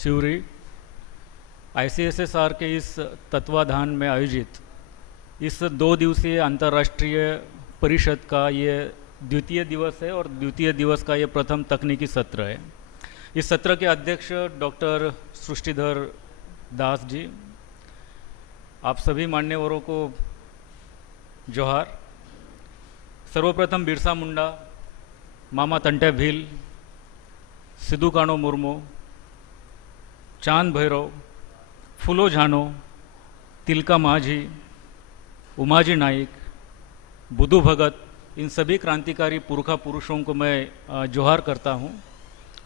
Shivri ICSSR के इस तत्वाधान में आयोजित इस 2 दिवसीय अंतर्राष्ट्रीय परिषद का ये द्वितीय दिवस है और द्वितीय दिवस का ये प्रथम तकनीकी सत्र है। इस सत्र के अध्यक्ष डॉक्टर सृष्टिधर दास जी, आप सभी मान्यवरों को जोहार। सर्वप्रथम बिरसा मुंडा, मामा तंटे भील, सिद्धू कानो मुर्मू, चांद भैरव, फूलो झानो, तिलका माझी, उमाजी नाइक, बुद्धू भगत, इन सभी क्रांतिकारी पुरखा पुरुषों को मैं जोहार करता हूं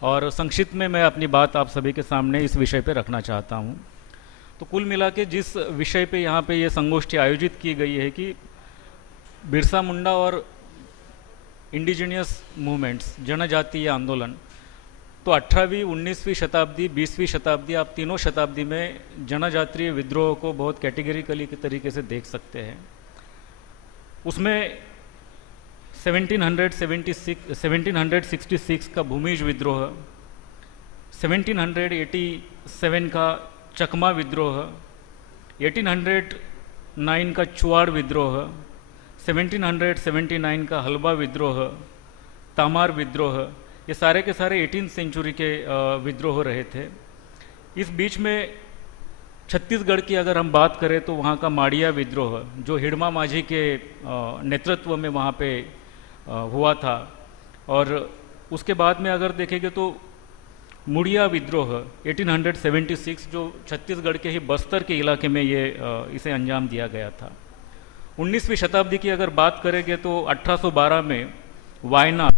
और संक्षिप्त में मैं अपनी बात आप सभी के सामने इस विषय पे रखना चाहता हूं। तो कुल मिला के जिस विषय पे यहाँ पे ये संगोष्ठी आयोजित की गई है कि बिरसा मुंडा और इंडिजिनियस मूवमेंट्स, जनजातीय आंदोलन, तो 18वीं 19वीं शताब्दी 20वीं शताब्दी, आप तीनों शताब्दी में जनजातीय विद्रोह को बहुत कैटेगरिकली के तरीके से देख सकते हैं। उसमें 1766 का भूमिज विद्रोह, 1787 का चकमा विद्रोह, 1809 का चुआड़ विद्रोह, 1779 का हलबा विद्रोह, तामार विद्रोह, ये सारे के सारे 18वीं सेंचुरी के विद्रोह रहे थे। इस बीच में छत्तीसगढ़ की अगर हम बात करें तो वहाँ का माड़िया विद्रोह जो हिड़मा माझी के नेतृत्व में वहाँ पे हुआ था, और उसके बाद में अगर देखेंगे तो मुड़िया विद्रोह 1876 जो छत्तीसगढ़ के ही बस्तर के इलाके में ये इसे अंजाम दिया गया था। 19वीं शताब्दी की अगर बात करेंगे तो 1812 में वायनाड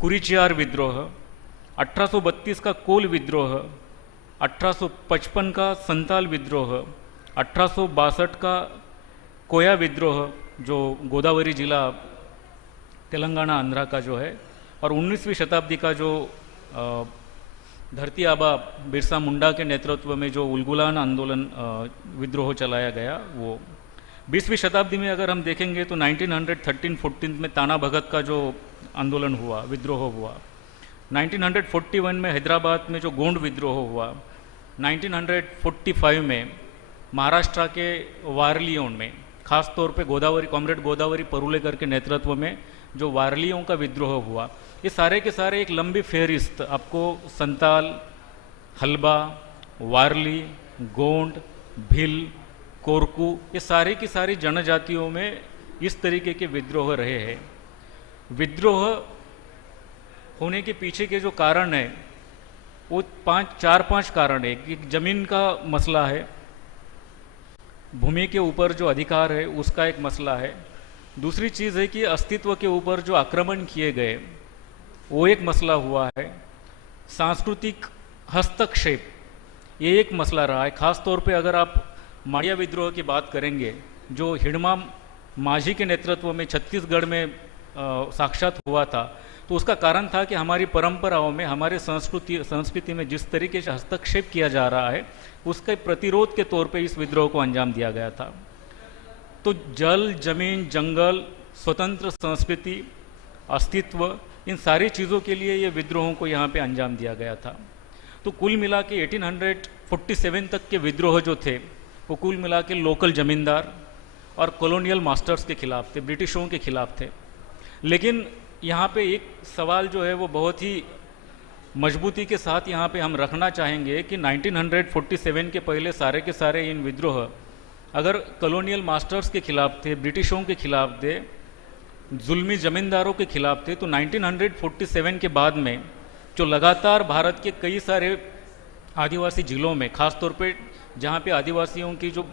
कुरिचियार विद्रोह, 1832 का कोल विद्रोह, 1855 का संताल विद्रोह, 1862 का कोया विद्रोह जो गोदावरी जिला तेलंगाना आंध्रा का जो है, और 19वीं शताब्दी का जो धरती आबा बिरसा मुंडा के नेतृत्व में जो उलगुलान आंदोलन विद्रोह चलाया गया वो। 20वीं शताब्दी में अगर हम देखेंगे तो 1913-14 में ताना भगत का जो आंदोलन हुआ, विद्रोह हुआ, 1941 में हैदराबाद में जो गोंड विद्रोह हुआ, 1945 में महाराष्ट्र के वारलियों में, खास तौर पे गोदावरी कॉमरेड गोदावरी परुलेकर के नेतृत्व में जो वारलियों का विद्रोह हुआ, ये सारे के सारे एक लंबी फेहरिस्त आपको संताल, हलबा, वारली, गोंड, भिल, कोरकू, ये सारी की सारी जनजातियों में इस तरीके के विद्रोह रहे हैं। विद्रोह होने के पीछे के जो कारण है वो 4-5 कारण है कि जमीन का मसला है, भूमि के ऊपर जो अधिकार है उसका एक मसला है, दूसरी चीज़ है कि अस्तित्व के ऊपर जो आक्रमण किए गए वो एक मसला हुआ है, सांस्कृतिक हस्तक्षेप ये एक मसला रहा है। खास तौर पे अगर आप माड़िया विद्रोह की बात करेंगे जो हिड़मा माझी के नेतृत्व में छत्तीसगढ़ में साक्षात हुआ था, तो उसका कारण था कि हमारी परंपराओं में, हमारे संस्कृति में जिस तरीके से हस्तक्षेप किया जा रहा है उसके प्रतिरोध के तौर पे इस विद्रोह को अंजाम दिया गया था। तो जल, जमीन, जंगल, स्वतंत्र संस्कृति, अस्तित्व, इन सारी चीज़ों के लिए ये विद्रोहों को यहाँ पे अंजाम दिया गया था। तो कुल मिला के 1847 तक के विद्रोह जो थे वो कुल मिला के लोकल जमींदार और कॉलोनियल मास्टर्स के खिलाफ थे, ब्रिटिशों के खिलाफ थे। लेकिन यहाँ पे एक सवाल जो है वो बहुत ही मजबूती के साथ यहाँ पे हम रखना चाहेंगे कि 1947 के पहले सारे के सारे इन विद्रोह अगर कॉलोनियल मास्टर्स के खिलाफ थे, ब्रिटिशों के खिलाफ थे, जुल्मी जमींदारों के खिलाफ थे, तो 1947 के बाद में जो लगातार भारत के कई सारे आदिवासी जिलों में, खास तौर पे जहाँ पे आदिवासियों की जो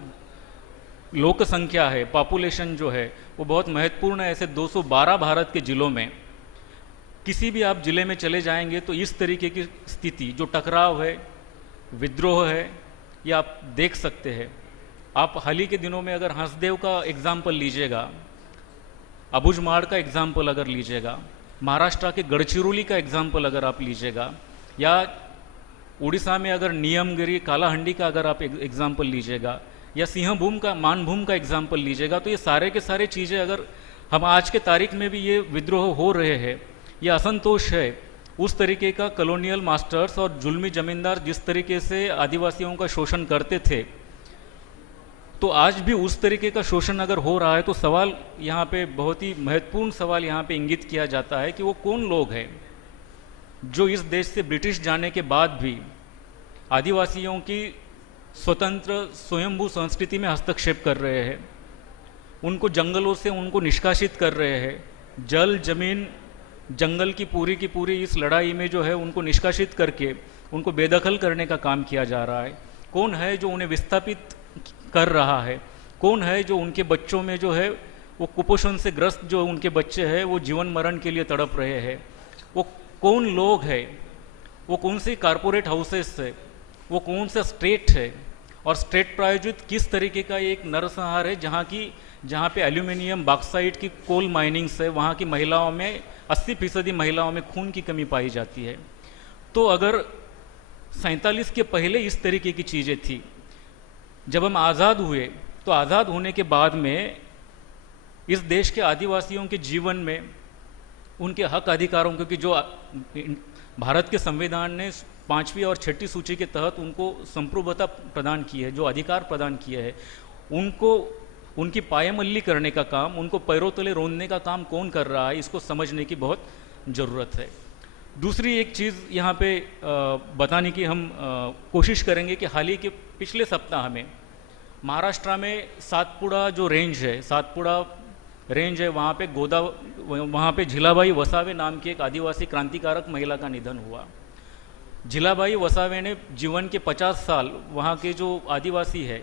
लोक संख्या है, पॉपुलेशन जो है वो बहुत महत्वपूर्ण है, ऐसे 212 भारत के जिलों में किसी भी आप जिले में चले जाएंगे तो इस तरीके की स्थिति, जो टकराव है, विद्रोह है, ये आप देख सकते हैं। आप हाल ही के दिनों में अगर हंसदेव का एग्जाम्पल लीजिएगा, अबुझमाड़ का एग्जाम्पल अगर लीजिएगा, महाराष्ट्र के गढ़चिरौली का एग्जाम्पल अगर आप लीजिएगा, या उड़ीसा में अगर नियमगिरी कालाहंडी का अगर आप एग्जाम्पल लीजिएगा, या सिंहभूम का, मानभूम का एग्जाम्पल लीजिएगा, तो ये सारे के सारे चीज़ें अगर हम आज के तारीख में भी ये विद्रोह हो रहे हैं, ये असंतोष है, उस तरीके का कॉलोनियल मास्टर्स और जुल्मी जमींदार जिस तरीके से आदिवासियों का शोषण करते थे, तो आज भी उस तरीके का शोषण अगर हो रहा है तो सवाल यहाँ पे बहुत ही महत्वपूर्ण सवाल यहाँ पे इंगित किया जाता है कि वो कौन लोग हैं जो इस देश से ब्रिटिश जाने के बाद भी आदिवासियों की स्वतंत्र स्वयंभू संस्कृति में हस्तक्षेप कर रहे हैं, उनको जंगलों से उनको निष्कासित कर रहे हैं, जल जमीन जंगल की पूरी इस लड़ाई में जो है उनको निष्कासित करके उनको बेदखल करने का काम किया जा रहा है। कौन है जो उन्हें विस्थापित कर रहा है? कौन है जो उनके बच्चों में जो है वो कुपोषण से ग्रस्त जो उनके बच्चे हैं वो जीवन मरण के लिए तड़प रहे हैं? वो कौन लोग हैं? वो कौन सी कारपोरेट हाउसेस है? वो कौन सा स्टेट है? और स्टेट प्रायोजित किस तरीके का एक नरसंहार है जहाँ पे एल्यूमिनियम बॉक्साइट की कोल माइनिंग्स है, वहाँ की महिलाओं में 80% महिलाओं में खून की कमी पाई जाती है। तो अगर 47 के पहले इस तरीके की चीज़ें थी, जब हम आज़ाद हुए तो आज़ाद होने के बाद में इस देश के आदिवासियों के जीवन में उनके हक अधिकारों, क्योंकि जो भारत के संविधान ने 5वीं और 6ठी सूची के तहत उनको संप्रभुता प्रदान की है, जो अधिकार प्रदान किए हैं, उनको उनकी पायमल्ली करने का काम, उनको पैरों तले रोंदने का काम कौन कर रहा है, इसको समझने की बहुत ज़रूरत है। दूसरी एक चीज़ यहाँ पे बताने की हम कोशिश करेंगे कि हाल ही के पिछले सप्ताह में महाराष्ट्र में सातपुड़ा जो रेंज है, सातपुड़ा रेंज है, वहाँ पे झिलाबाई वसावे नाम की एक आदिवासी क्रांतिकारक महिला का निधन हुआ। झिलाबाई वसावे ने जीवन के 50 साल वहाँ के जो आदिवासी है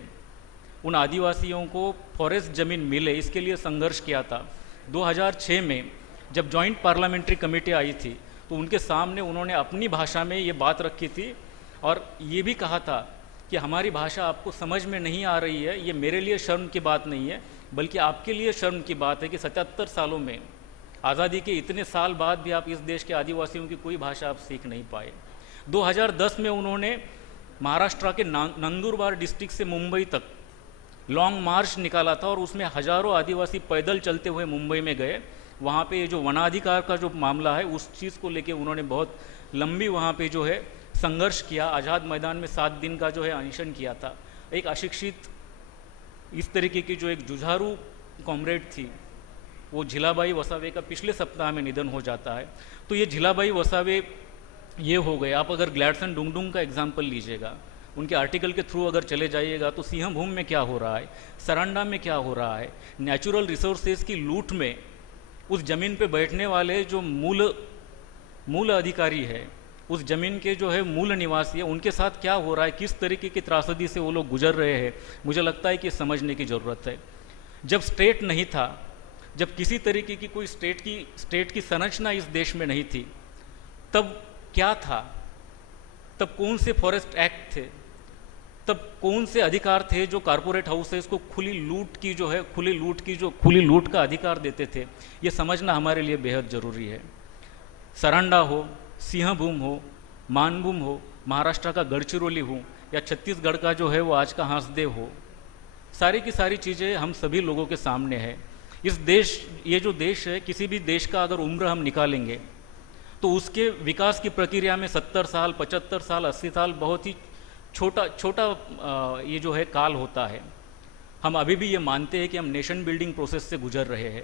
उन आदिवासियों को फॉरेस्ट ज़मीन मिले इसके लिए संघर्ष किया था। 2006 में जब जॉइंट पार्लियामेंट्री कमेटी आई थी तो उनके सामने उन्होंने अपनी भाषा में ये बात रखी थी और ये भी कहा था कि हमारी भाषा आपको समझ में नहीं आ रही है, ये मेरे लिए शर्म की बात नहीं है, बल्कि आपके लिए शर्म की बात है कि 77 सालों में, आज़ादी के इतने साल बाद भी आप इस देश के आदिवासियों की कोई भाषा आप सीख नहीं पाए। 2010 में उन्होंने महाराष्ट्र के नंदुरबार डिस्ट्रिक्ट से मुंबई तक लॉन्ग मार्च निकाला था और उसमें हज़ारों आदिवासी पैदल चलते हुए मुंबई में गए। वहाँ पे ये जो वनाधिकार का जो मामला है उस चीज़ को लेके उन्होंने बहुत लंबी वहाँ पे जो है संघर्ष किया। आज़ाद मैदान में 7 दिन का जो है अनशन किया था। एक अशिक्षित इस तरीके की जो एक जुझारू कॉमरेड थी वो झिलाबाई वसावे का पिछले सप्ताह में निधन हो जाता है। तो ये झिलाबाई वसावे ये हो गए। आप अगर ग्लैडसन डुंगडुंग का एग्जाम्पल लीजिएगा, उनके आर्टिकल के थ्रू अगर चले जाइएगा तो सिंहभूम में क्या हो रहा है, सरांडा में क्या हो रहा है, नेचुरल रिसोर्सेज की लूट में उस ज़मीन पे बैठने वाले जो मूल अधिकारी है, उस ज़मीन के जो है मूल निवासी है, उनके साथ क्या हो रहा है, किस तरीके की त्रासदी से वो लोग गुजर रहे हैं, मुझे लगता है कि समझने की ज़रूरत है। जब स्टेट नहीं था, जब किसी तरीके की कोई स्टेट की संरचना इस देश में नहीं थी, तब क्या था? तब कौन से फॉरेस्ट एक्ट थे? तब कौन से अधिकार थे जो कारपोरेट हाउसेस को खुली लूट का अधिकार देते थे? ये समझना हमारे लिए बेहद ज़रूरी है। सरांडा हो, सिंहभूम हो, मानभूम हो, महाराष्ट्र का गढ़चिरौली हो या छत्तीसगढ़ का जो है वो आज का हांसदेव हो, सारी की सारी चीज़ें हम सभी लोगों के सामने है। ये जो देश है, किसी भी देश का अगर उम्र हम निकालेंगे तो उसके विकास की प्रक्रिया में 70 साल, 75 साल, 80 साल बहुत ही छोटा ये जो है काल होता है। हम अभी भी ये मानते हैं कि हम नेशन बिल्डिंग प्रोसेस से गुजर रहे हैं।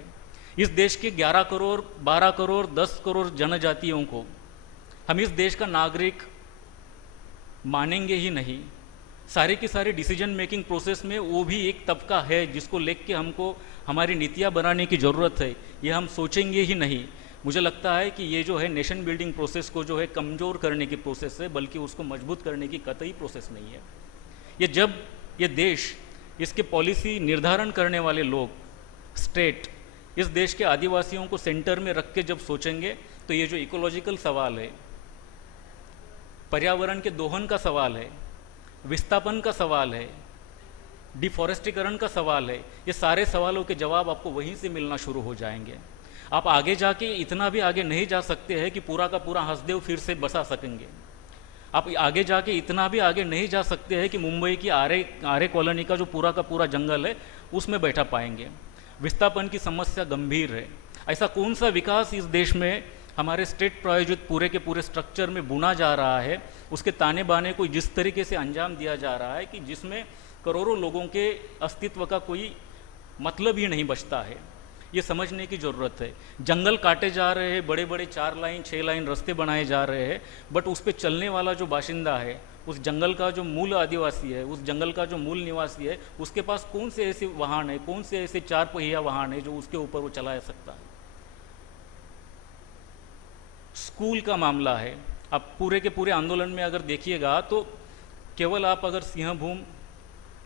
इस देश के 11 करोड़, 12 करोड़, 10 करोड़ जनजातियों को हम इस देश का नागरिक मानेंगे ही नहीं। सारी की सारी डिसीजन मेकिंग प्रोसेस में वो भी एक तबका है जिसको लेकर हमको हमारी नीतियाँ बनाने की ज़रूरत है। ये हम सोचेंगे ही नहीं। मुझे लगता है कि ये जो है नेशन बिल्डिंग प्रोसेस को जो है कमज़ोर करने की प्रोसेस है, बल्कि उसको मजबूत करने की कतई प्रोसेस नहीं है। ये जब ये देश, इसके पॉलिसी निर्धारण करने वाले लोग, स्टेट, इस देश के आदिवासियों को सेंटर में रख के जब सोचेंगे तो ये जो इकोलॉजिकल सवाल है, पर्यावरण के दोहन का सवाल है, विस्थापन का सवाल है, डिफॉरेस्टीकरण का सवाल है, ये सारे सवालों के जवाब आपको वहीं से मिलना शुरू हो जाएंगे। आप आगे जाके इतना भी आगे नहीं जा सकते हैं कि पूरा का पूरा हंसदेव फिर से बसा सकेंगे। आप आगे जाके इतना भी आगे नहीं जा सकते हैं कि मुंबई की आरे कॉलोनी का जो पूरा का पूरा जंगल है उसमें बैठा पाएंगे। विस्थापन की समस्या गंभीर है। ऐसा कौन सा विकास इस देश में हमारे स्टेट प्रायोजित पूरे के पूरे स्ट्रक्चर में बुना जा रहा है, उसके ताने बाने को जिस तरीके से अंजाम दिया जा रहा है कि जिसमें करोड़ों लोगों के अस्तित्व का कोई मतलब ही नहीं बचता है, ये समझने की ज़रूरत है। जंगल काटे जा रहे हैं, बड़े बड़े 4 लाइन 6 लाइन रास्ते बनाए जा रहे हैं, बट उस पर चलने वाला जो बाशिंदा है, उस जंगल का जो मूल आदिवासी है, उस जंगल का जो मूल निवासी है, उसके पास कौन से ऐसे वाहन है, कौन से ऐसे 4 पहिया वाहन है जो उसके ऊपर वो चला सकता है। स्कूल का मामला है, अब पूरे के पूरे आंदोलन में अगर देखिएगा तो केवल आप अगर सिंहभूम,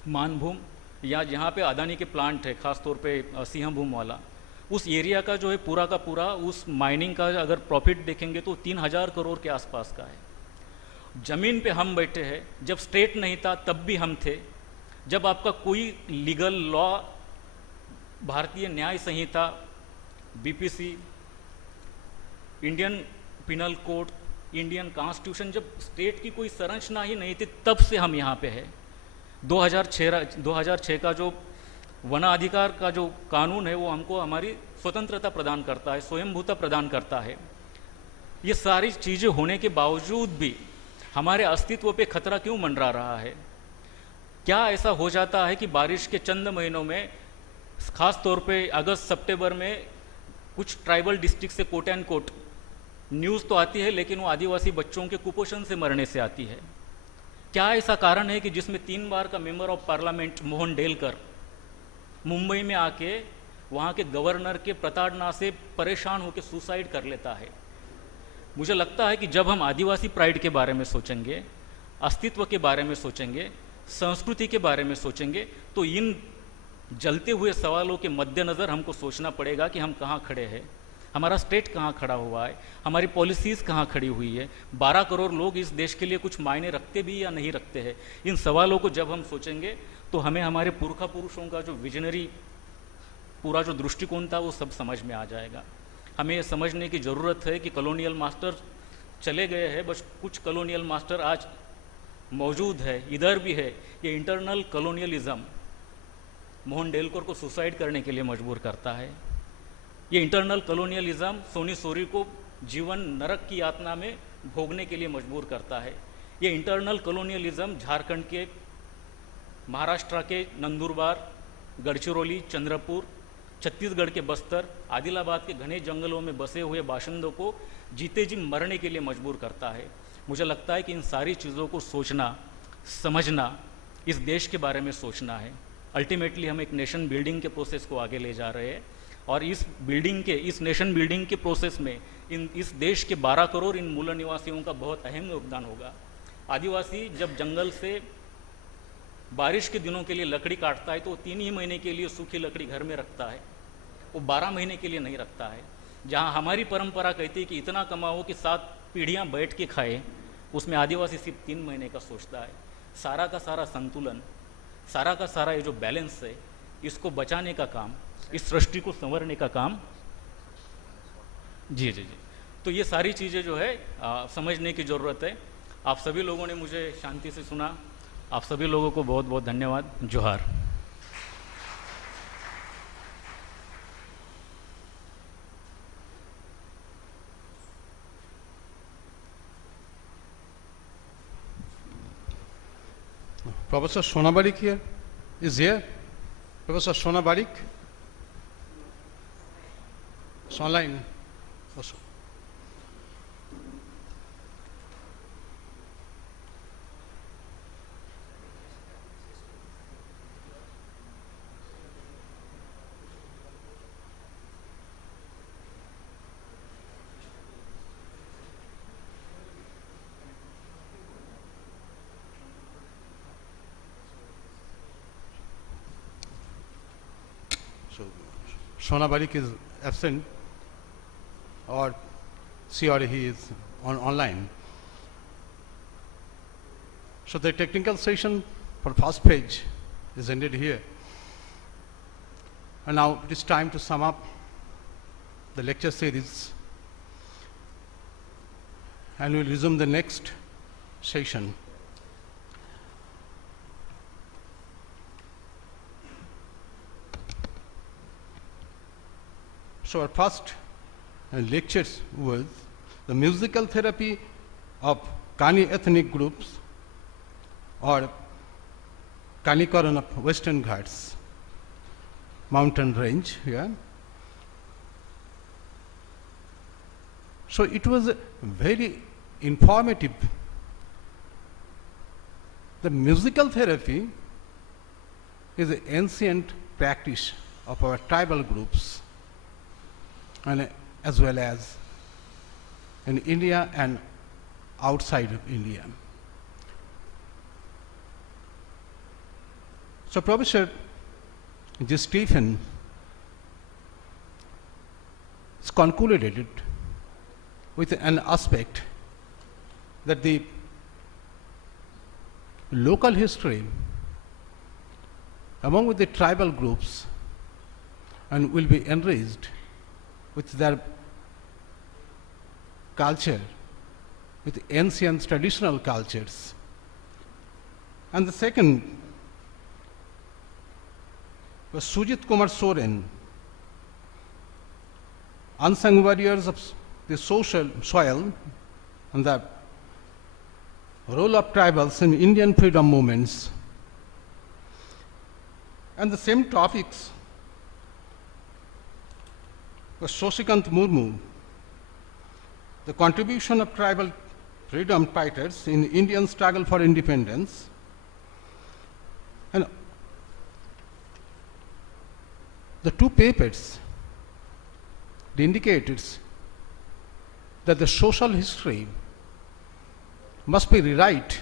मानभूम या जहाँ पे अदानी के प्लांट है, ख़ास तौर पे सिंहभूम वाला, उस एरिया का जो है पूरा का पूरा उस माइनिंग का अगर प्रॉफिट देखेंगे तो 3000 करोड़ के आसपास का है। ज़मीन पे हम बैठे हैं, जब स्टेट नहीं था तब भी हम थे, जब आपका कोई legal law, Bharatiya Nyaya Sanhita, BPC, Indian penal code, Indian constitution, जब स्टेट की कोई संरचना ही नहीं थी तब से हम यहाँ पे है। 2006 का जो वनाधिकार का जो कानून है वो हमको हमारी स्वतंत्रता प्रदान करता है, स्वयंभूता प्रदान करता है। ये सारी चीज़ें होने के बावजूद भी हमारे अस्तित्व पे खतरा क्यों मंडरा रहा है? क्या ऐसा हो जाता है कि बारिश के चंद महीनों में, खास तौर पे अगस्त सितंबर में, कुछ ट्राइबल डिस्ट्रिक्ट से कोट एंड कोट न्यूज़ तो आती है, लेकिन वो आदिवासी बच्चों के कुपोषण से मरने से आती है। क्या ऐसा कारण है कि जिसमें 3 बार का member of parliament Mohan Delkar Mumbai में आके वहाँ के गवर्नर के प्रताड़ना से परेशान होकर सुसाइड कर लेता है? मुझे लगता है कि जब हम आदिवासी प्राइड के बारे में सोचेंगे, अस्तित्व के बारे में सोचेंगे, संस्कृति के बारे में सोचेंगे, तो इन जलते हुए सवालों के मद्देनज़र हमको सोचना पड़ेगा कि हम कहाँ खड़े हैं, हमारा स्टेट कहाँ खड़ा हुआ है, हमारी पॉलिसीज़ कहाँ खड़ी हुई है, 12 करोड़ लोग इस देश के लिए कुछ मायने रखते भी या नहीं रखते हैं। इन सवालों को जब हम सोचेंगे तो हमें हमारे पुरखा पुरुषों का जो विजनरी पूरा जो दृष्टिकोण था वो सब समझ में आ जाएगा। हमें ये समझने की ज़रूरत है कि कॉलोनियल मास्टर चले गए हैं, बस कुछ कॉलोनियल मास्टर आज मौजूद है, इधर भी है। ये इंटरनल कॉलोनियलिज्म मोहन डेलकर को सुसाइड करने के लिए मजबूर करता है। ये इंटरनल कॉलोनियलिज्म सोनी सोरी को जीवन नरक की यातना में भोगने के लिए मजबूर करता है। ये इंटरनल कॉलोनियलिज्म झारखंड के, महाराष्ट्र के नंदुरबार, गढ़चिरौली, चंद्रपुर, छत्तीसगढ़ के बस्तर, आदिलाबाद के घने जंगलों में बसे हुए बाशिंदों को जीते जी मरने के लिए मजबूर करता है। मुझे लगता है कि इन सारी चीज़ों को सोचना, समझना, इस देश के बारे में सोचना है। अल्टीमेटली हम एक नेशन बिल्डिंग के प्रोसेस को आगे ले जा रहे हैं और इस नेशन बिल्डिंग के प्रोसेस में इस देश के 12 करोड़ इन मूल निवासियों का बहुत अहम योगदान होगा। आदिवासी जब जंगल से बारिश के दिनों के लिए लकड़ी काटता है तो वो 3 ही महीने के लिए सूखी लकड़ी घर में रखता है, वो 12 महीने के लिए नहीं रखता है। जहाँ हमारी परंपरा कहती है कि इतना कमाओ कि 7 पीढ़ियाँ बैठ के खाए, उसमें आदिवासी सिर्फ 3 महीने का सोचता है। सारा का सारा संतुलन, सारा का सारा ये जो बैलेंस है, इसको बचाने का काम, इस सृष्टि को संवरने का काम, जी जी जी, तो ये सारी चीज़ें जो है समझने की ज़रूरत है। आप सभी लोगों ने मुझे शांति से सुना, आप सभी लोगों को बहुत बहुत धन्यवाद। जोहार। Professor Sona Barik here is here. Professor Sona Barik. It's online. Also. Sona Barik is absent, or she or he is online. So the technical session for first page is ended here. And now it is time to sum up the lecture series, and we will resume the next session. So our first lectures was the musical therapy of Kani ethnic groups or Kanikaran of Western Ghats mountain range here. So it was very informative. The musical therapy is an ancient practice of our tribal groups, and as well as in India and outside of India. So Professor G. Stephen has concluded it with an aspect that the local history among with the tribal groups and will be enriched with their culture, with ancient traditional cultures. And the second was Sujit Kumar Soren, unsung warriors of the social soil and the role of tribals in Indian freedom movements. And the same topics was Shashikant Murmu, the contribution of tribal freedom fighters in Indian struggle for independence. And the two papers indicated that the social history must be rewrite,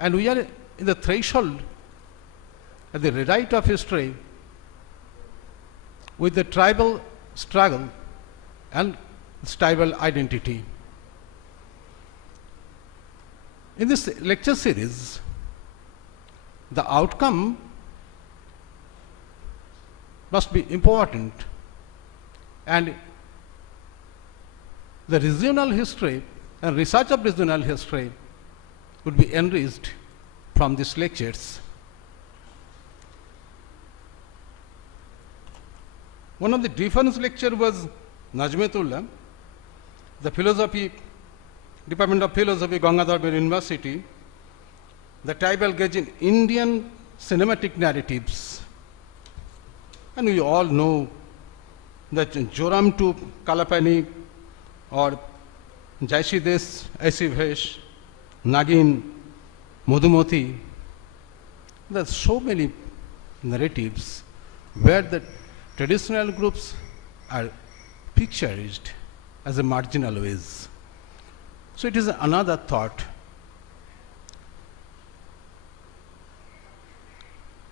and we are in the threshold at the rewrite of history with the tribal struggle and tribal identity. In this lecture series, the outcome must be important, and the regional history and research of regional history would be enriched from these lectures. One of the defense lecture was Najmetullah, the philosophy, Department of Philosophy, Gangadhar University, the tribal gauge in Indian cinematic narratives. And we all know that Joram to Kalapani or Jaishides, Aisivesh, Nagin, Madhumati, there are so many narratives where the traditional groups are picturized as a marginal ways. So it is another thought.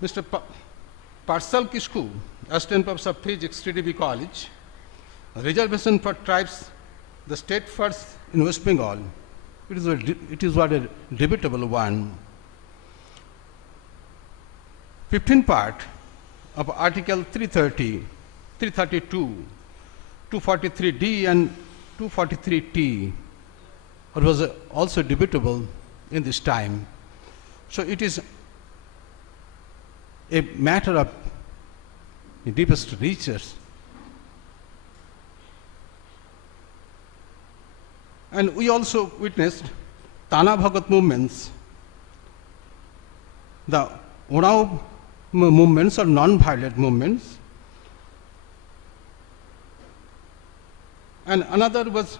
Mr. Parsal Kishku, Assistant Professor of Physics, TDB College, reservation for tribes, the state first in West Bengal. It is what a debatable one. 15th part of Article 330, 332, 243D and 243T was also debatable in this time. So it is a matter of the deepest research. And we also witnessed Tana Bhagat movements, the Orao movements or non-violent movements. And another was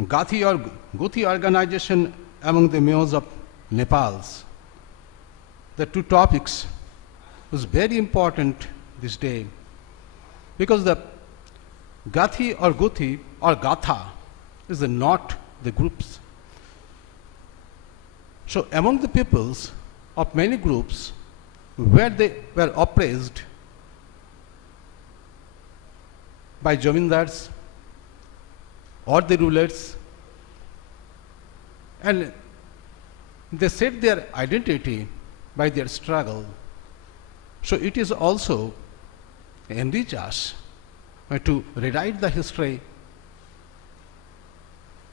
Gathi or Guthi organization among the males of Nepal's. The two topics was very important this day because the Gathi or Guthi or Gatha is not the groups. So among the peoples of many groups where they were oppressed by Jamindars or the rulers, and they set their identity by their struggle. So it is also enrich us to rewrite the history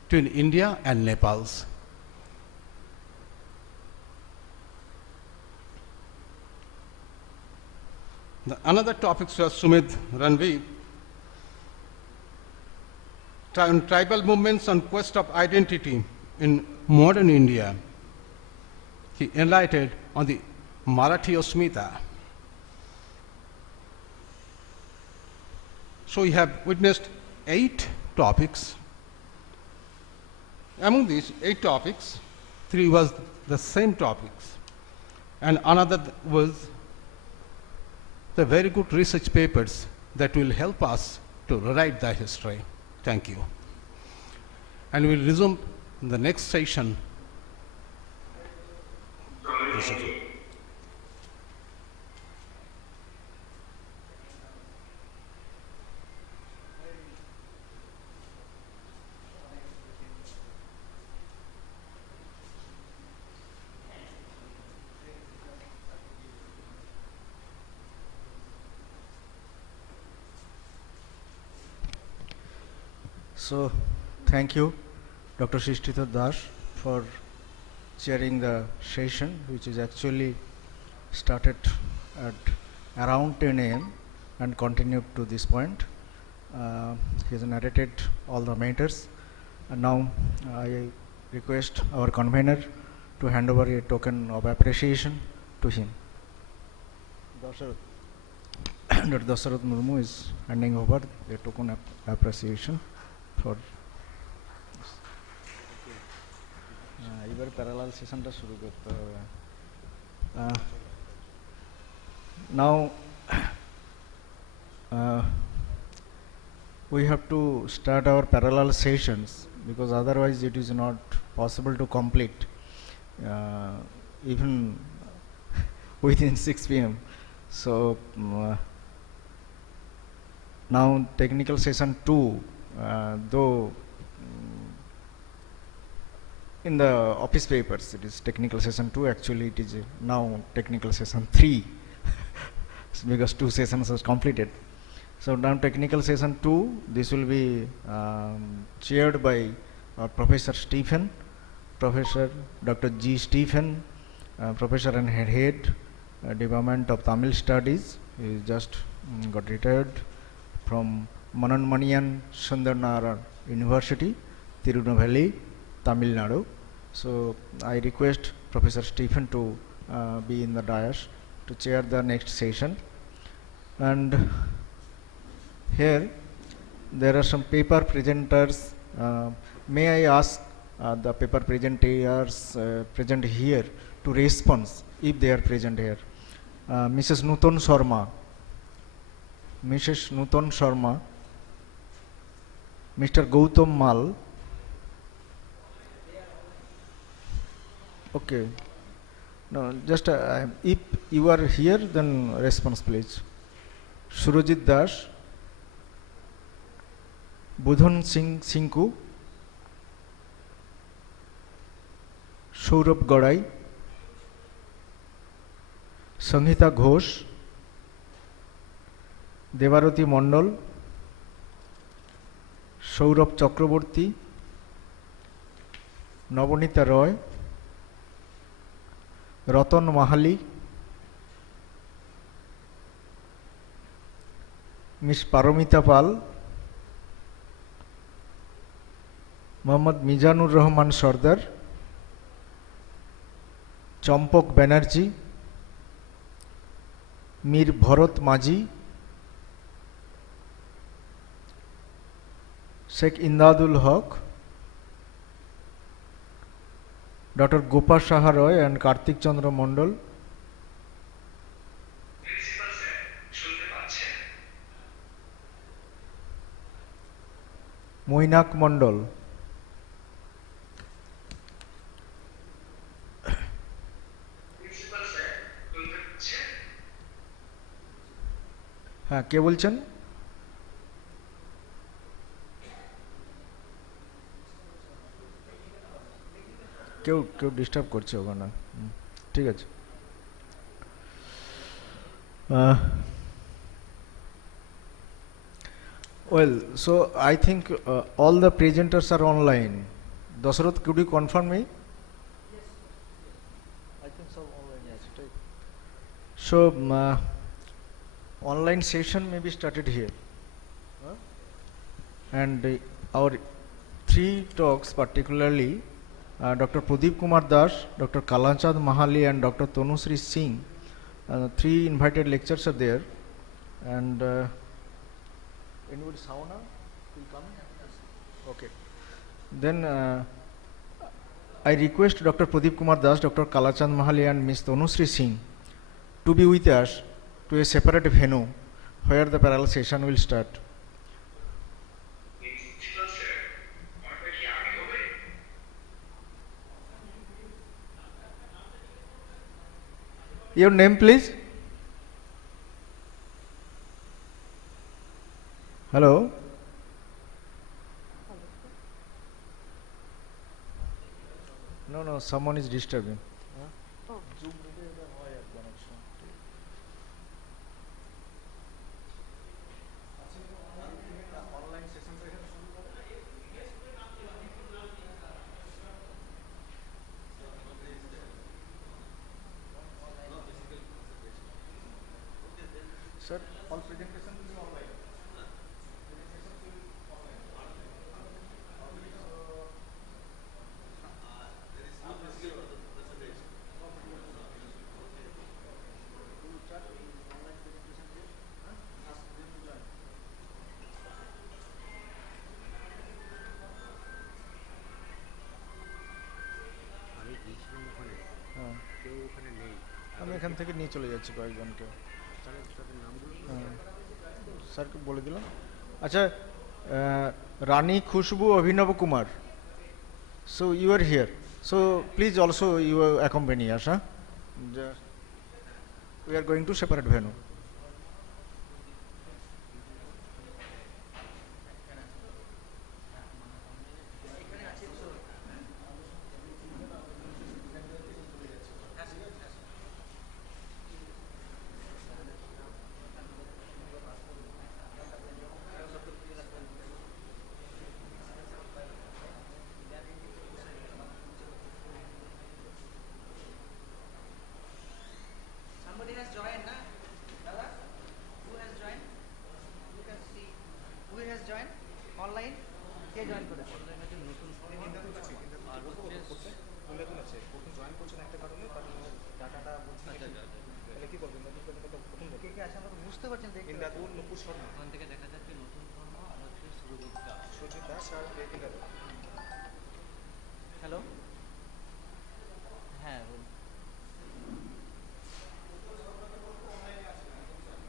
between India and Nepal's. Another topic was Sumit Ranvi. tribal movements on quest of identity in modern India. He enlightened on the Marathi Osmita. So we have witnessed 8 topics. Among these 8 topics, 3 was the same topics, and another was the very good research papers that will help us to rewrite the history. Thank you. And we'll resume the next session. So, thank you, Dr. Shishtita Das, for chairing the session, which is actually started at around 10 a.m. and continued to this point. He has narrated all the matters, and now I request our convener to hand over a token of appreciation to him. Dr. Dasarath Murmu is handing over a token of appreciation for parallel session ta shuru korte hobe. Now we have to start our parallel sessions, because otherwise it is not possible to complete even within 6 p.m. So now technical session 2, though in the office papers it is technical session 2, actually it is now technical session 3 because 2 sessions are completed. So now technical session 2, this will be chaired by Professor Stephen, Professor Dr. G. Stephen, Professor and Head Department of Tamil Studies. He just got retired from Mananmaniyan Sundarnara University, Tirunelveli, Tamil Nadu. So I request Professor Stephen to be in the dais to chair the next session. And here there are some paper presenters. May I ask the paper presenters present here to respond if they are present here. Mrs. Nutan Sharma, Mrs. Nutan Sharma, Mr. Gautam Mal. Okay. No, just if you are here, then response please. Surajit Das, Budhan Singh Sinku, Saurabh Gadai, Sanghita Ghosh, Devarati Mandal, Saurabh Chakraborty, Navanita Roy, Ratan Mahali, Miss Paramita Pal, Muhammad Mizanur Rahman Sardar, Champak Banerjee, Mir Bharat Maji, Sheikh Indadul Hawk, Dr. Gopa Saha Roy and Karthik Chandra Mandal, Moinak Mandal, হ্যাঁ কে বলছেন? কেউ disturb করছে ওখানে, ঠিক আছে। Well, so I think all the presenters are online. Dasarath, could you confirm me? Yes. I think so, online, yes. So, online session may be started here. And our three talks, particularly Dr. Pradeep Kumar Das, Dr. Kalanchand Mahali, and Dr. Tanushree Singh. Three invited lectures are there, and anybody, Sauna will come? Okay. Then I request Dr. Pradeep Kumar Das, Dr. Kalanchand Mahali, and Ms. Tanushree Singh to be with us to a separate venue where the parallel session will start. Your name, please. Hello. No, someone is disturbing. Sir, all presentation will be online. আমি এখান থেকে নিয়ে চলে যাচ্ছি কয়েকজনকে স্যারকে বলে দিলাম আচ্ছা Rani Khushbu Abhinav Kumar so you are here so please also you accompany us we are going to separate venue Indadul Sharma ওখান থেকে দেখা যাচ্ছে নতুন শর্মা আর হচ্ছে সুরজিৎ দাস হ্যালো হ্যাঁ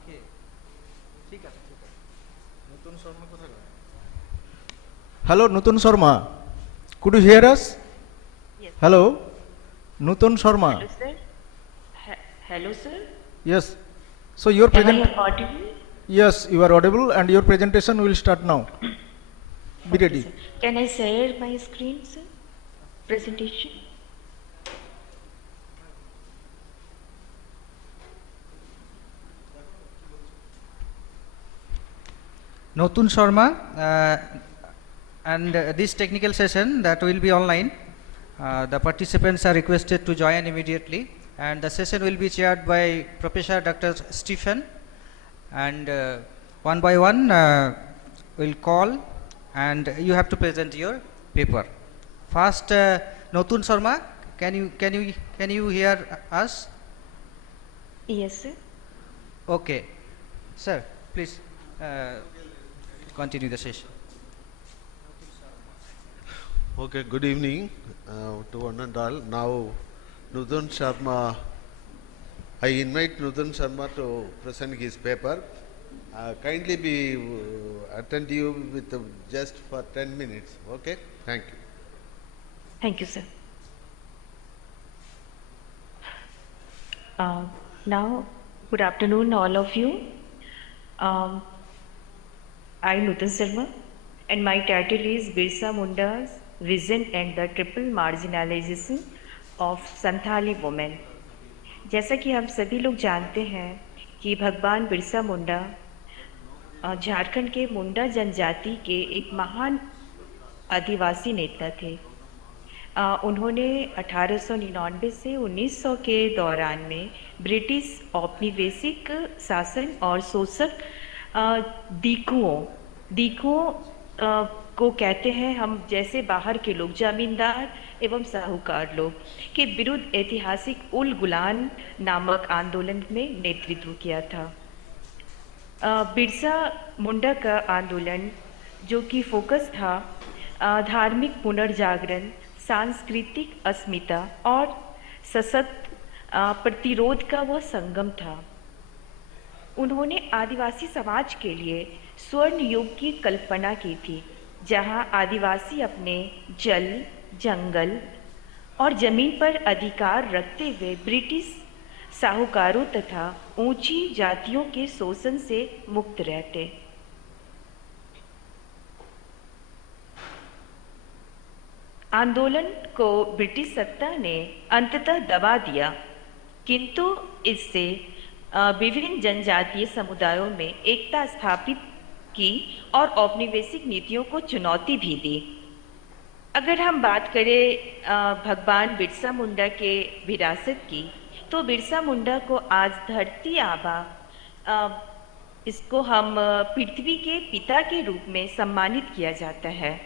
কে ঠিক আছে নতুন শর্মা কোথায় হ্যালো নতুন Sharma could you hear us hello নতুন Sharma hello sir yes so your am I audible yes you are audible and your presentation will start now be ready sir. Can I share my screen sir presentation Nutan Sharma and this technical session that will be online the participants are requested to join immediately and the session will be chaired by Professor Dr. Stephen and one by one will call and you have to present your paper. First Nutan Sharma, can you hear us? yes sir Okay sir, please continue the session. Okay, good evening to one and all. Now Nutan Sharma, I invite Nutan Sharma to present his paper. Kindly be attentive with just for 10 minutes. Okay, thank you. thank you sir now good afternoon all of you I Nutan Sharma and my title is Birsa Munda's Vision and the Triple Marginalization of Santhali Women. जैसा कि हम सभी लोग जानते हैं कि भगवान बिरसा मुंडा झारखंड के मुंडा जनजाति के एक महान आदिवासी नेता थे। उन्होंने 1899 से 1900 के दौरान में ब्रिटिश औपनिवेशिक शासन और शोषक दीकुओं को कहते हैं हम जैसे बाहर के लोग, जमींदार एवं साहूकार लोग के विरुद्ध ऐतिहासिक उल गुलान नामक आंदोलन में नेतृत्व किया था। बिरसा मुंडा का आंदोलन जो कि फोकस था धार्मिक पुनर्जागरण, सांस्कृतिक अस्मिता और सशक्त प्रतिरोध का वह संगम था। उन्होंने आदिवासी समाज के लिए स्वर्ण युग की कल्पना की थी, जहां आदिवासी अपने जल, जंगल और जमीन पर अधिकार रखते हुए ब्रिटिश साहूकारों तथा ऊंची जातियों के शोषण से मुक्त रहते। आंदोलन को ब्रिटिश सत्ता ने अंततः दबा दिया, किंतु इससे विभिन्न जनजातीय समुदायों में एकता स्थापित की और औपनिवेशिक नीतियों को चुनौती भी दी। अगर हम बात करें भगवान बिरसा मुंडा के विरासत की, तो बिरसा मुंडा को आज धरती आबा, इसको हम पृथ्वी के पिता के रूप में सम्मानित किया जाता है।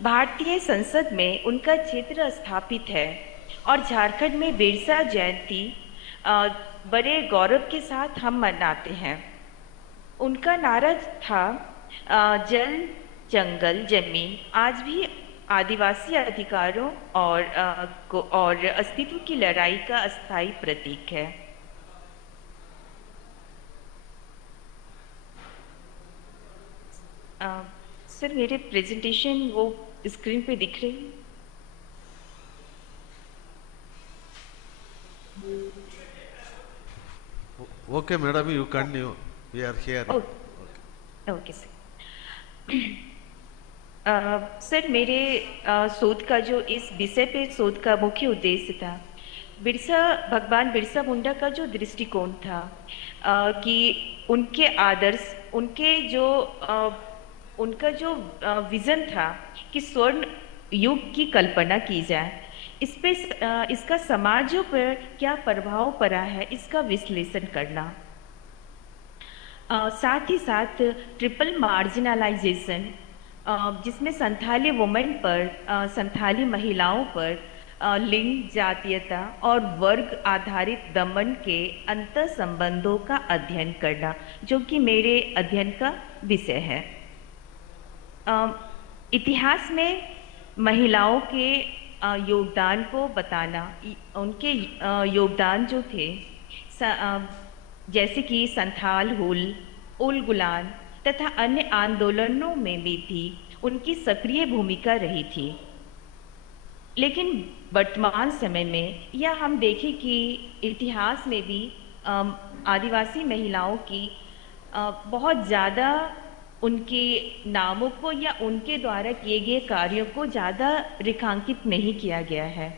भारतीय संसद में उनका चित्र स्थापित है और झारखंड में बिरसा जयंती बड़े गौरव के साथ हम मनाते हैं। उनका नारा था जल, जंगल, जमीन आज भी आदिवासी अधिकारों और अस्तित्व की लड़ाई का अस्थायी प्रतीक है। सर, मेरे प्रेजेंटेशन वो स्क्रीन पे दिख रही है? Okay, madam, you continue. We are here. Okay sir. Sir, मेरे शोध का जो इस विषय पे शोध का मुख्य उद्देश्य था, भगवान बिरसा मुंडा का जो दृष्टिकोण था कि उनके आदर्श, उनका जो विजन था कि स्वर्ण युग की कल्पना की जाए, इसका समाजों पर क्या प्रभाव पड़ा है, इसका विश्लेषण करना। साथ ही साथ ट्रिपल मार्जिनलाइजेशन, जिसमें संथाली वुमेन पर, संथाली महिलाओं पर लिंग, जातीयता और वर्ग आधारित दमन के अंतर संबंधों का अध्ययन करना, जो कि मेरे अध्ययन का विषय है। इतिहास में महिलाओं के योगदान को बताना, उनके योगदान जो थे जैसे कि संथाल हुल, उल गुलान तथा अन्य आंदोलनों में भी भी उनकी सक्रिय भूमिका रही थी। लेकिन वर्तमान समय में या हम देखें कि इतिहास में भी आदिवासी महिलाओं की बहुत ज़्यादा उनके नामों को या उनके द्वारा किए गए कार्यों को ज़्यादा रेखांकित नहीं किया गया है।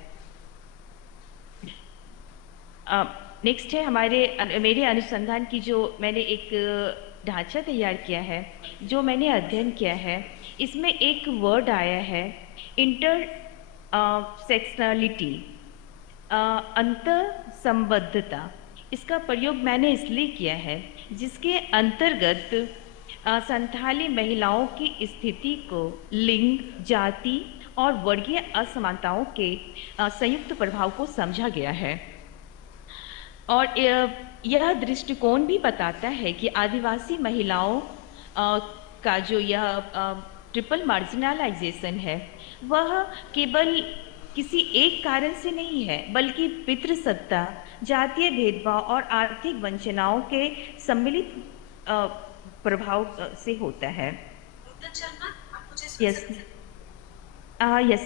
नेक्स्ट है मेरे अनुसंधान की जो मैंने एक ढांचा तैयार किया है, जो मैंने अध्ययन किया है, इसमें एक वर्ड आया है इंटर सेक्सुअलिटी, अंतर संबद्धता। इसका प्रयोग मैंने इसलिए किया है जिसके अंतर्गत संथाली महिलाओं की स्थिति को लिंग, जाति और वर्गीय असमानताओं के संयुक्त प्रभाव को समझा गया है। और यह दृष्टिकोण भी बताता है कि आदिवासी महिलाओं का जो यह ट्रिपल मार्जिनलाइजेशन है, वह केवल किसी एक कारण से नहीं है, बल्कि पितृसत्ता, जातीय भेदभाव और आर्थिक वंचनाओं के सम्मिलित प्रभाव से होता है। नूतन शर्मा, आप कुछ यस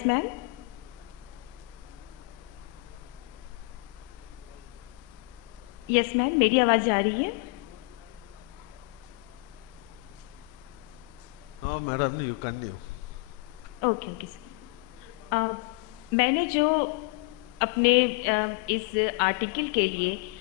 मैम। यस मैम, मेरी आवाज आ रही है? No madam, you continue. Okay sir. मैंने जो अपने इस आर्टिकल के लिए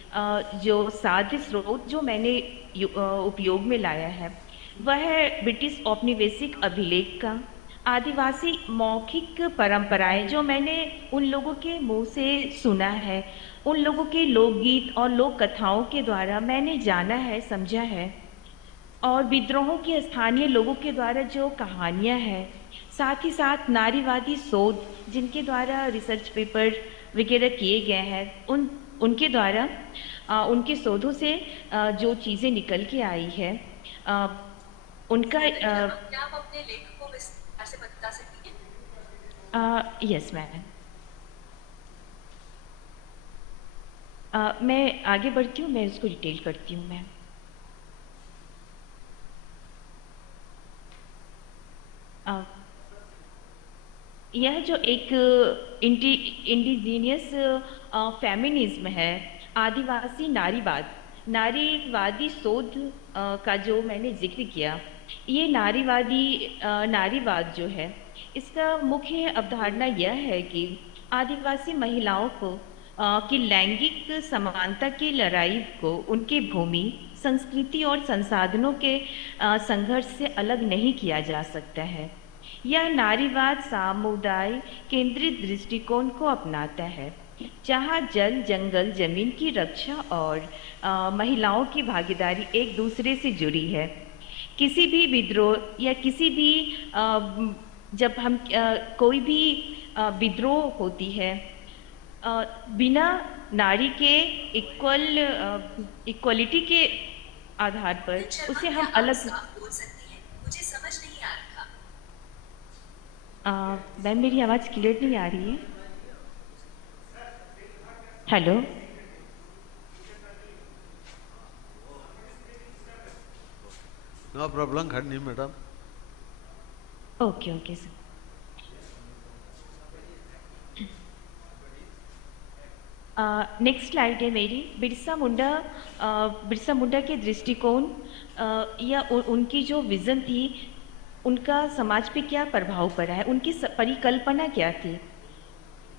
जो साध्य स्रोत जो मैंने उपयोग में लाया है, वह है ब्रिटिश औपनिवेशिक अभिलेख का, आदिवासी मौखिक परंपराएं जो मैंने उन लोगों के मुंह से सुना है, उन लोगों के लोकगीत और लोक कथाओं के द्वारा मैंने जाना है, समझा है, और विद्रोहों के स्थानीय लोगों के द्वारा जो कहानियां हैं, साथ ही साथ नारीवादी शोध जिनके द्वारा रिसर्च पेपर वगैरह किए गए हैं, उनके द्वारा उनके शोधों से जो चीज़ें निकल के आई है, उनका क्या आप अपने लेख को विस्तार से बता सकती हैं? Yes ma'am. मैं आगे बढ़ती हूँ, मैं इसको डिटेल करती हूँ मैम। यह जो एक इंडिजीनियस फेमिनिज्म है, आदिवासी नारीवादी शोध का जो मैंने जिक्र किया, ये नारीवाद जो है, इसका मुख्य अवधारणा यह है कि आदिवासी महिलाओं को की लैंगिक समानता की लड़ाई को उनकी भूमि, संस्कृति और संसाधनों के संघर्ष से अलग नहीं किया जा सकता है। यह नारीवाद समुदाय केंद्रित दृष्टिकोण को अपनाता है, जहां जल, जंगल, जमीन की रक्षा और महिलाओं की भागीदारी एक दूसरे से जुड़ी है। किसी भी विद्रोह या किसी भी जब हम कोई भी विद्रोह होती है, बिना नारी के इक्वलिटी के आधार पर उसे हम अलग बोल सकती हैं, मुझे समझ नहीं आ रहा। मैम मेरी आवाज़ क्लियर नहीं आ रही है। Hello, no problem, Kharni madam. Okay sir. Next slide है मेरी। बिरसा मुंडा के दृष्टिकोण या उनकी जो विज़न थी, उनका समाज पे क्या प्रभाव पड़ा है, उनकी परिकल्पना क्या थी।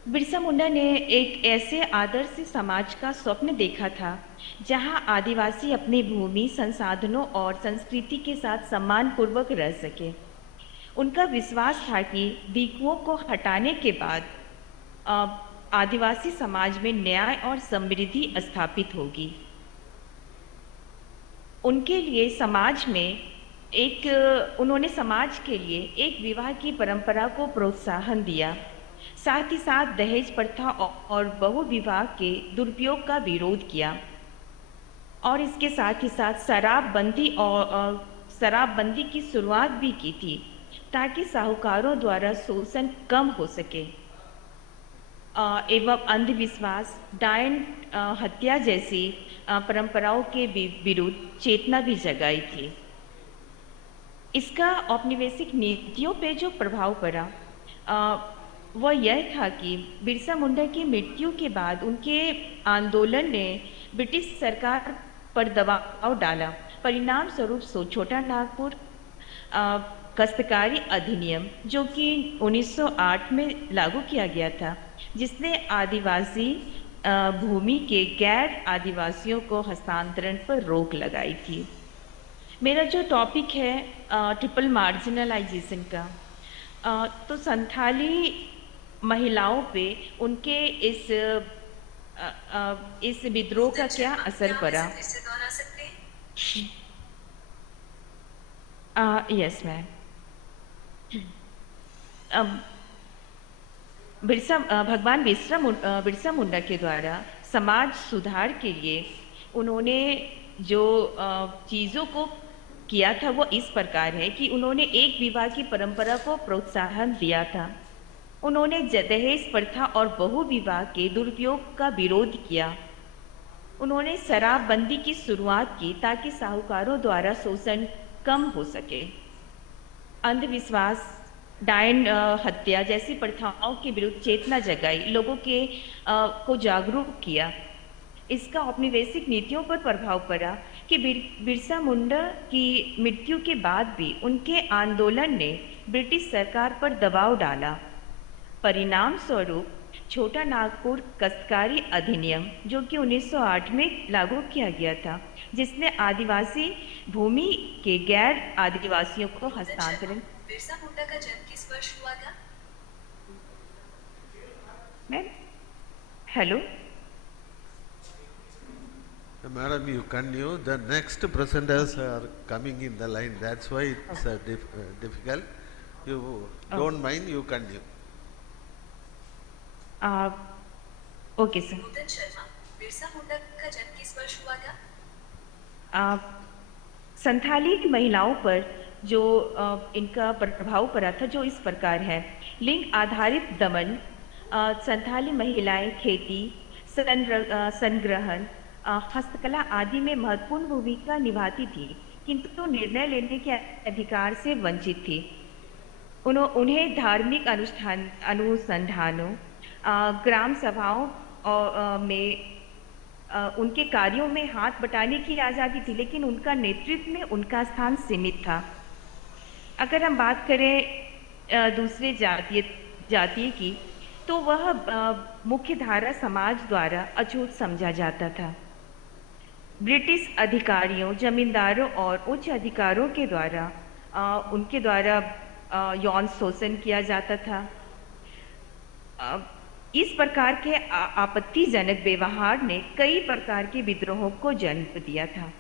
बिरसा मुंडा ने एक ऐसे आदर्श समाज का स्वप्न देखा था जहां आदिवासी अपनी भूमि, संसाधनों और संस्कृति के साथ सम्मानपूर्वक रह सके। उनका विश्वास था कि दिकुओं को हटाने के बाद आदिवासी समाज में न्याय और समृद्धि स्थापित होगी। उनके लिए उन्होंने समाज के लिए एक विवाह की परंपरा को प्रोत्साहन दिया, साथ ही साथ दहेज प्रथा और बहुविवाह के दुरुपयोग का विरोध किया, और इसके साथ ही साथ शराबबंदी की शुरुआत भी की थी ताकि साहूकारों द्वारा शोषण कम हो सके, एवं अंधविश्वास, डायन हत्या जैसी परंपराओं के विरुद्ध चेतना भी जगाई थी। इसका औपनिवेशिक नीतियों पे जो प्रभाव पड़ा वह यह था कि बिरसा मुंडा की मृत्यु के बाद उनके आंदोलन ने ब्रिटिश सरकार पर दबाव डाला। परिणाम स्वरूप छोटा नागपुर काश्तकारी अधिनियम, जो कि 1908 में लागू किया गया था, जिसने आदिवासी भूमि के गैर आदिवासियों को हस्तांतरण पर रोक लगाई थी। मेरा जो टॉपिक है ट्रिपल मार्जिनलाइजेशन का, तो संथाली महिलाओं पे उनके इस विद्रोह का क्या असर पड़ा। Yes ma'am. भगवान बिरसा मुंडा के द्वारा समाज सुधार के लिए उन्होंने जो चीज़ों को किया था वो इस प्रकार है कि उन्होंने एक विवाह की परंपरा को प्रोत्साहन दिया था। उन्होंने दहेज प्रथा और बहुविवाह के दुरुपयोग का विरोध किया। उन्होंने शराबबंदी की शुरुआत की ताकि साहूकारों द्वारा शोषण कम हो सके। अंधविश्वास, डायन हत्या जैसी प्रथाओं के विरुद्ध चेतना जगाई, लोगों को जागरूक किया। इसका औपनिवेशिक नीतियों पर प्रभाव पड़ा कि बिरसा मुंडा की मृत्यु के बाद भी उनके आंदोलन ने ब्रिटिश सरकार पर दबाव डाला। परिणाम स्वरूप छोटा नागपुर काश्तकारी अधिनियम, जो कि 1908 में लागू किया गया था, जिसने आदिवासी भूमि के गैर आदिवासियों को हस्तांतरण। बिरसा मुंडा का जन्म किस वर्ष हुआ था? Ma'am hello, Madam, you continue. The next presenters are coming in the line. That's why it's difficult. You don't mind, you continue. Okay sir. Nutan Sharma, Birsa Munda का जन्म किस वर्ष हुआ था? संथाली की महिलाओं पर जो इनका प्रभाव पड़ा था जो इस प्रकार है। लिंग आधारित दमन, संथाली महिलाएं खेती, संग्रहण, हस्तकला आदि में महत्वपूर्ण भूमिका निभाती थी, किंतु तो निर्णय लेने के अधिकार से वंचित थी। उन्हें धार्मिक अनुसंधानों, ग्राम सभाओं में उनके कार्यों में हाथ बटाने की आज़ादी थी, लेकिन उनका नेतृत्व में उनका स्थान सीमित था। अगर हम बात करें दूसरे जातीय की, तो वह मुख्य धारा समाज द्वारा अछूत समझा जाता था। ब्रिटिश अधिकारियों, जमींदारों और उच्च अधिकारों के द्वारा उनके द्वारा यौन शोषण किया जाता था। इस प्रकार के आपत्तिजनक व्यवहार ने कई प्रकार के विद्रोहों को जन्म दिया था।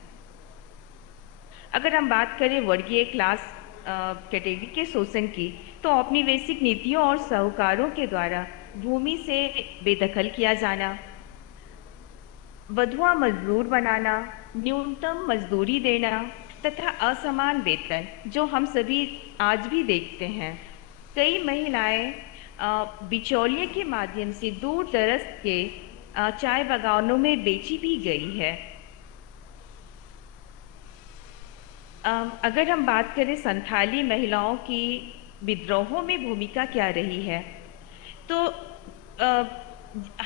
अगर हम बात करें वर्गीय क्लास कैटेगरी के शोषण की, तो औपनिवेशिक नीतियों और साहूकारों के द्वारा भूमि से बेदखल किया जाना, वधुआ मजदूर बनाना, न्यूनतम मजदूरी देना तथा असमान वेतन, जो हम सभी आज भी देखते हैं। कई महिलाएं बिचौलिए के माध्यम से दूर दराज के चाय बागानों में बेची भी गई है। अगर हम बात करें संथाली महिलाओं की विद्रोहों में भूमिका क्या रही है, तो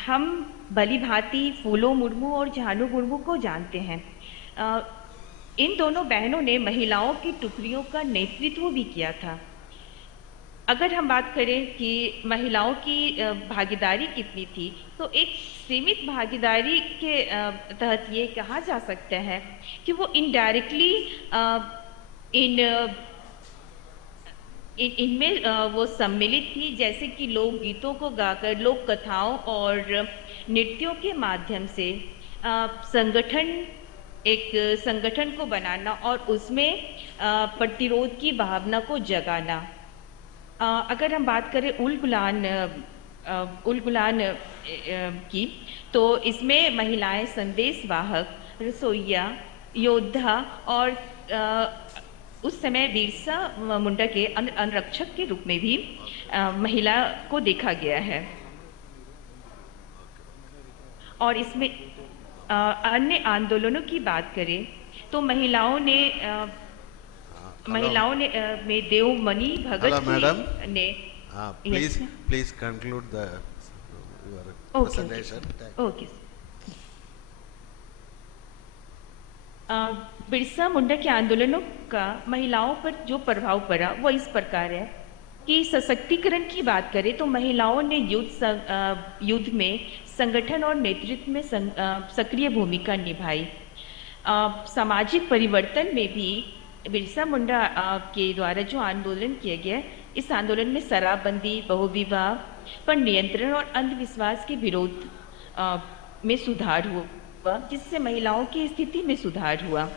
हम भली भांति फूलो मुर्मू और झानू मुर्मू को जानते हैं। इन दोनों बहनों ने महिलाओं की टुकड़ियों का नेतृत्व भी किया था। अगर हम बात करें कि महिलाओं की भागीदारी कितनी थी, तो एक सीमित भागीदारी के तहत ये कहा जा सकता है कि वो इनडायरेक्टली इनमें वो सम्मिलित थी, जैसे कि लोकगीतों को गाकर, लोक कथाओं और नृत्यों के माध्यम से एक संगठन को बनाना और उसमें प्रतिरोध की भावना को जगाना। अगर हम बात करें उल गुलान की, तो इसमें महिलाएं संदेशवाहक, रसोइया, योद्धा और उस समय बिरसा मुंडा के अनुरक्षक के रूप में भी महिला को देखा गया है। और इसमें अन्य आंदोलनों की बात करें तो महिलाओं ने में देवमणि भगत जी ने please conclude the presentation. Okay. Birsa Munda के आंदोलनों का महिलाओं पर जो प्रभाव पड़ा वो इस प्रकार है कि सशक्तिकरण की बात करें तो महिलाओं ने युद्ध में संगठन और नेतृत्व में सक्रिय भूमिका निभाई। सामाजिक परिवर्तन में भी बिरसा मुंडा के द्वारा जो आंदोलन किया गया, इस आंदोलन में शराबबंदी, बहुविवाह पर नियंत्रण और अंधविश्वास के विरोध में सुधार हुआ, जिससे महिलाओं की स्थिति में सुधार हुआ।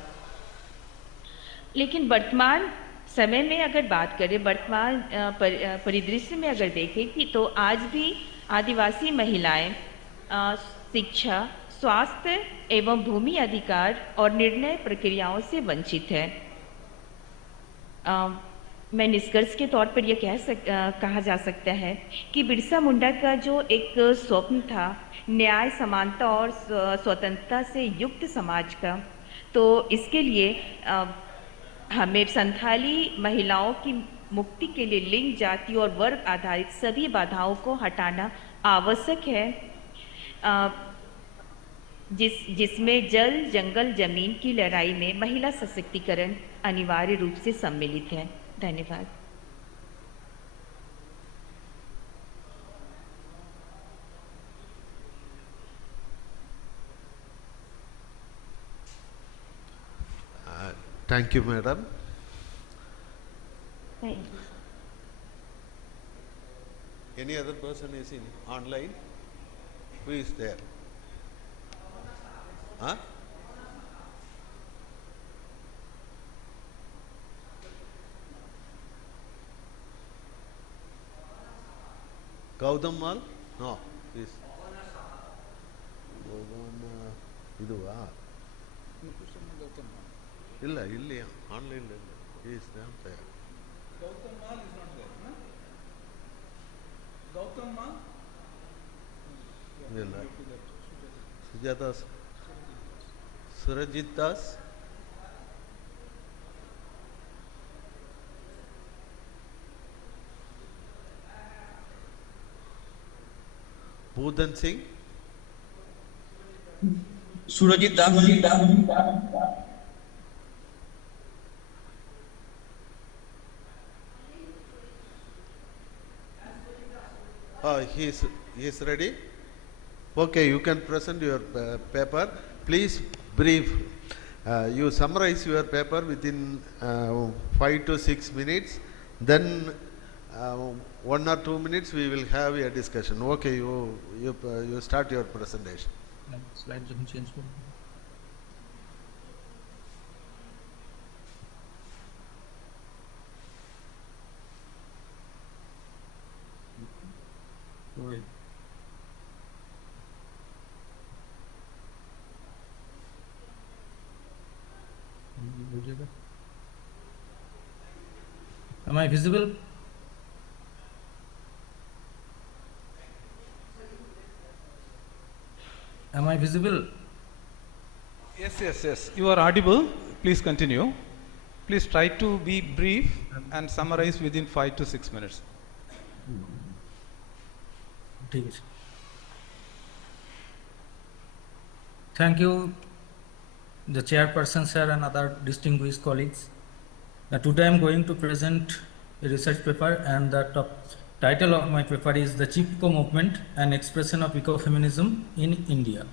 लेकिन वर्तमान समय में अगर बात करें, वर्तमान परिदृश्य में अगर देखें कि तो आज भी आदिवासी महिलाएं शिक्षा, स्वास्थ्य एवं भूमि अधिकार और निर्णय प्रक्रियाओं से वंचित है। मैं निष्कर्ष के तौर पर यह कहा जा सकता है कि बिरसा मुंडा का जो एक स्वप्न था न्याय, समानता और स्वतंत्रता से युक्त समाज का, तो इसके लिए हमें संथाली महिलाओं की मुक्ति के लिए लिंग, जाति और वर्ग आधारित सभी बाधाओं को हटाना आवश्यक है, जिसमें जल, जंगल, जमीन की लड़ाई में महिला सशक्तिकरण अनिवार्य रूप से सम्मिलित है। धन्यवाद। Thank you, madam. Thank you. Any other person is in online? Who is there? Huh? Gautam Mal? No, please. ಇದುವಾ ಇಲ್ಲ ಇಲ್ಲಿ online is Gautam Mal is not there, no? Gautam Mal? ಇಲ್ಲ Sujata Surjit Das Bhudan Singh Surajit Das. He is ready. Okay, you can present your paper. Please brief. You summarize your paper within 5 to 6 minutes. Then 1 or 2 minutes we will have a discussion. Okay, you start your presentation. Slide change. Am I visible? Am I visible? Yes. You are audible. Please continue. Please try to be brief and summarize within 5 to 6 minutes. Thank you, the chairperson sir and other distinguished colleagues. Today I am going to present a research paper, and the title of my paper is The Chipko Movement, an Expression of Ecofeminism in India.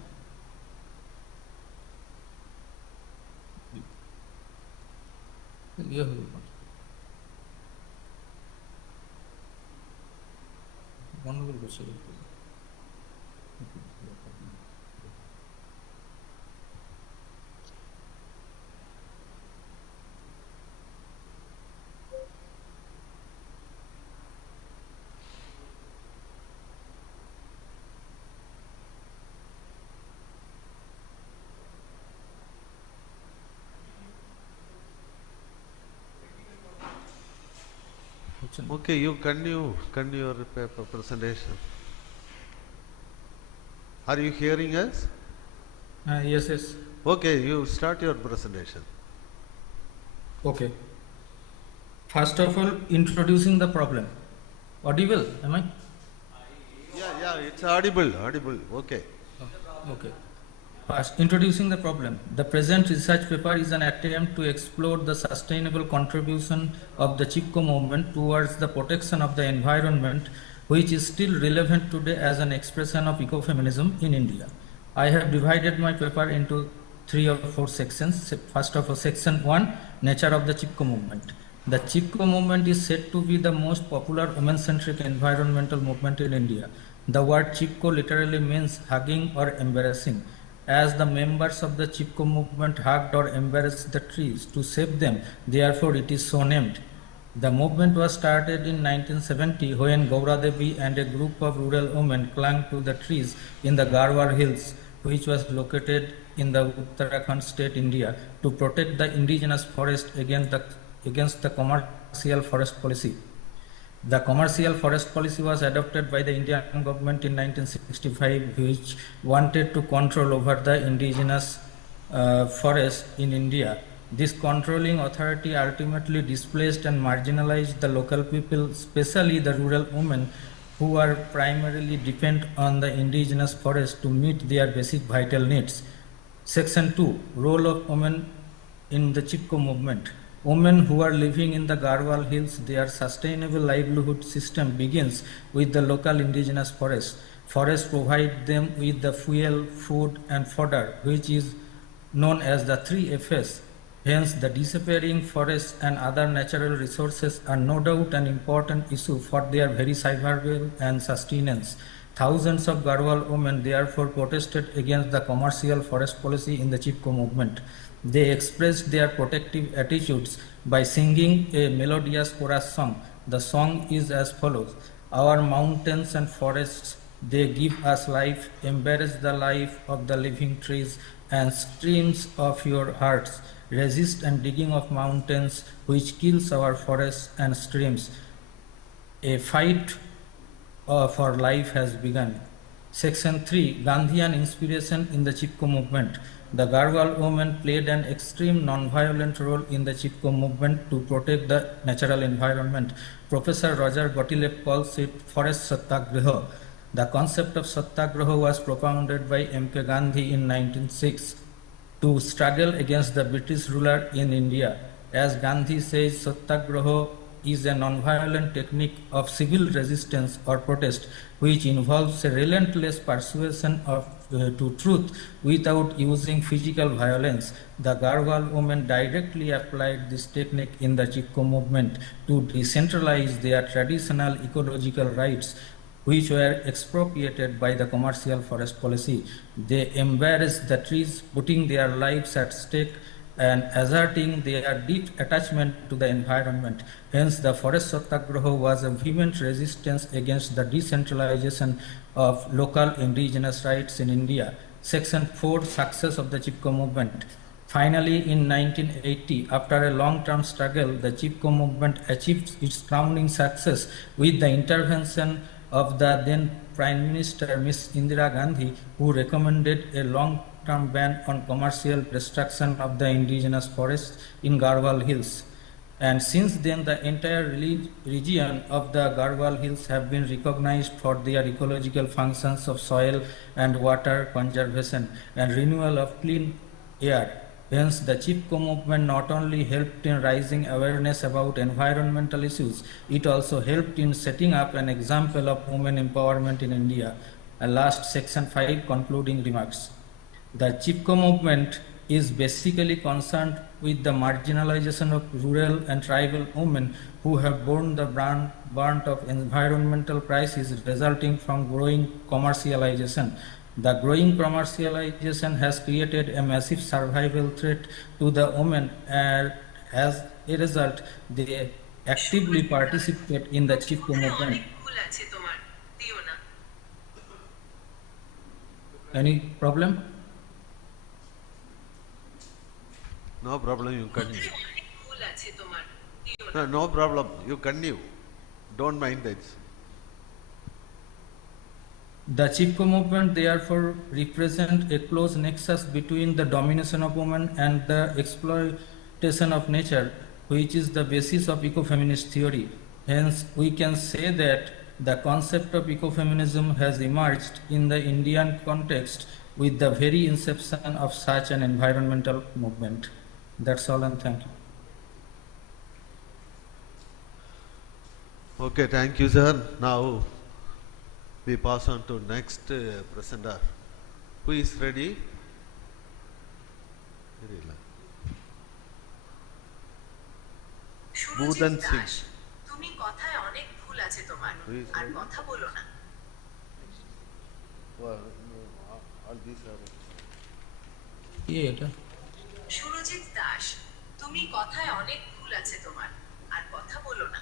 Okay, you continue your paper presentation. Are you hearing us? Yes. Okay, you start your presentation. Okay. First of all, introducing the problem. Audible, am I? Yeah, it's audible. Okay. Okay. First, introducing the problem. The present research paper is an attempt to explore the sustainable contribution of the Chipko movement towards the protection of the environment, which is still relevant today as an expression of ecofeminism in India. I have divided my paper into 3 or 4 sections. First of all, section 1, nature of the Chipko movement. The Chipko movement is said to be the most popular women-centric environmental movement in India. The word Chipko literally means hugging or embarrassing. As the members of the Chipko movement hugged or embraced the trees to save them, therefore it is so named. The movement was started in 1970 when Gaura Devi and a group of rural women clung to the trees in the Garhwal Hills, which was located in the Uttarakhand state, India, to protect the indigenous forest against the commercial forest policy. The commercial forest policy was adopted by the Indian government in 1965, which wanted to control over the indigenous forest in India. This controlling authority ultimately displaced and marginalized the local people, especially the rural women who are primarily dependent on the indigenous forest to meet their basic vital needs. Section 2, role of women in the Chipko movement. Women who are living in the Garhwal Hills, their sustainable livelihood system begins with the local indigenous forest. Forests provide them with the fuel, food and fodder, which is known as the 3Fs. Hence, the disappearing forests and other natural resources are no doubt an important issue for their very survival and sustenance. Thousands of Garhwal women therefore protested against the commercial forest policy in the Chipko movement. They expressed their protective attitudes by singing a melodious chorus song. The song is as follows. Our mountains and forests, they give us life, embrace the life of the living trees, and streams of your hearts. Resist and digging of mountains, which kills our forests and streams. A fight for life has begun. Section 3, Gandhian inspiration in the Chipko movement. The Garhwal women played an extreme non-violent role in the Chipko movement to protect the natural environment. Professor Roger Gottlieb calls it forest satyagraha. The concept of satyagraha was propounded by M.K. Gandhi in 1906 to struggle against the British ruler in India. As Gandhi says, satyagraha is a non-violent technique of civil resistance or protest which involves a relentless persuasion to truth without using physical violence. The Garhwal women directly applied this technique in the Chipko movement to decentralize their traditional ecological rights, which were expropriated by the commercial forest policy. They embraced the trees, putting their lives at stake and asserting their deep attachment to the environment. Hence, the forest satyagraha was a vehement resistance against the decentralization of local indigenous rights in India. Section 4, Success of the Chipko movement. Finally, in 1980, after a long-term struggle, the Chipko movement achieved its crowning success with the intervention of the then Prime Minister Ms. Indira Gandhi, who recommended a long-term ban on commercial destruction of the indigenous forests in Garhwal Hills. And since then, the entire region of the Garhwal Hills have been recognized for their ecological functions of soil and water conservation and renewal of clean air. Hence, the Chipko movement not only helped in raising awareness about environmental issues, it also helped in setting up an example of women empowerment in India. Last, section 5, concluding remarks. The Chipko movement is basically concerned with the marginalization of rural and tribal women who have borne the brunt of environmental crises resulting from growing commercialization. The growing commercialization has created a massive survival threat to the women, and as a result, they actively participate in the Chipko movement. Any problem? No problem, you continue. No problem, you continue. Don't mind that. The Chipko movement therefore represents a close nexus between the domination of women and the exploitation of nature, which is the basis of ecofeminist theory. Hence, we can say that the concept of ecofeminism has emerged in the Indian context with the very inception of such an environmental movement. That's all, and thank you. Okay, thank you, sir. Now we pass on to next presenter. Who is ready? Nutan Singh. তুমি কথায় অনেক ভুল আছে তোমার আর কথা বলো না সুরজিৎ দাস তুমি কথায় অনেক ভুল আছে তোমার আর কথা বলো না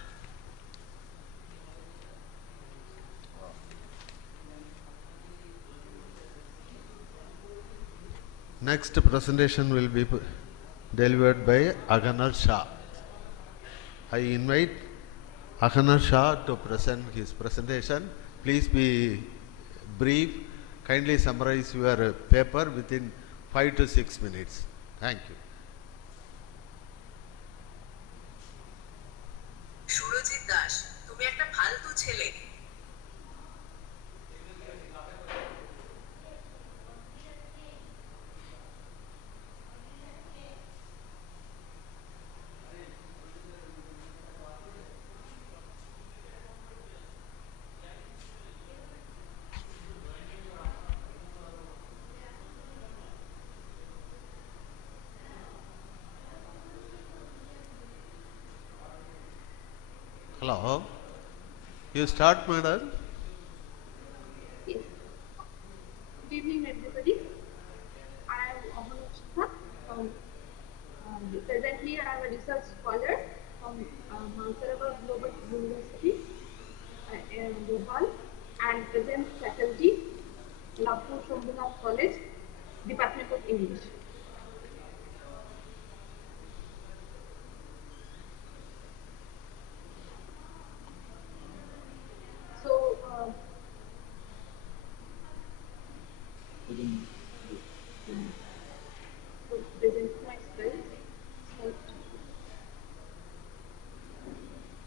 Next presentation will be delivered by Aan Sha. I invite Aan Sha to present his presentation. Please be brief. Kindly summarize your paper within 5 to 6 minutes. Thank you. Surajit Das তুমি একটা ফালতু ছেলে Hello. You start, madam. Yes. Good evening, everybody. I am Aan Sha. Presently, I am a research scholar from Mahali Global University Birbhum and present faculty, Lapur Shambhunath College, Department of English. So,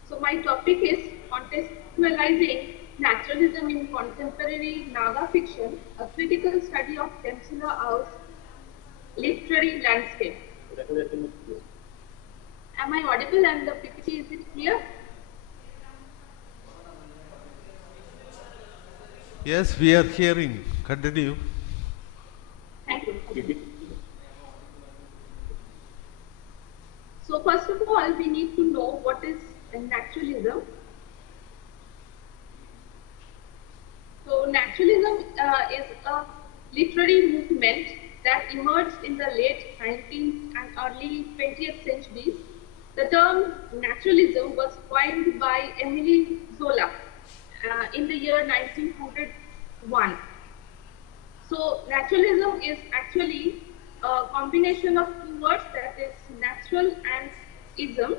so my topic is contextualizing naturalism in contemporary Naga fiction, a critical study of Temsula Au's literary landscape. Am I audible and the PPT, is it clear? Yes, we are hearing. Continue. Thank you. So first of all, we need to know what is naturalism. So naturalism is a literary movement that emerged in the late 19th and early 20th centuries. The term naturalism was coined by Emile Zola in the year 1901. So naturalism is actually a combination of two words, that is natural and ism,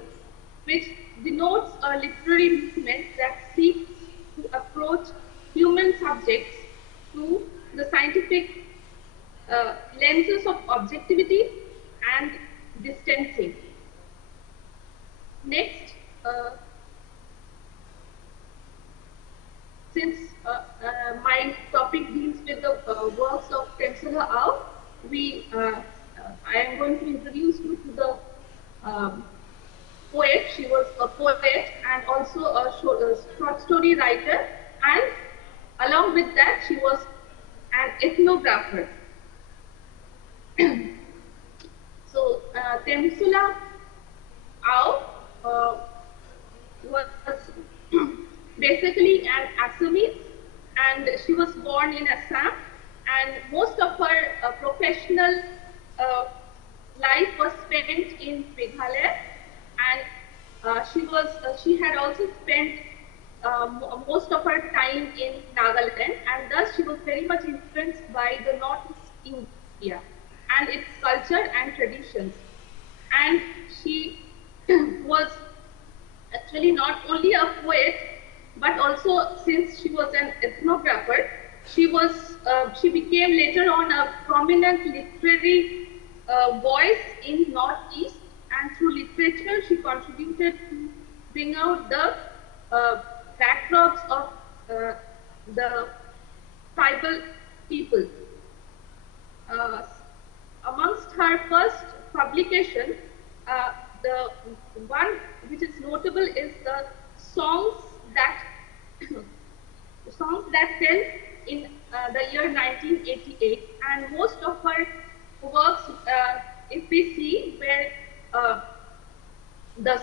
which denotes a literary movement that seeks to approach human subjects through the scientific lenses of objectivity and distancing. Next, since my topic deals with the works of Temsula Au, I am going to introduce you to the poet. She was a poet and also a short story writer, and along with that she was an ethnographer. So Temsula Au was basically an Assamese, and she was born in Assam, and most of her professional life was spent in Meghalaya, and she had also spent most of her time in Nagaland, and thus she was very much influenced by the Northeast India and its culture and traditions. And she was actually not only a poet, but also, since she was an ethnographer, she became later on a prominent literary voice in Northeast, and through literature she contributed to bring out the backdrops of the tribal people. Amongst her first publication, the one which is notable is the songs that fell in the year 1988, and most of her works, if we see, where the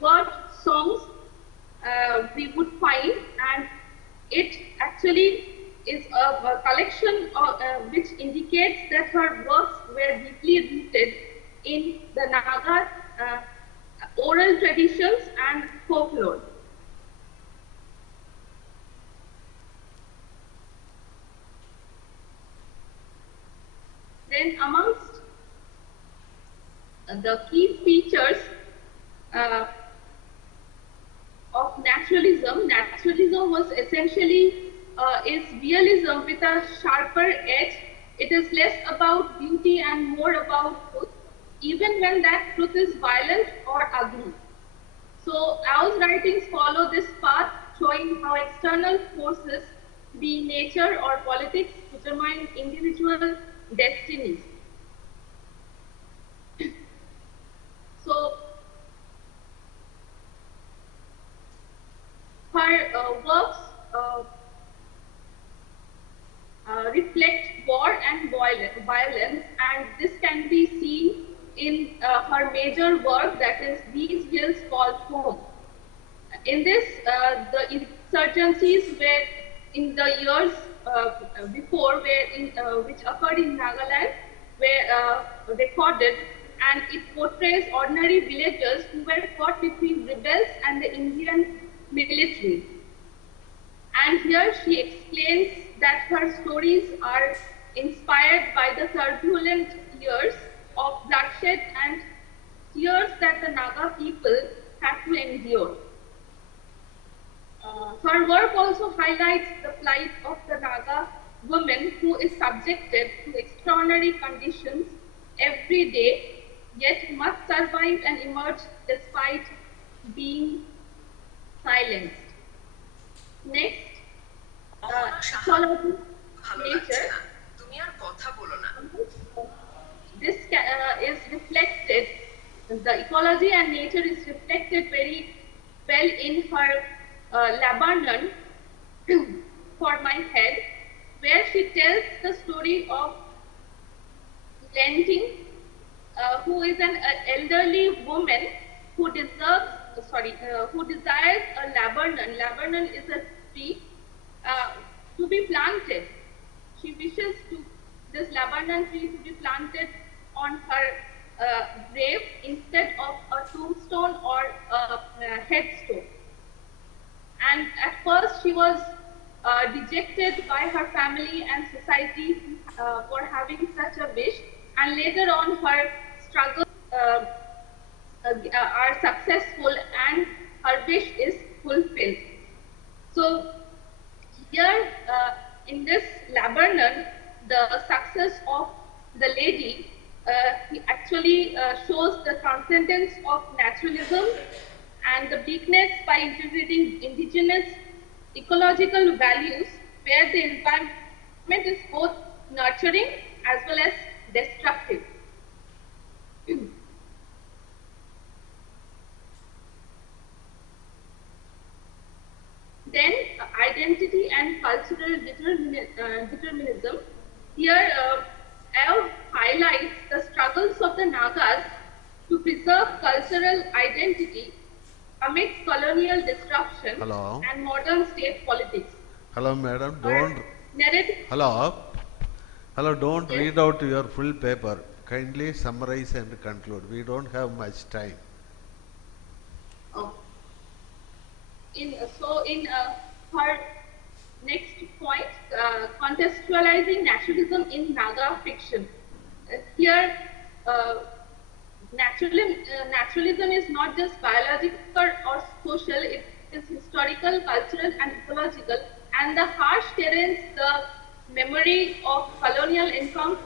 word songs we would find, and it actually is a collection of, which indicates that her works were deeply rooted in the Naga oral traditions and folklore. Then amongst the key features of naturalism was essentially is realism with a sharper edge. It is less about beauty and more about truth, even when that truth is violent or ugly. So Au's writings follow this path, showing how external forces, be nature or politics, determine individual destinies. So her works reflect war and violence, and this can be seen in her major work, that is These Hills Called Home. In this, the insurgencies were in the years before, which occurred in Nagaland, were recorded, and it portrays ordinary villagers who were caught between rebels and the Indian military. And here she explains that her stories are inspired by the turbulent years of bloodshed and tears that the Naga people had to endure. Her work also highlights the plight of the Naga woman who is subjected to extraordinary conditions every day, yet must survive and emerge despite being silenced. Next, ecology, nature. This is reflected, the ecology and nature is reflected very well in her Lebanon for my head, where she tells the story of Lenting, who is an elderly woman who who desires a Lebanon. Lebanon is a tree to be planted. She wishes this Lebanon tree to be planted on her grave instead of a tombstone or a headstone. And at first she was dejected by her family and society for having such a wish, and later on her struggles are successful and her wish is fulfilled. So here in this Lebanon, the success of the lady actually shows the transcendence of naturalism and the bleakness by integrating indigenous ecological values, where the environment is both nurturing as well as destructive. Then identity and cultural determinism. Here Ev highlights the struggles of the Nagas to preserve cultural identity amidst colonial disruption and modern state politics. Hello, madam. Don't Yes. read out your full paper. Kindly summarize and conclude. We don't have much time. Oh. In her next point, contextualizing naturalism in Naga fiction. Here, naturalism is not just biological or social, it is historical, cultural and ecological, and the harsh terrains, the memory of colonial encounters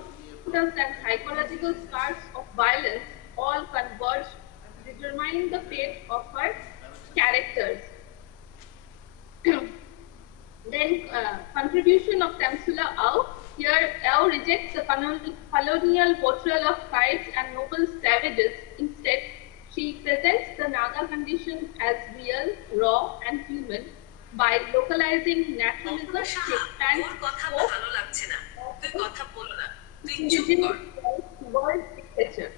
and psychological scars of violence all converge, determining the fate of her characters. Then contribution of Tamsula Au. Here Au rejects the colonial portrayal of tribes and noble savages. Instead, she presents the Naga condition as real, raw and human by localizing naturalism to expand scope of indigenous world literature.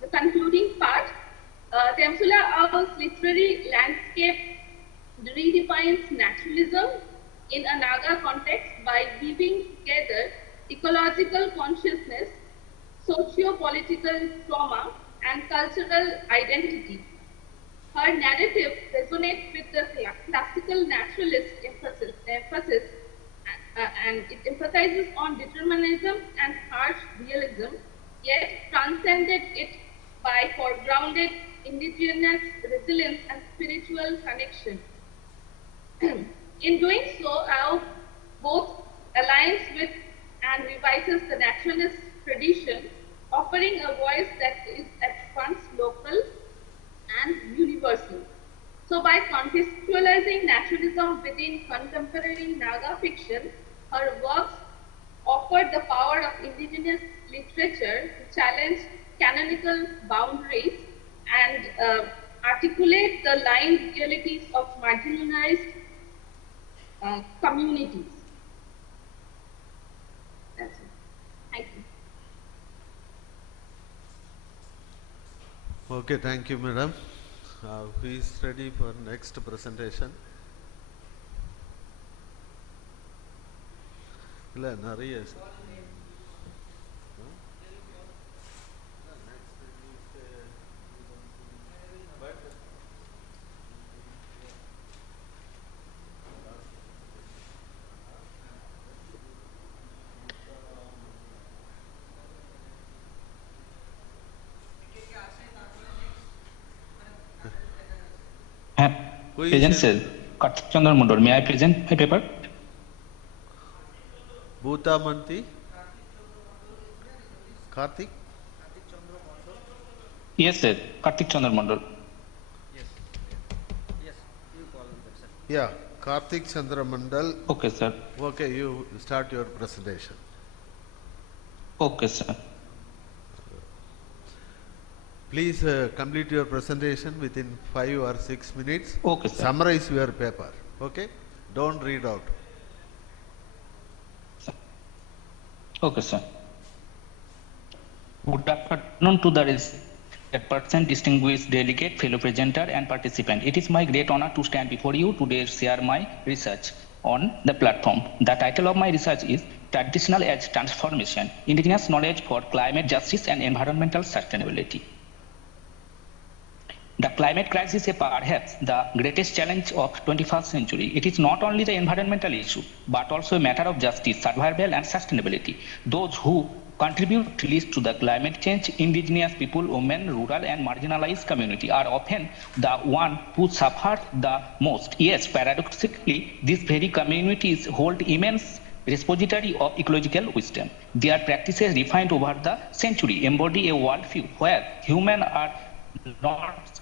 The concluding part, Tamsula Au's literary landscape redefines naturalism in a Naga context by weaving together ecological consciousness, socio-political trauma, and cultural identity. Her narrative resonates with the classical naturalist emphasis and it emphasizes on determinism and harsh realism, yet transcended it by foregrounded indigenous resilience and spiritual connection. In doing so, Au both aligns with and revises the naturalist tradition, offering a voice that is at once local and universal. So by contextualizing naturalism within contemporary Naga fiction, her works offered the power of indigenous literature to challenge canonical boundaries and articulate the lined realities of marginalized communities. That's it. Thank you. Okay, thank you, madam. Who is ready for next presentation? Who is Present, in- sir. Karthik Chandra Mandal. May I present my paper? Bhuta Manti? Karthik? Yes, sir. Karthik Chandra Mandal. Yeah, Karthik Chandra Mandal. Okay, sir. Okay, you start your presentation. Okay, sir. Please complete your presentation within 5 or 6 minutes. Okay, sir. Summarize your paper. Okay? Don't read out. Okay, sir. Good afternoon to the person, distinguished delegate, fellow presenter and participant. It is my great honor to stand before you today share my research on the platform. The title of my research is Traditional as Transformation, Indigenous Knowledge for Climate Justice and Environmental Sustainability. The climate crisis is perhaps the greatest challenge of 21st century. It is not only the environmental issue, but also a matter of justice, survival and sustainability. Those who contribute least to the climate change, indigenous people, women, rural and marginalized community are often the one who suffer the most. Yes, paradoxically, these very communities hold immense repository of ecological wisdom. Their practices refined over the century embody a worldview where humans are not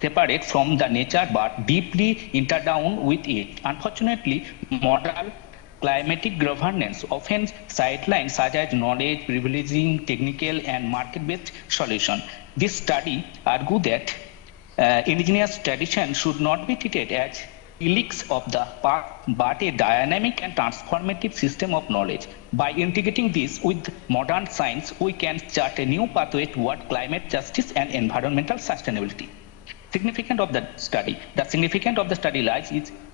separate from the nature but deeply intertwined with it. Unfortunately, modern climatic governance often sidelines such as knowledge, privileging, technical and market-based solution. This study argues that indigenous tradition should not be treated as relics of the past but a dynamic and transformative system of knowledge. By integrating this with modern science, we can chart a new pathway toward climate justice and environmental sustainability. The significance of the study lies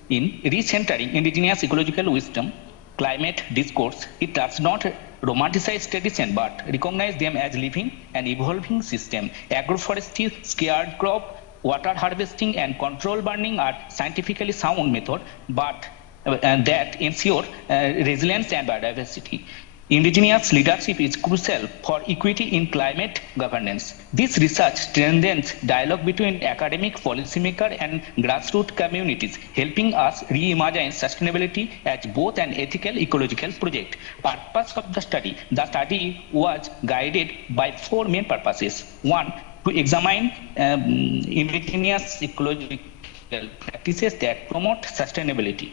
in recentering indigenous ecological wisdom, climate discourse. It does not romanticize tradition but recognize them as living and evolving system. Agroforestry, scared crop, water harvesting and control burning are scientifically sound methods but that ensure resilience and biodiversity. Indigenous leadership is crucial for equity in climate governance. This research strengthens dialogue between academic, policymakers, and grassroots communities, helping us reimagine sustainability as both an ethical ecological project. Purpose of the study was guided by 4 main purposes. 1, to examine indigenous ecological practices that promote sustainability.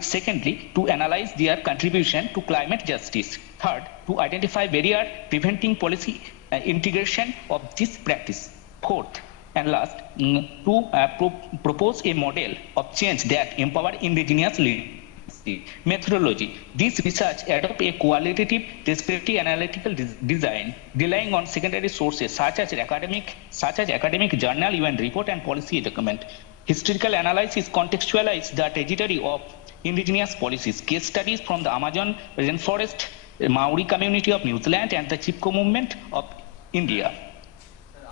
Secondly, to analyze their contribution to climate justice. Third, to identify barriers preventing policy integration of this practice. Fourth, and last, to propose a model of change that empower indigenous literacy. Methodology. This research adopts a qualitative, descriptive, analytical design, relying on secondary sources such as academic journal, UN report, and policy document. Historical analysis contextualizes the trajectory of indigenous policies. Case studies from the Amazon rainforest, Maori community of New Zealand, and the Chipko movement of India.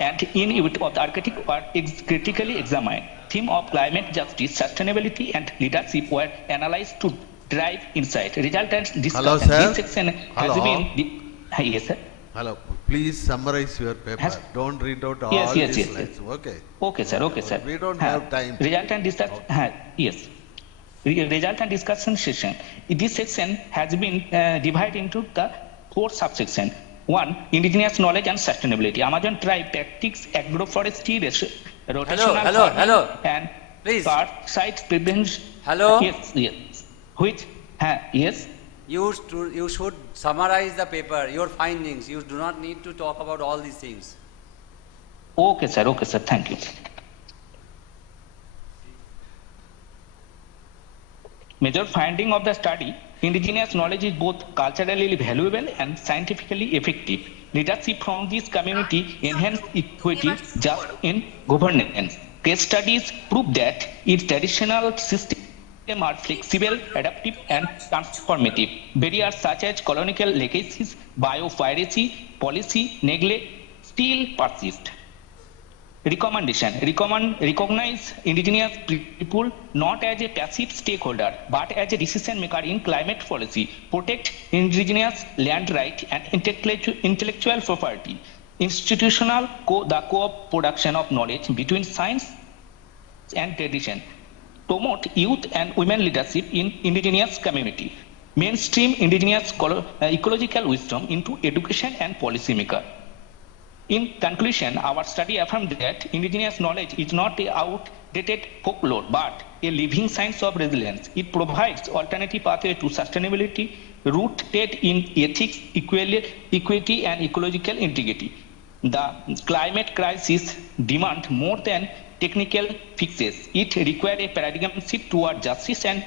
And Inuit of the Arctic were critically examined. Theme of climate justice, sustainability, and leadership were analyzed to drive insight. Resultant discussion. Hello, sir. This section has been. Yes, sir. Hello. Please summarize your paper. Don't read out all Yes. slides. Okay. Okay, sir. Okay, sir. We don't have time. Result and discussion. Yes. Result and discussion session. This section has been divided into the 4 subsections. 1, indigenous knowledge and sustainability. Amazon tribe practice agroforestry, rotational farming, and please. site prevention. Hello. Yes. Which? Yes. You should summarize the paper, your findings. You do not need to talk about all these things. Okay, sir. Thank you. Major finding of the study: indigenous knowledge is both culturally valuable and scientifically effective. Leadership from this community enhance equity just in governance. Case studies prove that its traditional system are flexible, adaptive, and transformative. Barriers such as colonial legacies, biopiracy, policy neglect still persist. Recommendation: recognize indigenous people not as a passive stakeholder but as a decision maker in climate policy. Protect indigenous land right and intellectual property. Institutional co-production of knowledge between science, and tradition, promote youth and women leadership in indigenous community, mainstream indigenous ecological wisdom into education and policymaker. In conclusion, our study affirmed that indigenous knowledge is not an outdated folklore, but a living science of resilience. It provides alternative pathway to sustainability rooted in ethics, equity, and ecological integrity. The climate crisis demands more than technical fixes. It requires a paradigm shift toward justice and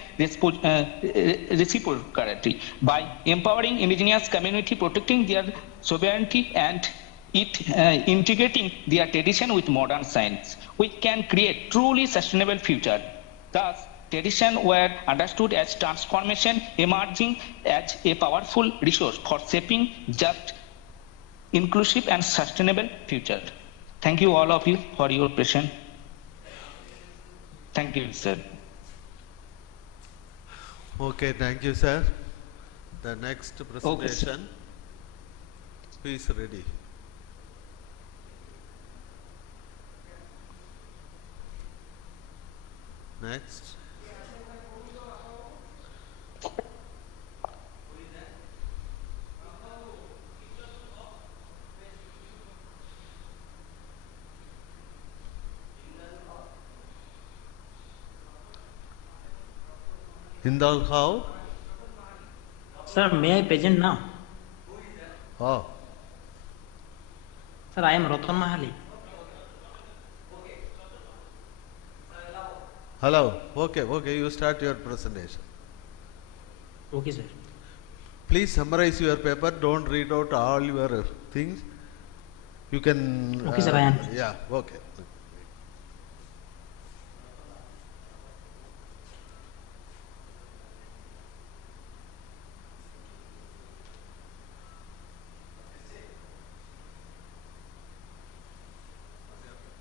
reciprocity. By empowering indigenous community, protecting their sovereignty, and integrating their tradition with modern science, we can create truly sustainable future. Thus, tradition were understood as transformation, emerging as a powerful resource for shaping just, inclusive, and sustainable future. Thank you all of you for your patience. Thank you, sir. Okay, thank you, sir. The next presentation, Okay, please ready. Next. Indadul Hawk. Sir, may I present now? Oh. Sir, I am Nutan Mahali. Hello. Okay, you start your presentation. Okay, sir. Please summarize your paper. Don't read out all your things. You can. Okay, sir, I am. Yeah, okay.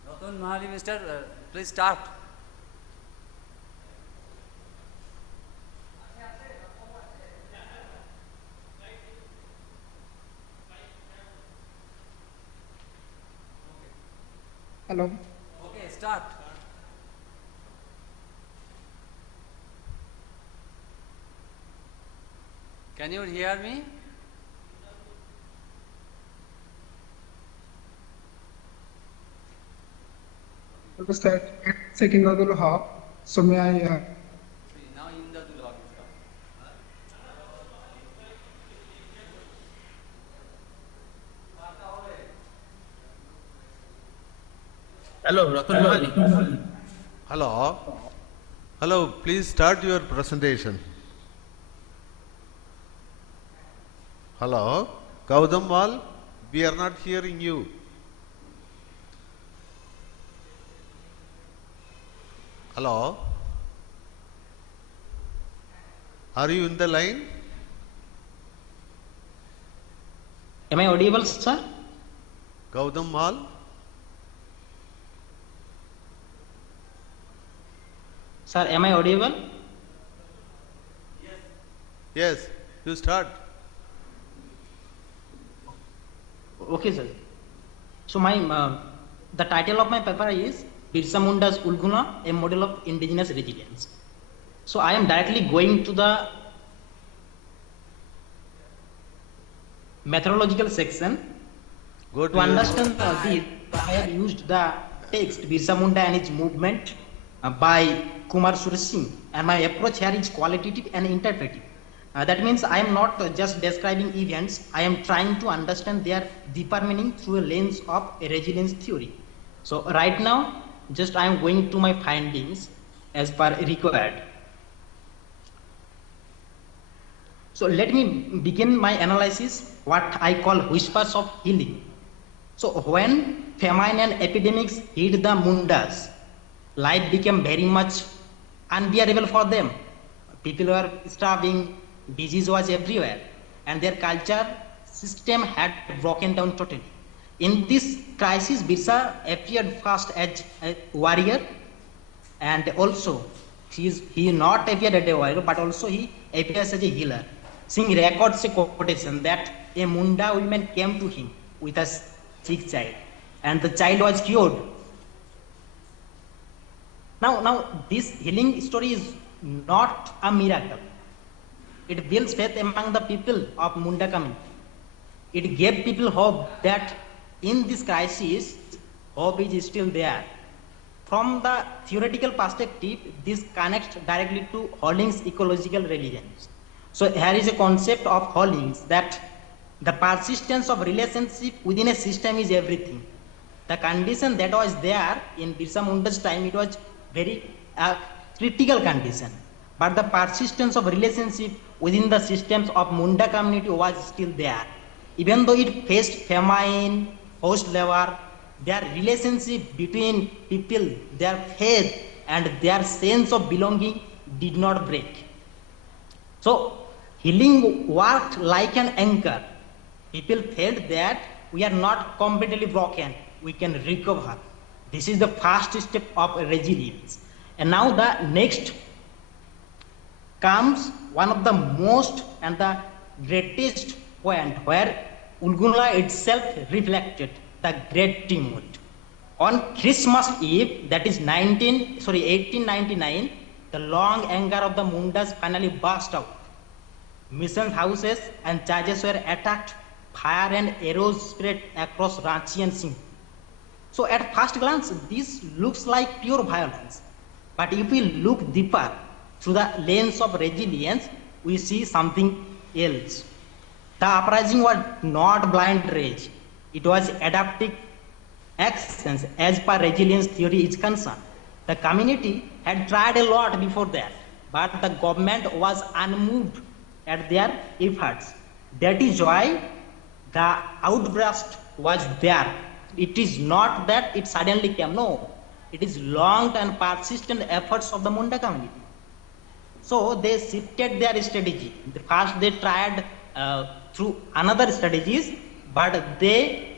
Nutan Mahali, Mr. Please start. Hello. Okay, start. Can you hear me? Hello, sir. Second Indadul Hawk. So may I? Now Indadul Hawk is coming. Hello, Nutan Mahali. Hello, please start your presentation. Hello, Gautam Wal, we are not hearing you. Hello, are you in the line? Am I audible, sir? Gautam Wal? Sir, am I audible? Yes, you start. Okay, sir. So the title of my paper is Birsa Munda's Ulguna, a model of indigenous resilience. So I am directly going to the methodological section. Go to understand this. I have used the text Birsa Munda and its movement by Kumar Suraj Singh, and my approach here is qualitative and interpretive. That means I am not just describing events, I am trying to understand their deeper meaning through a lens of a resilience theory. So right now, just I am going to my findings as per required. So let me begin my analysis, what I call whispers of healing. So when famine and epidemics hit the Mundas, life became very much unbearable for them. People were starving, disease was everywhere, and their culture system had broken down totally. In this crisis, Birsa appeared first as a warrior, and also he not appeared as a warrior, but also he appears as a healer. Singh records a quotation that a Munda woman came to him with a sick child, and the child was cured. Now this healing story is not a miracle. It builds faith among the people of Munda community. It gave people hope that in this crisis, hope is still there. From the theoretical perspective, this connects directly to Hollings' ecological religions. So here is a concept of Hollings that the persistence of relationship within a system is everything. The condition that was there in Birsa Munda's time, it was very critical condition. But the persistence of relationship within the systems of Munda community was still there. Even though it faced famine, forced labor, their relationship between people, their faith and their sense of belonging did not break. So healing worked like an anchor. People felt that we are not completely broken, we can recover. This is the first step of resilience. And now the next comes one of the most and the greatest point where Ulgunla itself reflected the great teamwork. On Christmas Eve, that is 1899, the long anger of the Mundas finally burst out. Mission houses and churches were attacked, fire and arrows spread across Ranchi and Singh. So at first glance, this looks like pure violence. But if we look deeper through the lens of resilience, we see something else. The uprising was not blind rage. It was adaptive actions as per resilience theory is concerned. The community had tried a lot before that, but the government was unmoved at their efforts. That is why the outburst was there. It is not that it suddenly came, no. It is long and persistent efforts of the Munda community. So they shifted their strategy. First they tried through another strategies, but they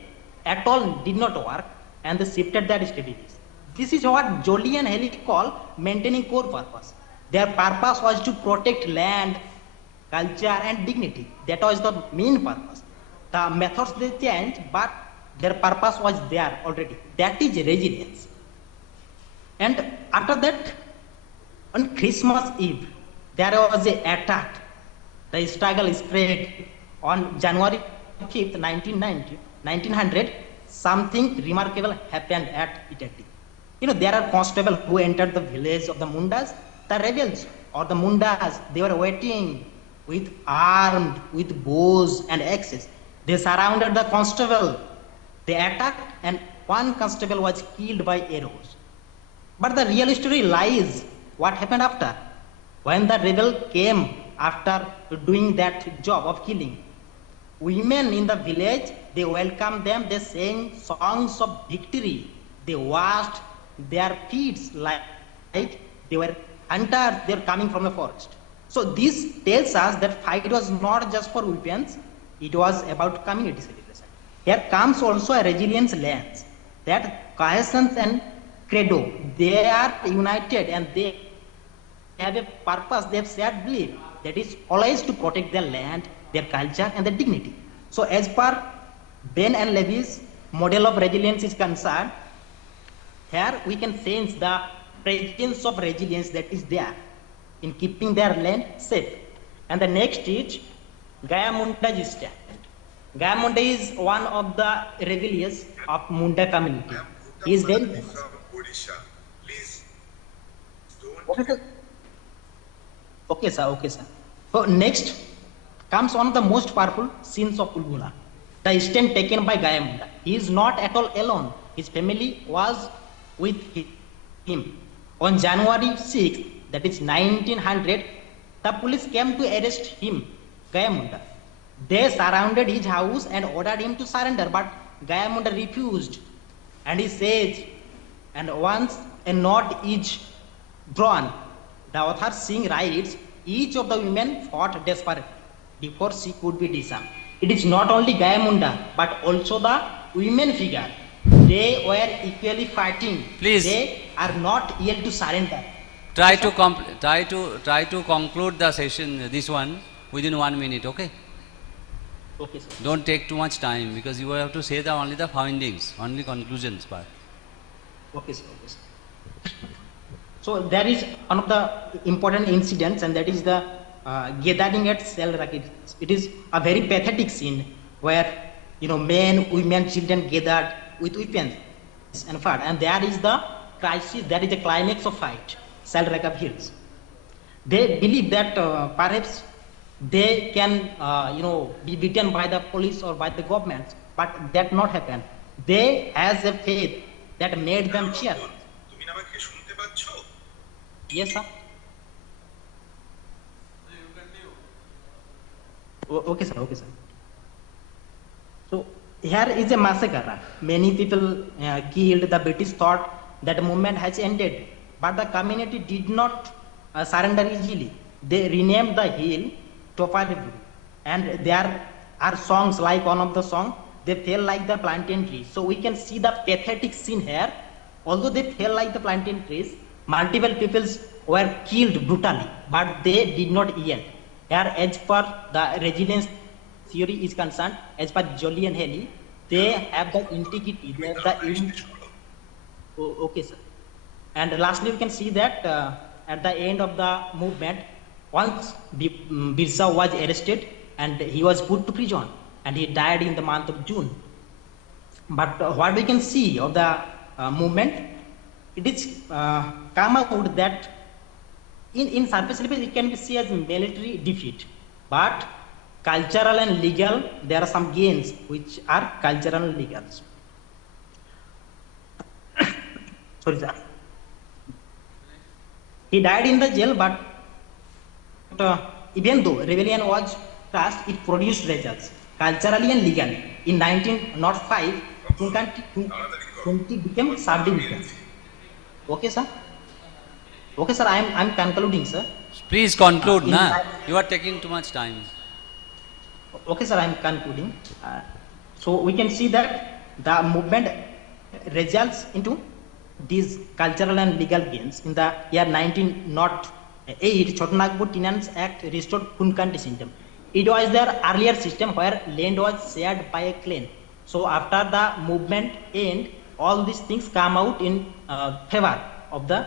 at all did not work and they shifted their strategies. This is what Jolie and Haley call maintaining core purpose. Their purpose was to protect land, culture and dignity. That was the main purpose. The methods they changed, but their purpose was there already. That is resilience. And after that, on Christmas Eve, there was an attack. The struggle spread. On January 5th, 1900, something remarkable happened at Itati. You know, there are constables who entered the village of the Mundas. The rebels or the Mundas, they were waiting with armed, with bows and axes. They surrounded the constable. They attacked and one constable was killed by arrows. But the real story lies what happened after. When the rebel came after doing that job of killing, women in the village, they welcomed them, they sang songs of victory. They washed their feet like they were hunters, they were coming from the forest. So this tells us that fight was not just for weapons, it was about community celebration. Here comes also a resilience lens, that cohesion and credo, they are united and they have a purpose, they have shared belief, that is always to protect their land, their culture and their dignity. So as per Ben and Levy's model of resilience is concerned, here we can sense the presence of resilience that is there in keeping their land safe. And the next is Gaya Munda's stand. Gaya Munda is one of the rebellious of Munda community. He is very famous. Okay sir. So next comes one of the most powerful scenes of Ulgula, the stand taken by Gaya Munda. He is not at all alone. His family was with him. On January 6th, that is 1900, the police came to arrest him, Gaya Munda. They surrounded his house and ordered him to surrender, but Gaya Munda refused. And he says, and once a knot is drawn, the author Singh writes, each of the women fought desperately before she could be disarmed. It is not only Gaya Munda, but also the women figure. They were equally fighting. Please. They are not yet to surrender. Try to conclude the session, this one, within 1 minute, okay? Okay, sir. Don't take too much time because you have to say only the findings, only conclusions part. Okay, sir. So there is one of the important incidents, and that is the gathering at Cell Rakit. It is a very pathetic scene where men, women, children gathered with weapons and fought, and there is the crisis, that is the climax of fight. Cell Rakab Hills. They believe that perhaps they can be beaten by the police or by the government, but that not happen. They has a faith that made them cheer. Yes, sir. Okay, sir. Okay, sir. So here is a massacre. Many people killed. The British thought that movement has ended, but the community did not surrender easily. They renamed the hill Toparibur, and there are songs like one of the song. They fell like the plantain trees. So we can see the pathetic scene here. Although they fell like the plantain trees, multiple peoples were killed brutally, but they did not yield. Here, as per the resilience theory is concerned, as per Jolie and Haley, they have the integrity, they have the okay, sir. And lastly, we can see that at the end of the movement, once Birsa was arrested and he was put to prison, and he died in the month of June. But what we can see of the movement, it is come out that in surface level it can be seen as military defeat, but cultural and legal, there are some gains which are cultural and legal. Sorry, sir. He died in the jail, but even though rebellion was crushed, it produced results culturally and legally. In 1905, Kunti became subdivision. Okay, sir. Okay, sir. I am concluding, sir. Please conclude, you are taking too much time. Okay, sir. I am concluding. So we can see that the movement results into these cultural and legal gains. In the year 1908, Chotanagpur Tenants Act restored Kunkanti system. It was their earlier system where land was shared by a clan. So after the movement end, all these things come out in favor of the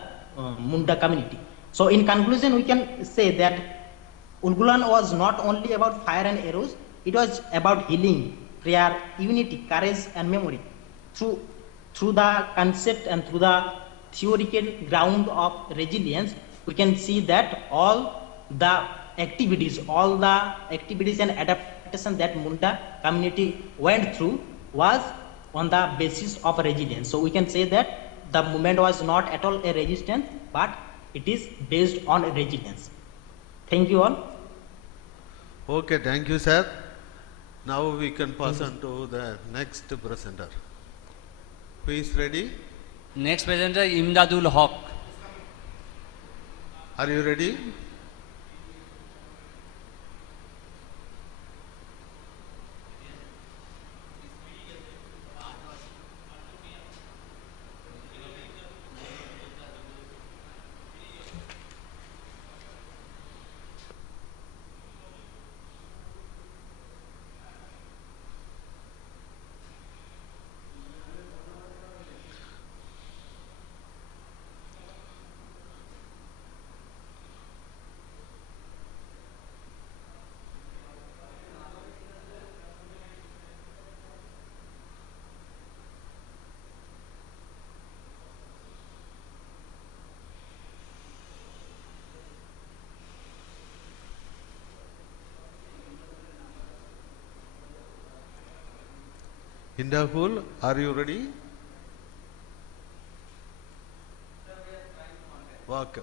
Munda community. So in conclusion, we can say that Ulgulan was not only about fire and arrows, it was about healing, prayer, unity, courage and memory. Through the concept and through the theoretical ground of resilience, we can see that all the activities and adaptation that Munda community went through was on the basis of resilience. So we can say that the movement was not at all a resistance, but it is based on resilience. Thank you all. Okay, thank you, sir. Now we can pass on to the next presenter. Who is ready? Next presenter, Indadul Hawk. Are you ready? Indahul, are you ready? Okay.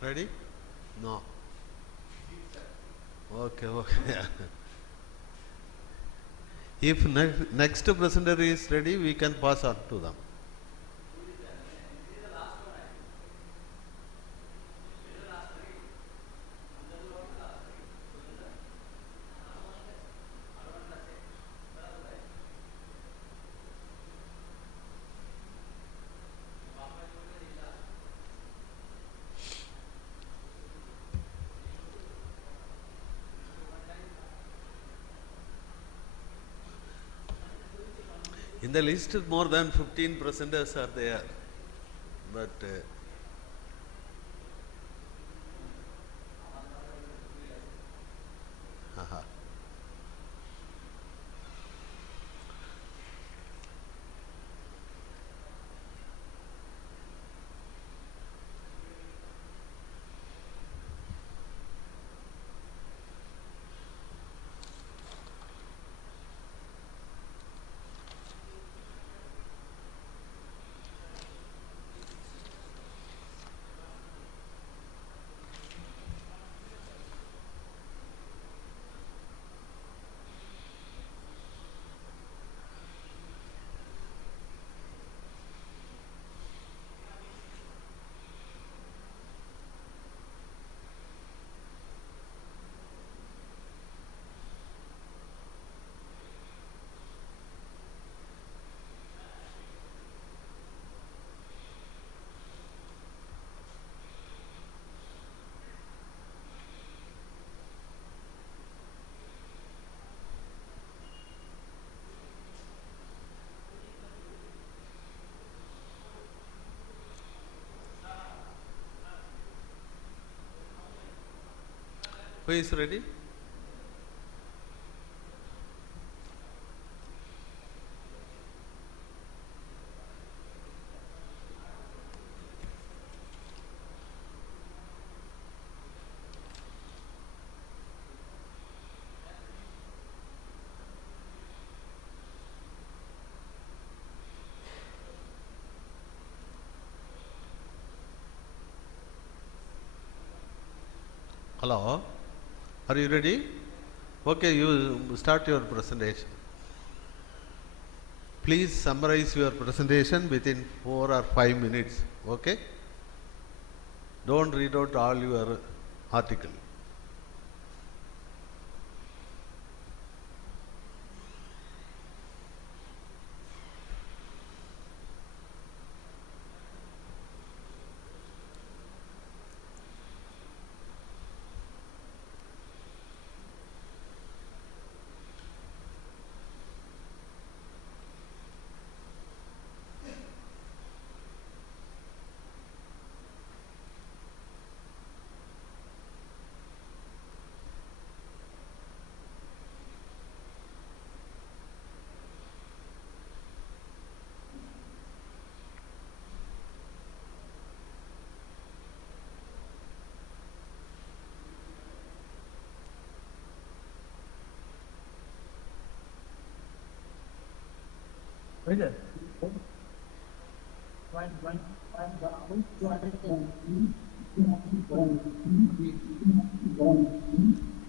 Ready? No. Okay, okay. If next presenter is ready, we can pass on to them. In the list, more than 15 presenters are there, but who is ready? Hello, are you ready? Okay, you start your presentation. Please summarize your presentation within 4 or 5 minutes, okay? Don't read out all your article.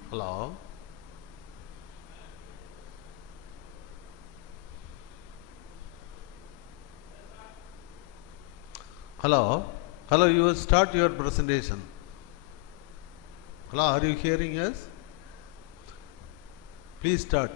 Hello. Hello. Hello, you will start your presentation. Hello, are you hearing us? Please start.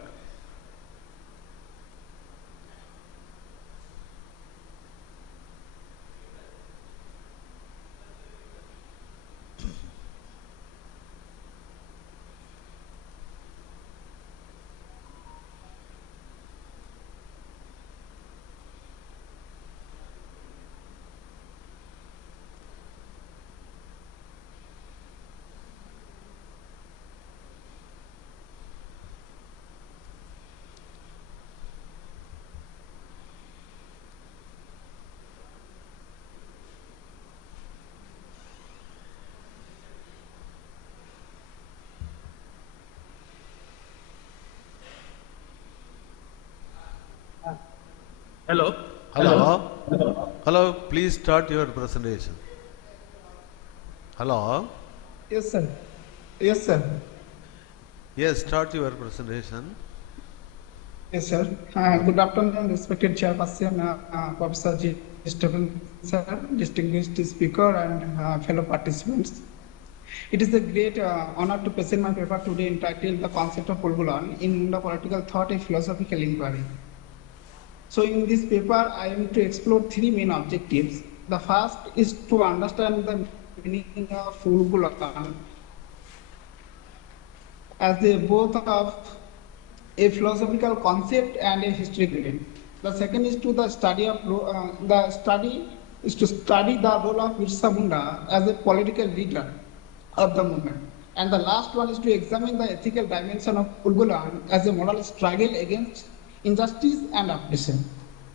Hello. Hello. Hello. Hello. Please start your presentation. Hello. Yes, sir. Yes, sir. Yes, start your presentation. Yes, sir. Good afternoon, respected chairperson, Professor G. Stephen, sir, distinguished speaker, and fellow participants. It is a great honor to present my paper today entitled The Concept of Ulgulan in the Political Thought, a Philosophical Inquiry. So in this paper, I am to explore three main objectives. The first is to understand the meaning of Ulgulan as they both of a philosophical concept and a historical event. The second is to study the role of Birsa Munda as a political leader of the movement. And the last one is to examine the ethical dimension of Ulgulan as a moral struggle against injustice and oppression.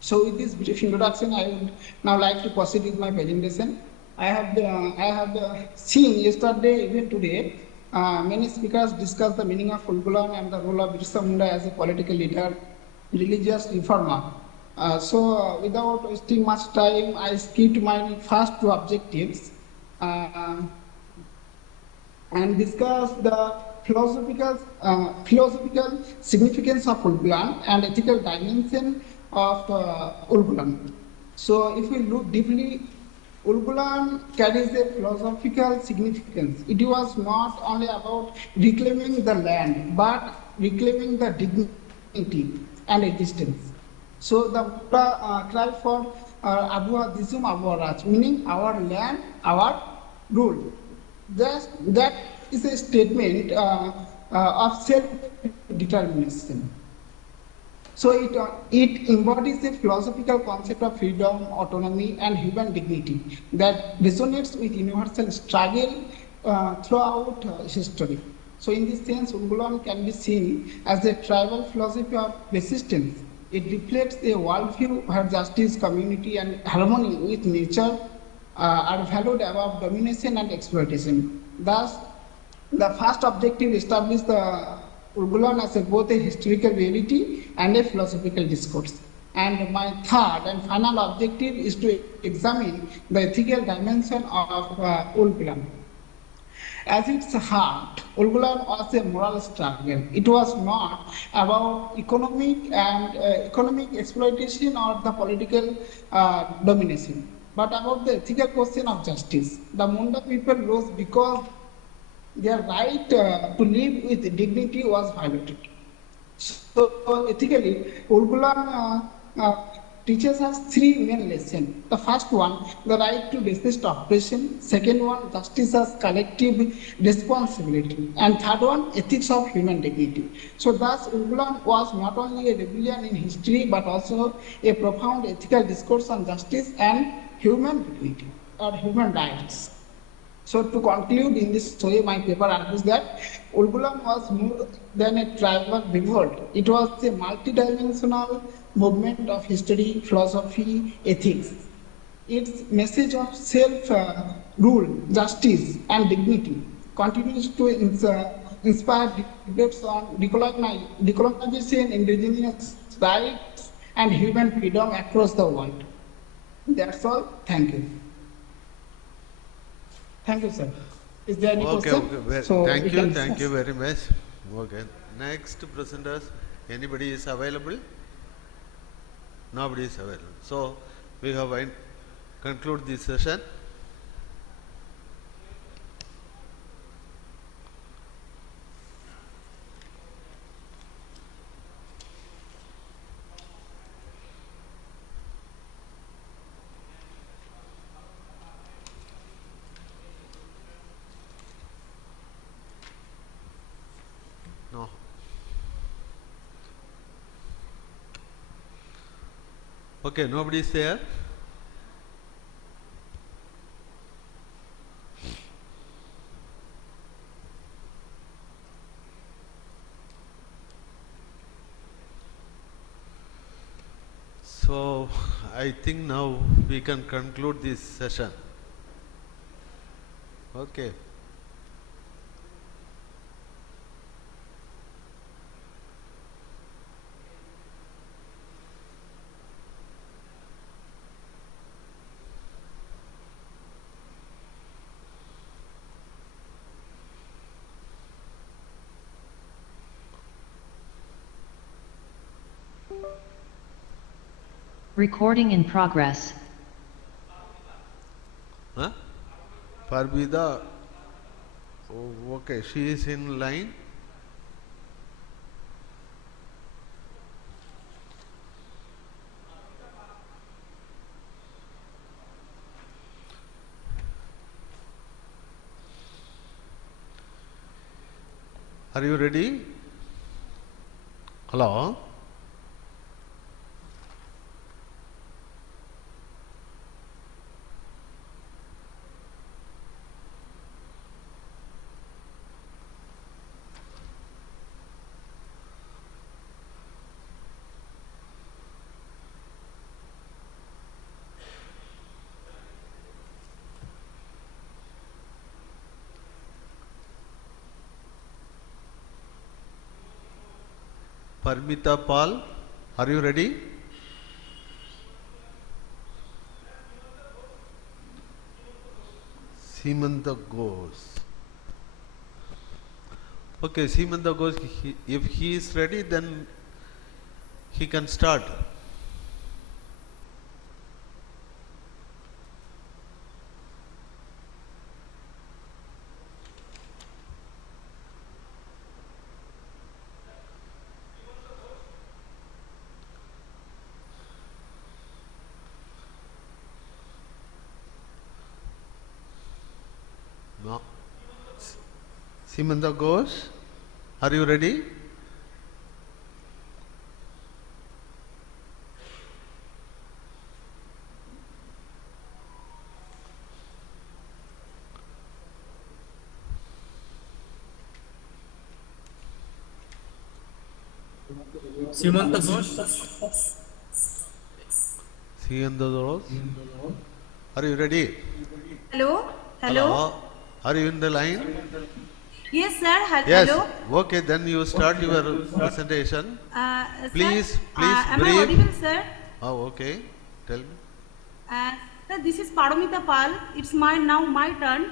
So with this brief introduction, I would now like to proceed with my presentation. I have seen yesterday, even today, many speakers discussed the meaning of Ulgulan and the role of Birsa Munda as a political leader, religious reformer. So without wasting much time, I skipped my first two objectives and discussed the philosophical significance of Ulgulan and ethical dimension of Ulgulan. So if we look deeply, Ulgulan carries a philosophical significance. It was not only about reclaiming the land, but reclaiming the dignity and existence. So the cry for Abua Disum Abua Raj, meaning our land, our rule. That is a statement of self-determination. So it embodies a philosophical concept of freedom, autonomy, and human dignity that resonates with universal struggle throughout history. So in this sense, Ulgulan can be seen as a tribal philosophy of resistance. It reflects a worldview where justice, community, and harmony with nature are valued above domination and exploitation. Thus, the first objective established the Ulgulan as both a historical reality and a philosophical discourse. And my third and final objective is to examine the ethical dimension of Ulgulan. At its heart, Ulgulan was a moral struggle. It was not about economic exploitation or the political domination, but about the ethical question of justice. The Munda people rose because their right to live with dignity was violated. So ethically, Ulgulan teaches us three main lessons. The first one, the right to resist oppression. Second one, justice as collective responsibility. And third one, ethics of human dignity. So thus, Ulgulan was not only a rebellion in history, but also a profound ethical discourse on justice and human dignity or human rights. So to conclude in this story, my paper argues that Ulgulan was more than a tribal revolt. It was a multidimensional movement of history, philosophy, ethics. Its message of self-rule, justice, and dignity continues to inspire debates on decolonization, indigenous rights, and human freedom across the world. That's all. Thank you. Thank you, sir. Is there any question? Okay. So thank you very much. Okay. Next presenters, anybody is available? Nobody is available. So we have conclude this session. No. Okay, nobody is there. So I think now we can conclude this session. Okay. Recording in progress. Huh? Parvida, oh, okay, she is in line. Are you ready? Hello? Paramita Pal, are you ready? Simanta goes. Okay, Simanta goes. If he is ready, then he can start. No. Simanta goes. Are you ready? Simanta Ghosh. Simanta Ghosh. Are you ready? Hello? Hello? Are you in the line? Yes, sir. Yes. Hello? Okay, then you start your presentation. Please, sir, am brief. I audible, sir? Oh, okay. Tell me. Sir, this is Paramita Pal. It's now my turn.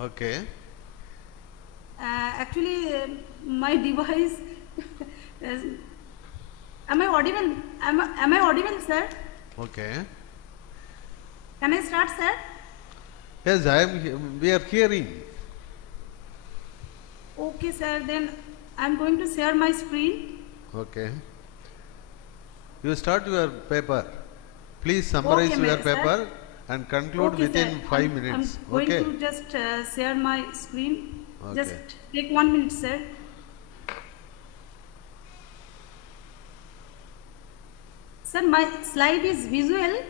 Okay. Actually, my device. Am I audible? Am I audible, sir? Okay. Can I start, sir? Yes, we are hearing. Okay, sir. Then I'm going to share my screen. Okay. You start your paper. Please summarize Okay, your sir. paper and conclude Okay, within sir. 5 minutes. I'm going Okay. to just share my screen. Okay. Just take 1 minute, sir. Sir, my slide is visual.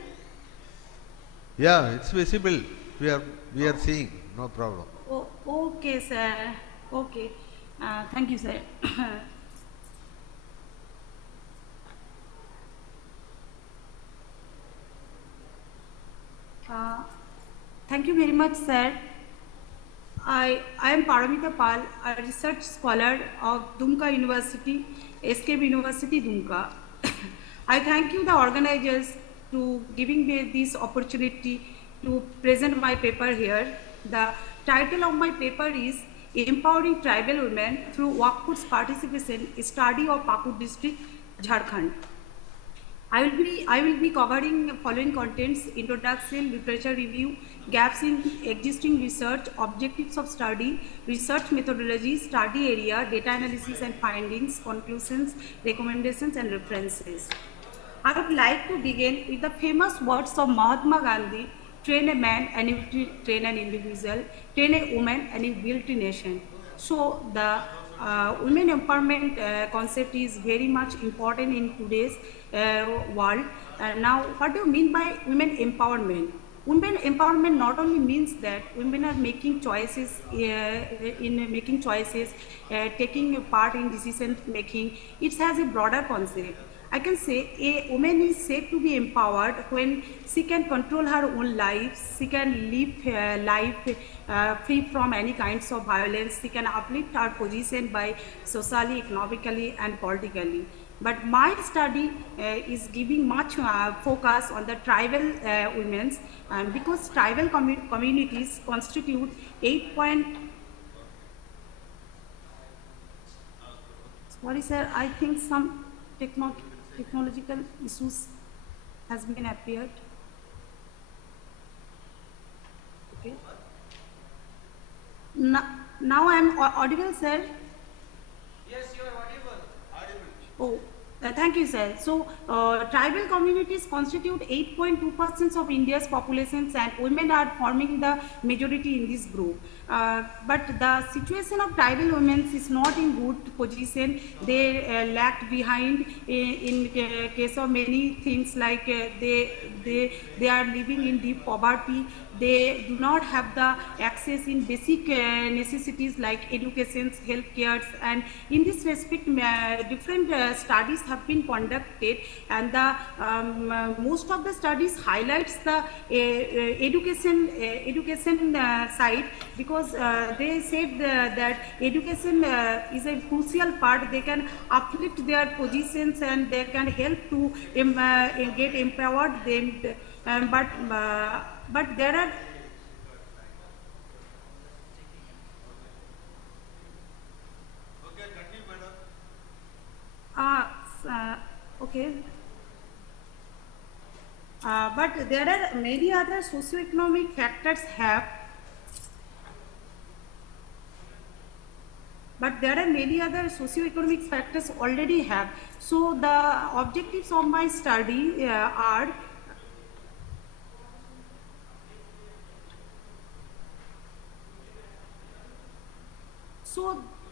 Yeah, it's visible. We are seeing. No problem. Oh, okay, sir. Okay. Thank you, sir. Thank you very much, sir. I am Paramita Pal, a research scholar of Dumka University, SKB University, Dumka. I thank you, the organizers, to giving me this opportunity to present my paper here. The title of my paper is Empowering Tribal Women Through Workforce Participation, Study of Pakur District, Jharkhand. I will be covering following contents: introduction, literature review, gaps in existing research, objectives of study, research methodology, study area, data analysis and findings, conclusions, recommendations and references. I would like to begin with the famous words of Mahatma Gandhi: train a man and you train an individual, train a woman and you build a nation. So the women empowerment concept is very much important in today's world. Now, what do you mean by women empowerment? Women empowerment not only means that women are making choices, taking part in decision making. It has a broader concept. I can say a woman is said to be empowered when she can control her own life, she can live life free from any kinds of violence, she can uplift her position by socially, economically and politically. But my study is giving much focus on the tribal women, because tribal communities constitute 8. Sorry, sir, I think some technological issues. has been appeared. Okay. Now I am audible, sir. Yes, you are audible. Oh, thank you, sir. So, tribal communities constitute 8.2% of India's population, and women are forming the majority in this group. But the situation of tribal women is not in good position. They lagged behind in case of many things, like they are living in deep poverty. They do not have the access in basic necessities like education, health care, and in this respect different studies have been conducted, and the most of the studies highlights the education side, because they said that education is a crucial part. They can uplift their positions and they can help to get empowered them, but there are okay. But there are many other socio-economic factors have. But there are many other socio-economic factors already have. So the objectives of my study are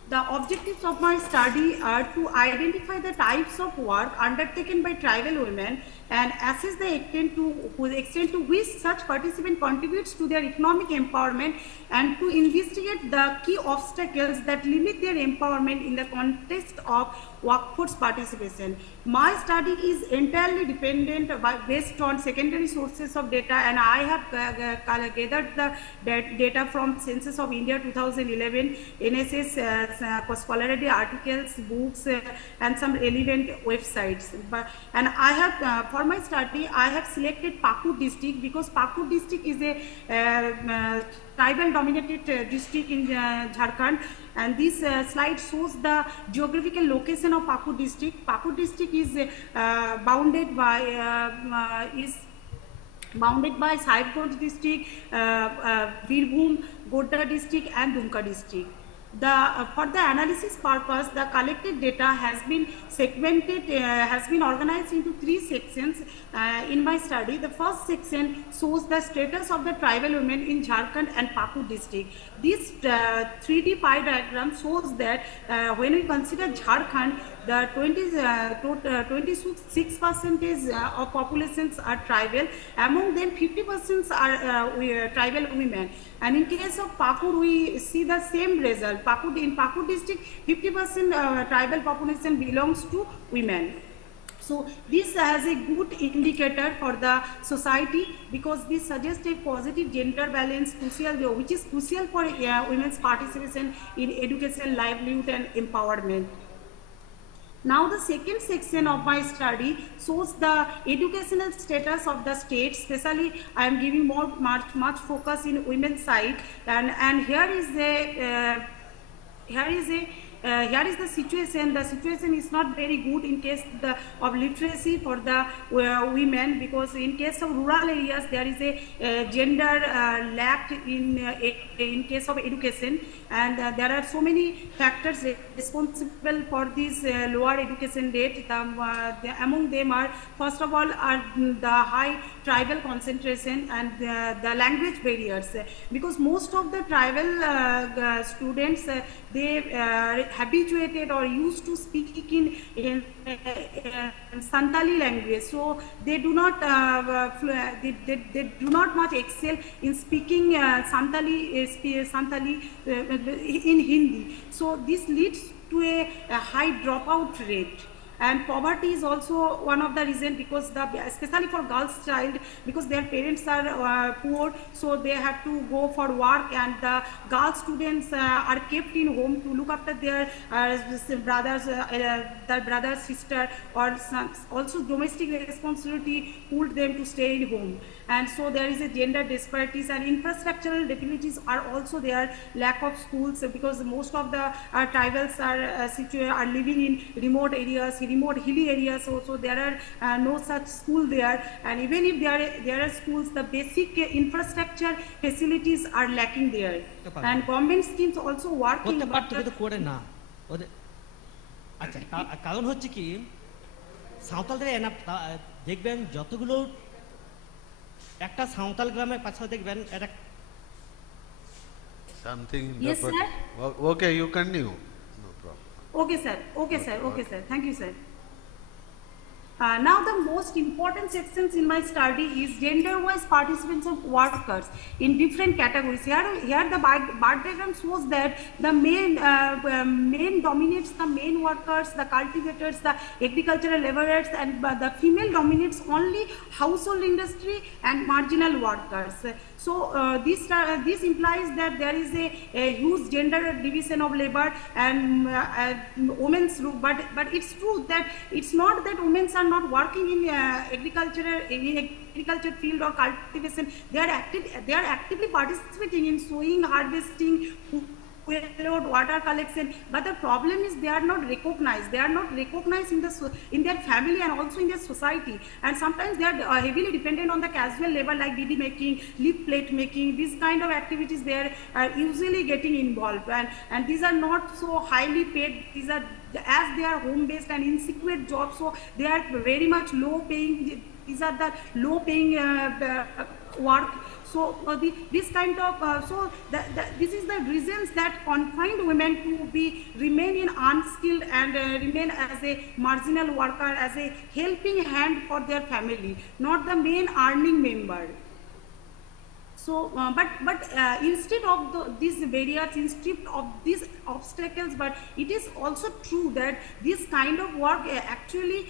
the objectives of my study are to identify the types of work undertaken by tribal women and assess the extent to which such participant contributes to their economic empowerment, and to investigate the key obstacles that limit their empowerment in the context of workforce participation. My study is entirely dependent based on secondary sources of data, and I have gathered the data from Census of India 2011, NSS scholarly articles, books, and some relevant websites. And I have, for my study, I have selected Pakur district because Pakur district is a tribal dominated district in Jharkhand, and this slide shows the geographical location of Pakur district. Pakur district is bounded by Sahibganj district, Birbhum, Godda district, and Dumka district. For the analysis purpose, the collected data has been segmented, has been organized into 3 sections in my study. The first section shows the status of the tribal women in Jharkhand and Pakur district. This 3D pie diagram shows that when we consider Jharkhand, the 26% of populations are tribal. Among them, 50% are tribal women. And in case of Pakur, we see the same result. In Pakur district, 50% tribal population belongs to women. So this has a good indicator for the society, because this suggests a positive gender balance, which is crucial for women's participation in education, livelihood, and empowerment. Now the second section of my study shows the educational status of the state. Especially I am giving much focus in women's side, and here is the situation. The situation is not very good in case of literacy for the women, because in case of rural areas there is a gender lack in case of education, and there are so many factors responsible for this lower education rate. Among them are, first of all, are the high tribal concentration and the language barriers, because most of the tribal students they habituated or used to speak in Santali language, so they do not they do not much excel in speaking Santali in Hindi. So this leads to a high dropout rate. And poverty is also one of the reasons, because especially for girls child, because their parents are poor, so they have to go for work, and the girl students are kept in home to look after their brother, sister, or sons. Also domestic responsibility pulled them to stay in home. and so there is a gender disparities, and infrastructural difficulties are also there. Lack of schools, because most of the tribals are living in remote areas, remote hilly areas, so there are no such school there, and even if there are schools, the basic infrastructure facilities are lacking there, and government schemes also working. আচ্ছা, কারণ হচ্ছে কি সাঁওতালদের দেখবেন যতগুলো একটা সাঁওতাল গ্রামের পাশে দেখবেন একটা something. Yes, sir. Okay, you continue. No problem. Okay, sir. Okay, sir. Okay, sir. Thank you, sir. Now the most important sections in my study is gender-wise participants of workers in different categories. Here the bar diagram shows that the main dominates the main workers, the cultivators, the agricultural laborers, and the female dominates only household industry and marginal workers. So this implies that there is a huge gender division of labor and women's group, but it's true that it's not that women are not working in agriculture field or cultivation. They are actively participating in sowing, harvesting, load, water collection, but the problem is they are not recognized. They are not recognized in their family and also in their society, and sometimes they are heavily dependent on the casual labor like bead making, leaf plate making. These kind of activities they are usually getting involved, and these are not so highly paid. These are, as they are home based and insecure jobs, so they are very much low paying. These are the low paying work. So this kind of this is the reasons that confined women to remain in unskilled and remain as a marginal worker, as a helping hand for their family, not the main earning member. So, but instead of these barriers, instead of these obstacles, but it is also true that this kind of work actually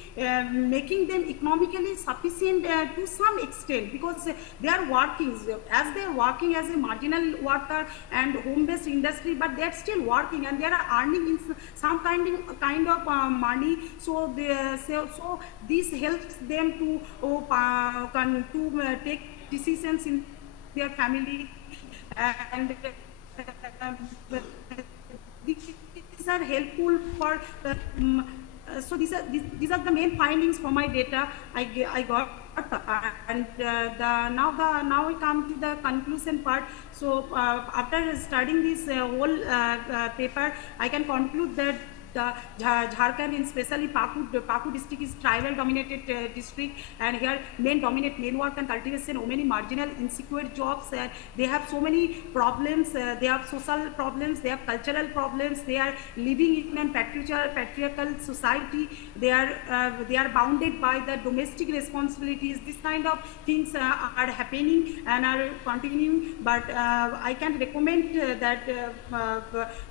making them economically sufficient to some extent, because they are working as a marginal worker and home-based industry, but they are still working and they are earning in some kind of money. So this helps them to take decisions in their family, and these are helpful for so these are the main findings from my data I got, and now we come to the conclusion part. So after studying this whole paper, I can conclude that the Jharkhand, and especially Pakur district, is tribal dominated district, and here men dominate main work and cultivation, women in marginal insecure jobs, and they have so many problems. They have social problems, they have cultural problems, they are living in a patriarchal society, they are bounded by the domestic responsibilities. This kind of things are happening and are continuing, but I can recommend that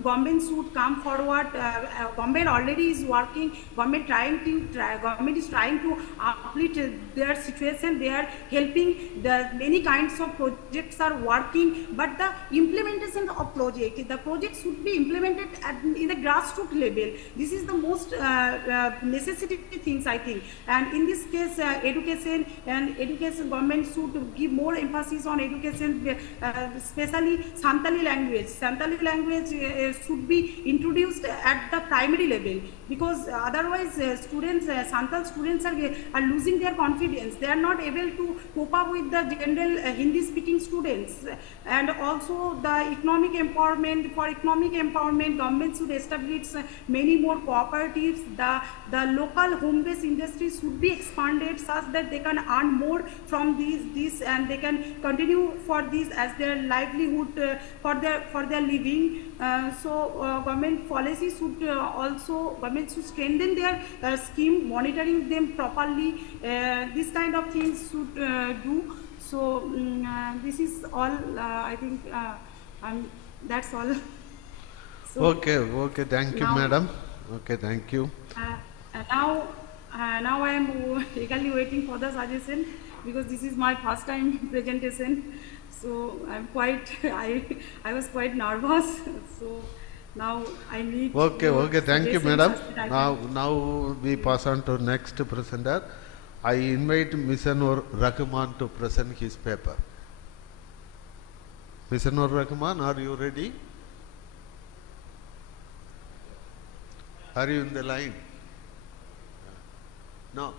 government should come forward. Government already is working. Government is trying to uplift their situation. They are helping. Many kinds of projects are working, but the implementation of the project should be implemented in the grassroots level. This is the most necessity things, I think. And in this case, education government should give more emphasis on education, especially Santali language. Santali language should be introduced at the primary level, because otherwise Santal students are losing their confidence. They are not able to cope up with the general Hindi speaking students. And also the economic empowerment. For economic empowerment, government should establish many more cooperatives. The local home-based industries should be expanded such that they can earn more from these and they can continue for these as their livelihood, for their living. So government policy should government should strengthen their scheme, monitoring them properly. This kind of things should do. So this is all. I think that's all. So Okay, thank you, madam. Okay, thank you. Now I am eagerly waiting for the suggestion, because this is my first time presentation. So I'm quite, I was quite nervous. So now I need. Okay, thank you, madam. Now we pass on to next presenter. I invite Mr. Rakuman to present his paper. Mr. Rakuman, are you ready? Are you in the line? No.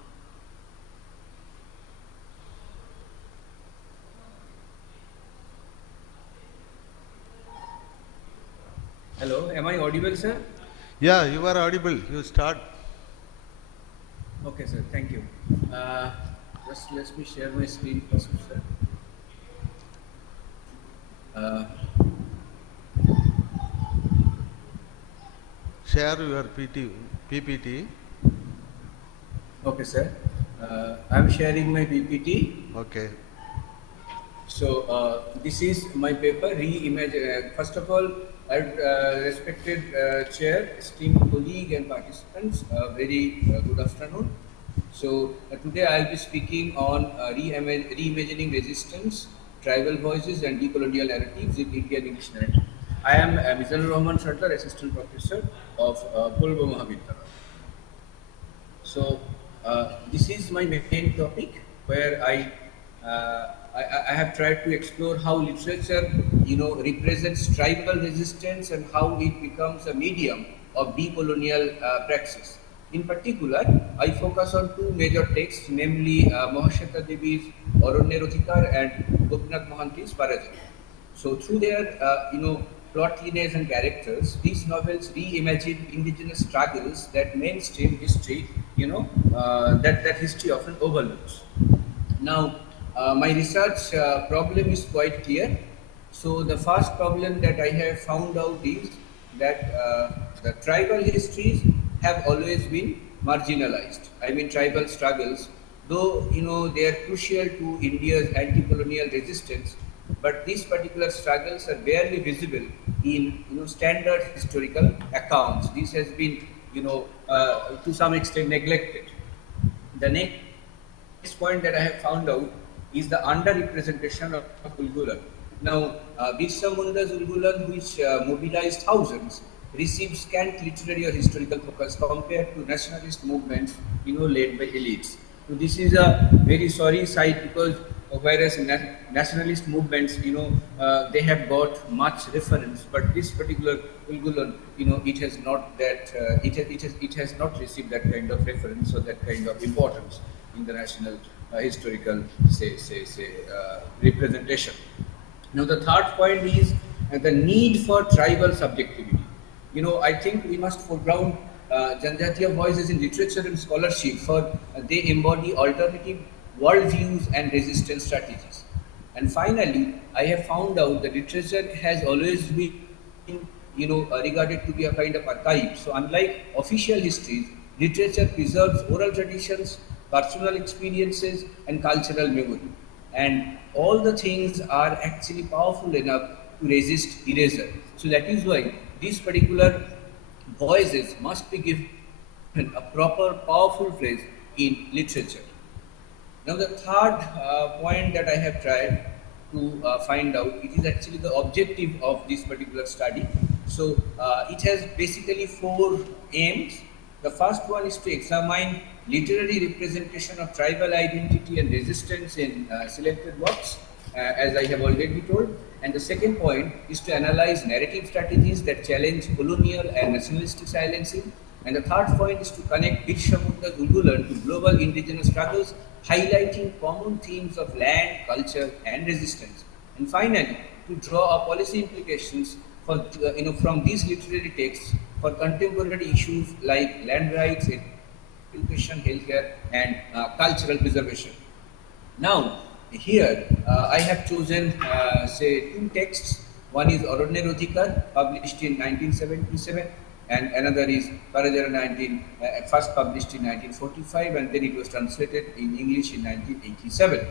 Hello, am I audible, sir? Yeah, you are audible. You start. Okay, sir. Thank you. Just let me share my screen first, sir. Share your PPT. Okay, sir. I'm sharing my PPT. Okay. So this is my paper. First of all, respected chair, esteemed colleague and participants, very good afternoon. So today I'll be speaking on reimagining resistance, tribal voices and decolonial narratives in Indian English narrative. I am Mizanur Rahman Sardar, assistant professor of Birbhum Mahavidyalaya. So this is my main topic, where I have tried to explore how literature, represents tribal resistance and how it becomes a medium of decolonial praxis. In particular, I focus on two major texts, namely Mahashweta Devi's Aranya Rothikar and Gopinath Mohanty's Parajay. So through their, plot lineage and characters, these novels reimagine indigenous struggles that mainstream history, that history often overlooks. Now, my research problem is quite clear. So the first problem that I have found out is that the tribal histories have always been marginalized. I mean, tribal struggles, though they are crucial to India's anti-colonial resistance, but these particular struggles are barely visible in standard historical accounts. This has been to some extent neglected. The next point that I have found out is the underrepresentation of Ulgulan. Now, Birsa Munda's Ulgulan, which mobilized thousands, received scant literary or historical focus compared to nationalist movements, led by elites. So this is a very sorry sight, because whereas nationalist movements, they have got much reference, but this particular Ulgulan, it has not that, it has not received that kind of reference or that kind of importance in the national historical, representation. Now, the third point is the need for tribal subjectivity. I think we must foreground Janjatiya voices in literature and scholarship, for they embody alternative worldviews and resistance strategies. And finally, I have found out that literature has always been, regarded to be a kind of archive. So unlike official histories, literature preserves oral traditions, personal experiences, and cultural memory. And all the things are actually powerful enough to resist erasure. So that is why these particular voices must be given a proper, powerful place in literature. Now, the third point that I have tried to find out, it is actually the objective of this particular study. So, it has basically 4 aims. The first one is to examine literary representation of tribal identity and resistance in selected works, as I have already told. And the second point is to analyze narrative strategies that challenge colonial and nationalistic silencing. And the third point is to connect Birsa Munda's Ulgulan to global indigenous struggles, highlighting common themes of land, culture, and resistance. And finally, to draw up policy implications for, from these literary texts for contemporary issues like land rights, education, healthcare, and cultural preservation. Now, here I have chosen, 2 texts. One is Aranya Rothikar, published in 1977, and another is Parajay, first published in 1945, and then it was translated in English in 1987.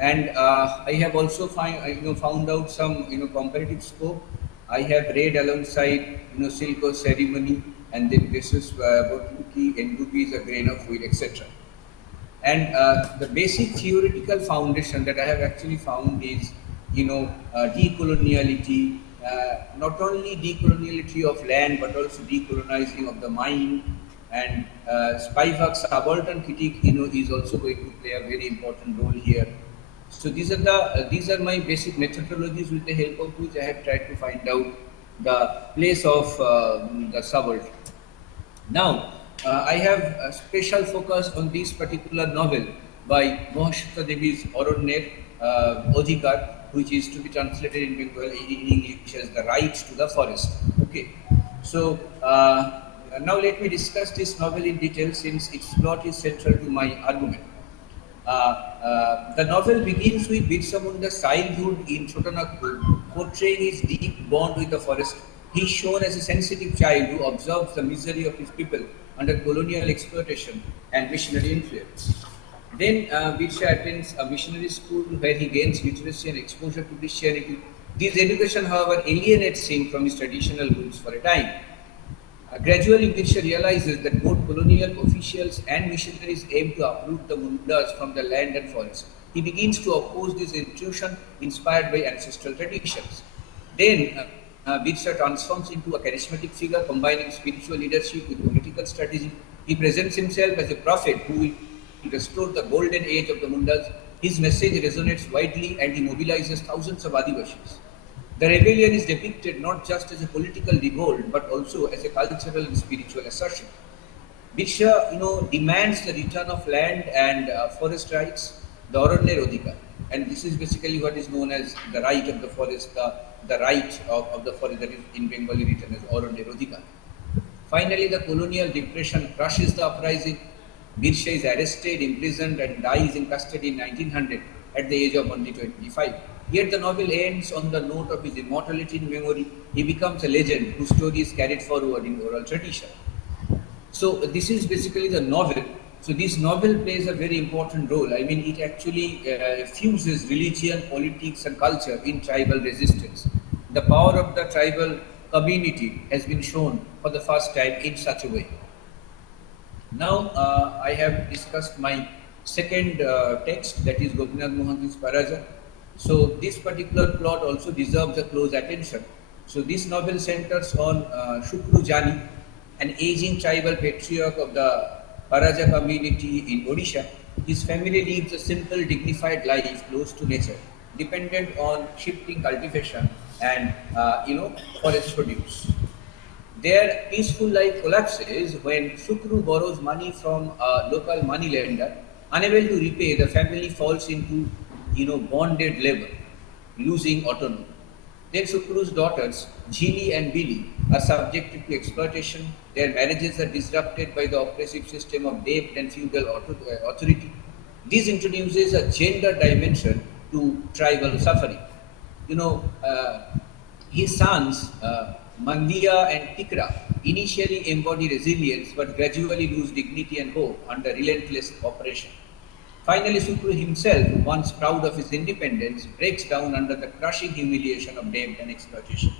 And I have also found out some comparative scope. I have read alongside Silko Ceremony, and then this is Botuki, Endubi is a grain of wheat, etc. And the basic theoretical foundation that I have actually found is, decoloniality, not only decoloniality of land, but also decolonizing of the mind, and Spivak's subaltern critique, is also going to play a very important role here. So these are my basic methodologies with the help of which I have tried to find out the place of the subaltern. Now, I have a special focus on this particular novel by Mahashita Devi's Aranyer Adhikar, which is to be translated in Bengal in English as The Right to the Forest. Okay, so now let me discuss this novel in detail since its plot is central to my argument. The novel begins with Birsa Munda's childhood in Chotanagpur, portraying his deep bond with the forest. He is shown as a sensitive child who observes the misery of his people under colonial exploitation and missionary influence. Then Birsa attends a missionary school where he gains literacy and exposure to Christianity. This education, however, alienates him from his traditional roots for a time. Gradually, Birsa realizes that both colonial officials and missionaries aim to uproot the Mundas from the land and forest. He begins to oppose this intrusion inspired by ancestral traditions. Then Birsa transforms into a charismatic figure combining spiritual leadership with political strategy. He presents himself as a prophet who will restore the golden age of the Mundas. His message resonates widely and he mobilizes thousands of Adivashis. The rebellion is depicted not just as a political revolt but also as a cultural and spiritual assertion. Birsa, demands the return of land and forest rights, the Aranyer Adhikar, and this is basically what is known as the right of the forest, the right of the forest, that is in Bengali written as Aranyer Adhikar. Finally, the colonial depression crushes the uprising. Birsa is arrested, imprisoned and dies in custody in 1900 at the age of only 25. Yet the novel ends on the note of his immortality in memory. He becomes a legend whose story is carried forward in oral tradition. So this is basically the novel. So this novel plays a very important role. I mean, it actually fuses religion, politics and culture in tribal resistance. The power of the tribal community has been shown for the first time in such a way. Now I have discussed my second text, that is Gopinath Mohanty's Paraja. So this particular plot also deserves a close attention. So this novel centers on Shukru Jani, an aging tribal patriarch of the Paraja community in Odisha. His family lives a simple, dignified life close to nature, dependent on shifting cultivation and forest produce. Their peaceful life collapses when Shukru borrows money from a local moneylender. Unable to repay, the family falls into bonded labor, losing autonomy. Then Shukru's daughters, Jhili and Bili, are subjected to exploitation. Their marriages are disrupted by the oppressive system of debt and feudal authority. This introduces a gender dimension to tribal suffering. His sons, Mandiya and Tikra, initially embody resilience but gradually lose dignity and hope under relentless oppression. Finally, Shukru himself, once proud of his independence, breaks down under the crushing humiliation of debt and exploitation.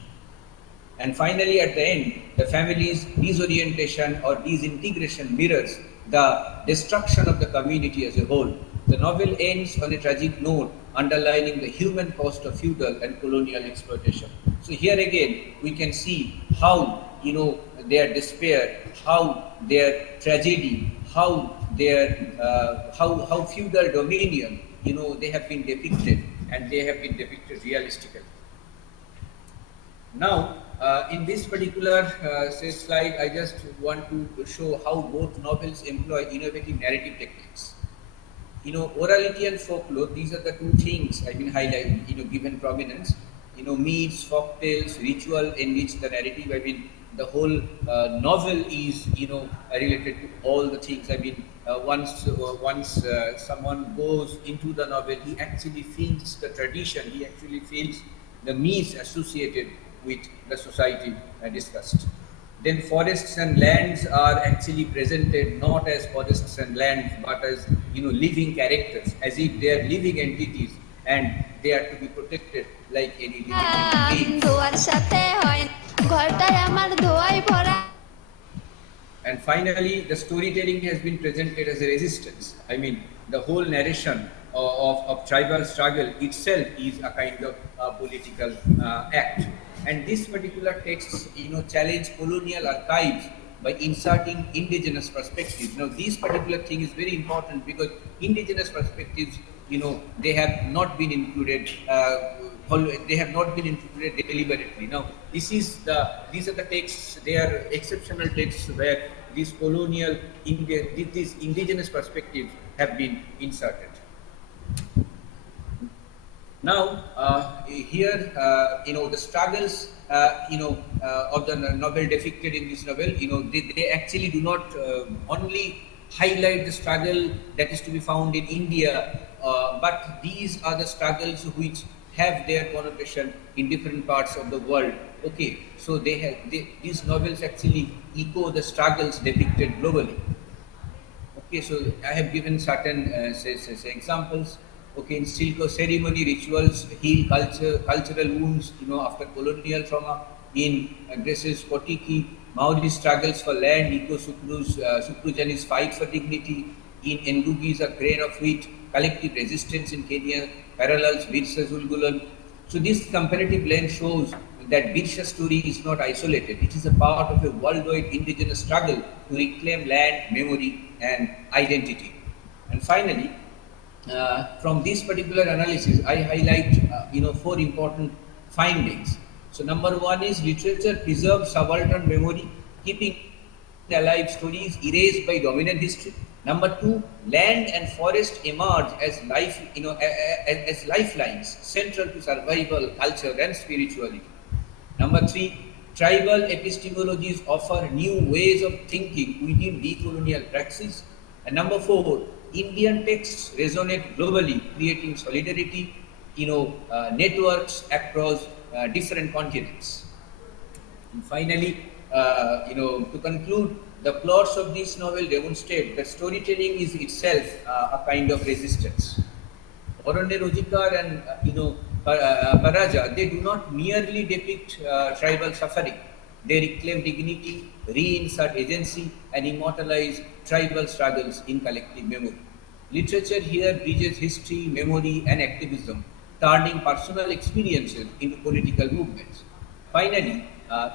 And finally, at the end, the family's disorientation or disintegration mirrors the destruction of the community as a whole. The novel ends on a tragic note, underlining the human cost of feudal and colonial exploitation. So here again, we can see how their despair, how their tragedy, how their how feudal dominion, they have been depicted, and they have been depicted realistically. Now, in this particular slide, I just want to show how both novels employ innovative narrative techniques. Orality and folklore, these are the two things I've been highlighting, given prominence. Myths, folk tales, ritual enrich the narrative. I mean, the whole novel is, related to all the things. I mean, once someone goes into the novel, he actually feels the tradition, he actually feels the myths associated with the society discussed. Then forests and lands are actually presented not as forests and lands, but as living characters, as if they are living entities and they are to be protected like any living being. And finally, the storytelling has been presented as a resistance. I mean, the whole narration of tribal struggle itself is a kind of political act. And this particular text, challenge colonial archives by inserting indigenous perspectives. Now, this particular thing is very important because indigenous perspectives, they have not been included. They have not been included deliberately. Now, these are the texts. They are exceptional texts where these these indigenous perspectives have been inserted. Now, here, the struggles, of the novel depicted in this novel, they actually do not only highlight the struggle that is to be found in India, but these are the struggles which have their connotation in different parts of the world. Okay, so these novels actually echo the struggles depicted globally. Okay, so I have given certain examples. Okay, in silk ceremony rituals heal cultural wounds, after colonial trauma. In Grace's Kotiki, Maori struggles for land, Nico Sukrujani's fight for dignity. In Ngugi's A Grain of Wheat, collective resistance in Kenya, parallels Birsa's Ulgulan. So this comparative lens shows that Birsa's story is not isolated. It is a part of a worldwide indigenous struggle to reclaim land, memory, and identity. And finally, from this particular analysis, I highlight 4 important findings. So number 1 is literature preserves subaltern memory, keeping alive stories erased by dominant history. Number 2, land and forest emerge as as lifelines central to survival, culture, and spirituality. Number 3, tribal epistemologies offer new ways of thinking within decolonial praxis. And number 4, Indian texts resonate globally, creating solidarity, networks across different continents. And finally, to conclude, the plots of this novel demonstrate that storytelling is itself a kind of resistance. Orande Rojikar and Paraja, they do not merely depict tribal suffering. They reclaim dignity, reinsert agency, and immortalize tribal struggles in collective memory. Literature here bridges history, memory, and activism, turning personal experiences into political movements. Finally,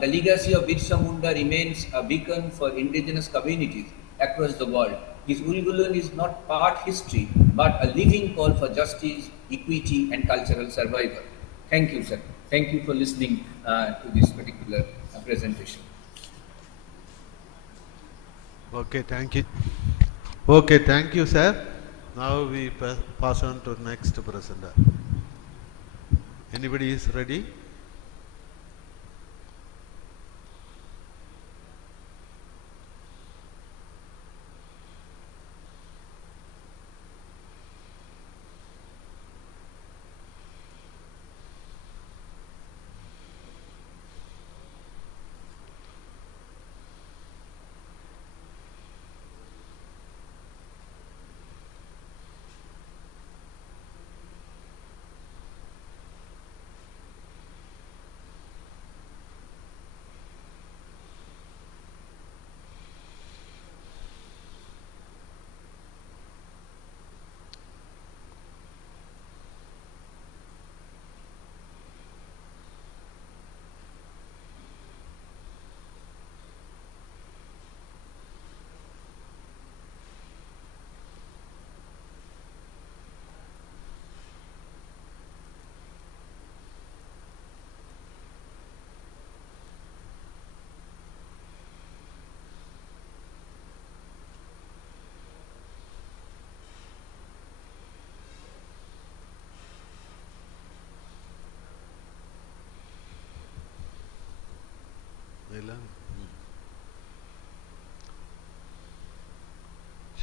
the legacy of Birsa Munda remains a beacon for indigenous communities across the world. His Ulgulan is not part history, but a living call for justice, equity, and cultural survival. Thank you, sir. Thank you for listening to this particular presentation. Okay, thank you. Okay, thank you, sir. Now we pass on to next presenter. Anybody is ready?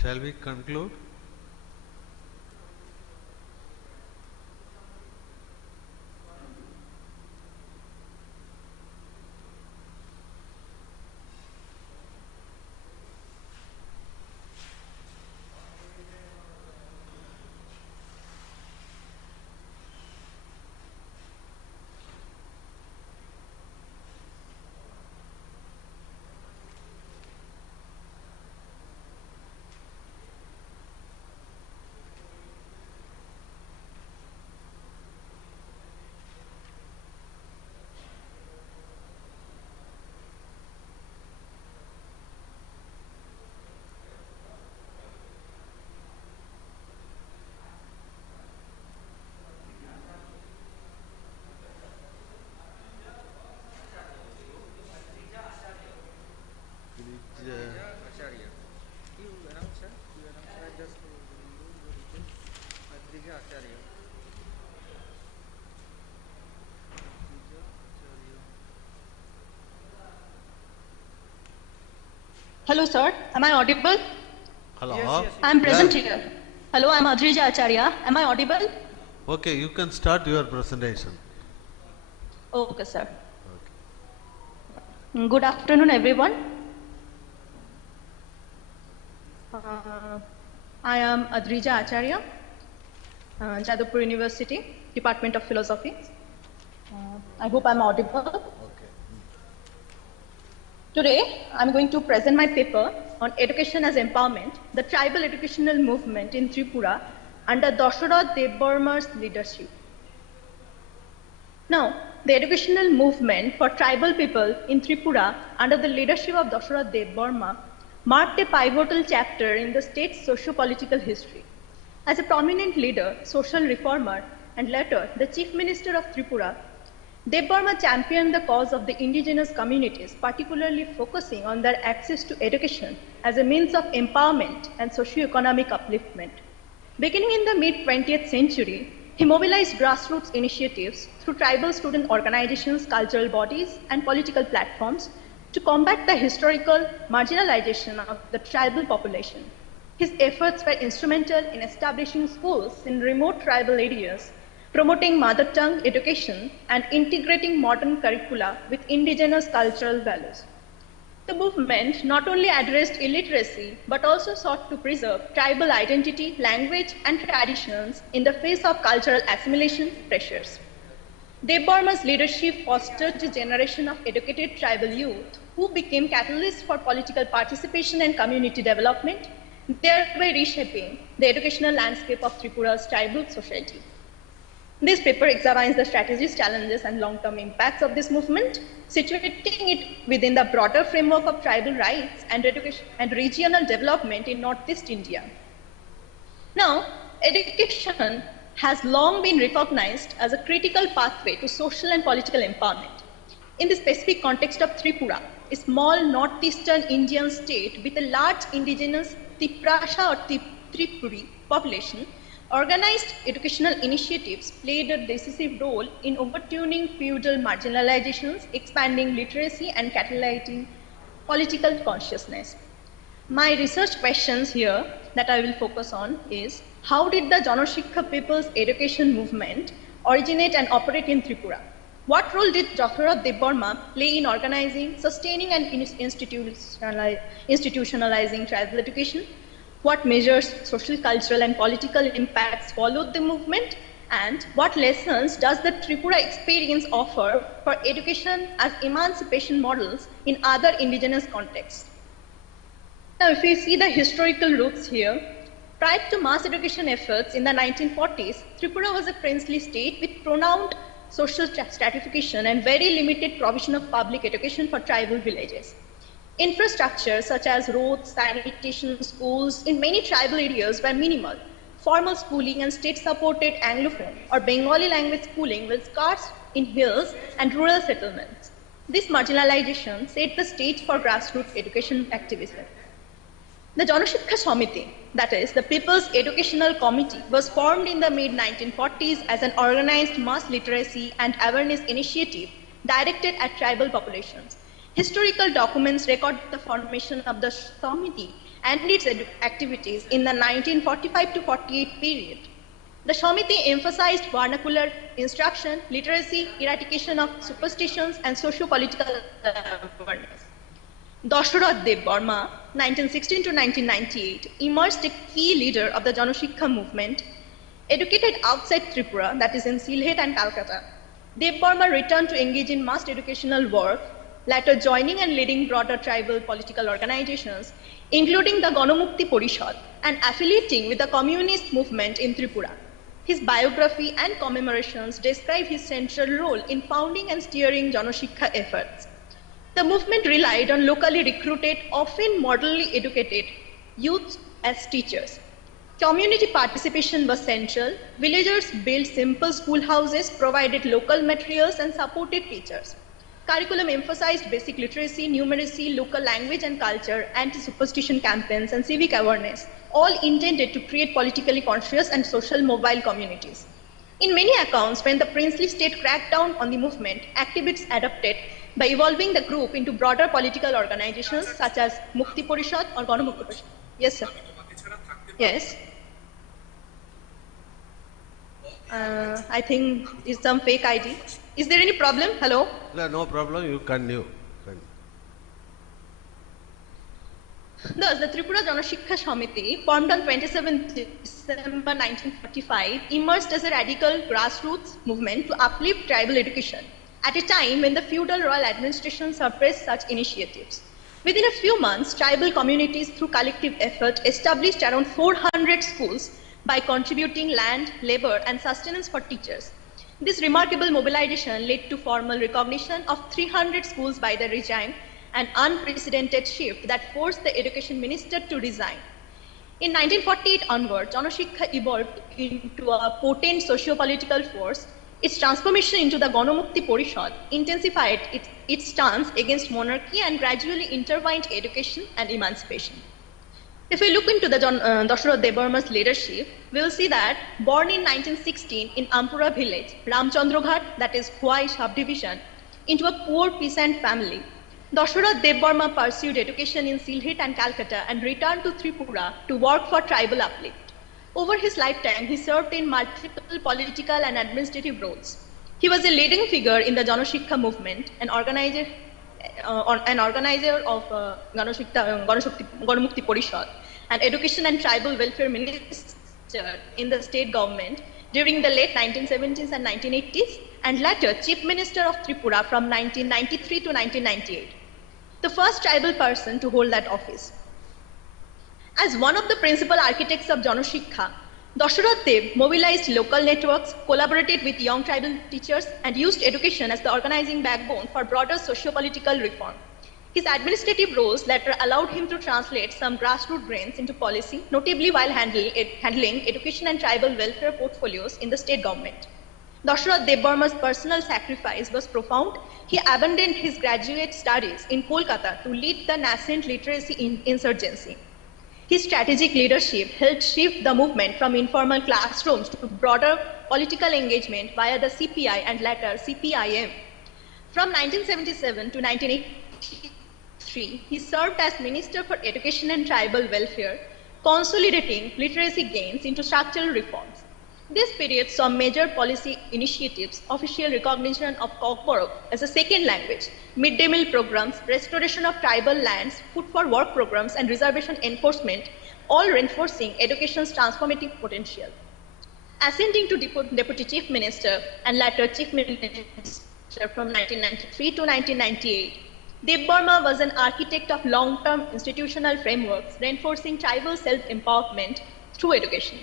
Shall we conclude? Hello, sir. Am I audible? Hello. I am present here. Hello, I am Adrija Acharyya. Am I audible? Okay, you can start your presentation. Okay, sir. Good afternoon, everyone. I am Adrija Acharyya, Jadavpur University, Department of Philosophy. I hope I am audible. Today, I am going to present my paper on education as empowerment, the tribal educational movement in Tripura under Dasharatha Debbarma's leadership. Now, the educational movement for tribal people in Tripura under the leadership of Dasharatha Debbarma marked a pivotal chapter in the state's socio-political history. As a prominent leader, social reformer, and later the Chief Minister of Tripura, Debbarma championed the cause of the indigenous communities, particularly focusing on their access to education as a means of empowerment and socio-economic upliftment. Beginning in the mid-20th century, he mobilized grassroots initiatives through tribal student organizations, cultural bodies, and political platforms to combat the historical marginalization of the tribal population. His efforts were instrumental in establishing schools in remote tribal areas, promoting mother tongue education, and integrating modern curricula with indigenous cultural values. The movement not only addressed illiteracy, but also sought to preserve tribal identity, language, and traditions in the face of cultural assimilation pressures. Debbarma's leadership fostered a generation of educated tribal youth who became catalysts for political participation and community development, thereby reshaping the educational landscape of Tripura's tribal society. This paper examines the strategies, challenges, and long-term impacts of this movement, situating it within the broader framework of tribal rights and education and regional development in Northeast India. Now, education has long been recognized as a critical pathway to social and political empowerment. In the specific context of Tripura, a small northeastern Indian state with a large indigenous Tiprasha or Tripuri population, organized educational initiatives played a decisive role in overturning feudal marginalizations, expanding literacy, and catalyzing political consciousness. My research questions here that I will focus on is, how did the Janashikha people's education movement originate and operate in Tripura? What role did Dasharatha Debbarma play in organizing, sustaining, and institutionalizing tribal education? What measures, social, cultural, and political impacts followed the movement? And what lessons does the Tripura experience offer for education as emancipation models in other indigenous contexts? Now, if we see the historical roots here, prior to mass education efforts in the 1940s, Tripura was a princely state with pronounced social stratification and very limited provision of public education for tribal villages. Infrastructure such as roads, sanitation, schools in many tribal areas were minimal. Formal schooling and state-supported Anglophone or Bengali language schooling was scarce in hills and rural settlements. This marginalization set the stage for grassroots education activism. The Janashikha Samiti, that is, the People's Educational Committee, was formed in the mid-1940s as an organized mass literacy and awareness initiative directed at tribal populations. Historical documents record the formation of the Samiti and its activities in the 1945 to 48 period. The Samiti emphasized vernacular instruction, literacy, eradication of superstitions, and socio-political awareness. Dasharatha Debbarma, 1916 to 1998, emerged a key leader of the Janashikha movement. Educated outside Tripura, that is in Sylhet and Calcutta, Debbarma returned to engage in mass educational work, later joining and leading broader tribal political organizations, including the Ganamukti Porishad, and affiliating with the communist movement in Tripura. His biography and commemorations describe his central role in founding and steering Janashikha efforts. The movement relied on locally recruited, often moderately educated youth as teachers. Community participation was central. Villagers built simple schoolhouses, provided local materials, and supported teachers. Curriculum emphasized basic literacy, numeracy, local language and culture, anti-superstition campaigns, and civic awareness, all intended to create politically conscious and social mobile communities. In many accounts, when the princely state cracked down on the movement, activists adopted by evolving the group into broader political organizations such as Mukti Porishad or Ganamukti Porishad. Yes, sir. Yes. I think it's some fake ID. Is there any problem? Hello? No, no problem. You continue. Thus, the Tripura Janashikha Samiti, formed on 27 December 1945, emerged as a radical grassroots movement to uplift tribal education at a time when the feudal royal administration suppressed such initiatives. Within a few months, tribal communities, through collective effort, established around 400 schools by contributing land, labor, and sustenance for teachers. This remarkable mobilization led to formal recognition of 300 schools by the regime, an unprecedented shift that forced the education minister to resign. In 1948 onward, Janashikha evolved into a potent socio-political force. Its transformation into the Ganamukti Porishad intensified its stance against monarchy and gradually intertwined education and emancipation. If we look into the Dasharath Devarma's leadership, we will see that born in 1916 in Ampura village, Ramchandra Ghat, that is Huai subdivision, into a poor peasant family, Dasharath Devarma pursued education in Sylhet and Calcutta and returned to Tripura to work for tribal uplift. Over his lifetime, he served in multiple political and administrative roles. He was a leading figure in the Janashikha movement, an organizer of Ganamukti Porishad, and education and tribal welfare minister in the state government during the late 1970s and 1980s, and later chief minister of Tripura from 1993 to 1998. The first tribal person to hold that office. As one of the principal architects of Janashikha, Dasharath Dev mobilized local networks, collaborated with young tribal teachers, and used education as the organizing backbone for broader socio-political reform. His administrative roles later allowed him to translate some grassroots brains into policy, notably while handling education and tribal welfare portfolios in the state government. Dasharath Devarma's personal sacrifice was profound. He abandoned his graduate studies in Kolkata to lead the nascent literacy insurgency. His strategic leadership helped shift the movement from informal classrooms to broader political engagement via the CPI and later CPIM. From 1977 to 1983, he served as Minister for Education and Tribal Welfare, consolidating literacy gains into structural reforms. This period saw major policy initiatives, official recognition of Kokborok as a second language, midday meal programs, restoration of tribal lands, food for work programs, and reservation enforcement, all reinforcing education's transformative potential. Ascending to Deputy Chief Minister and later Chief Minister from 1993 to 1998, Devarma was an architect of long-term institutional frameworks reinforcing tribal self-empowerment through education.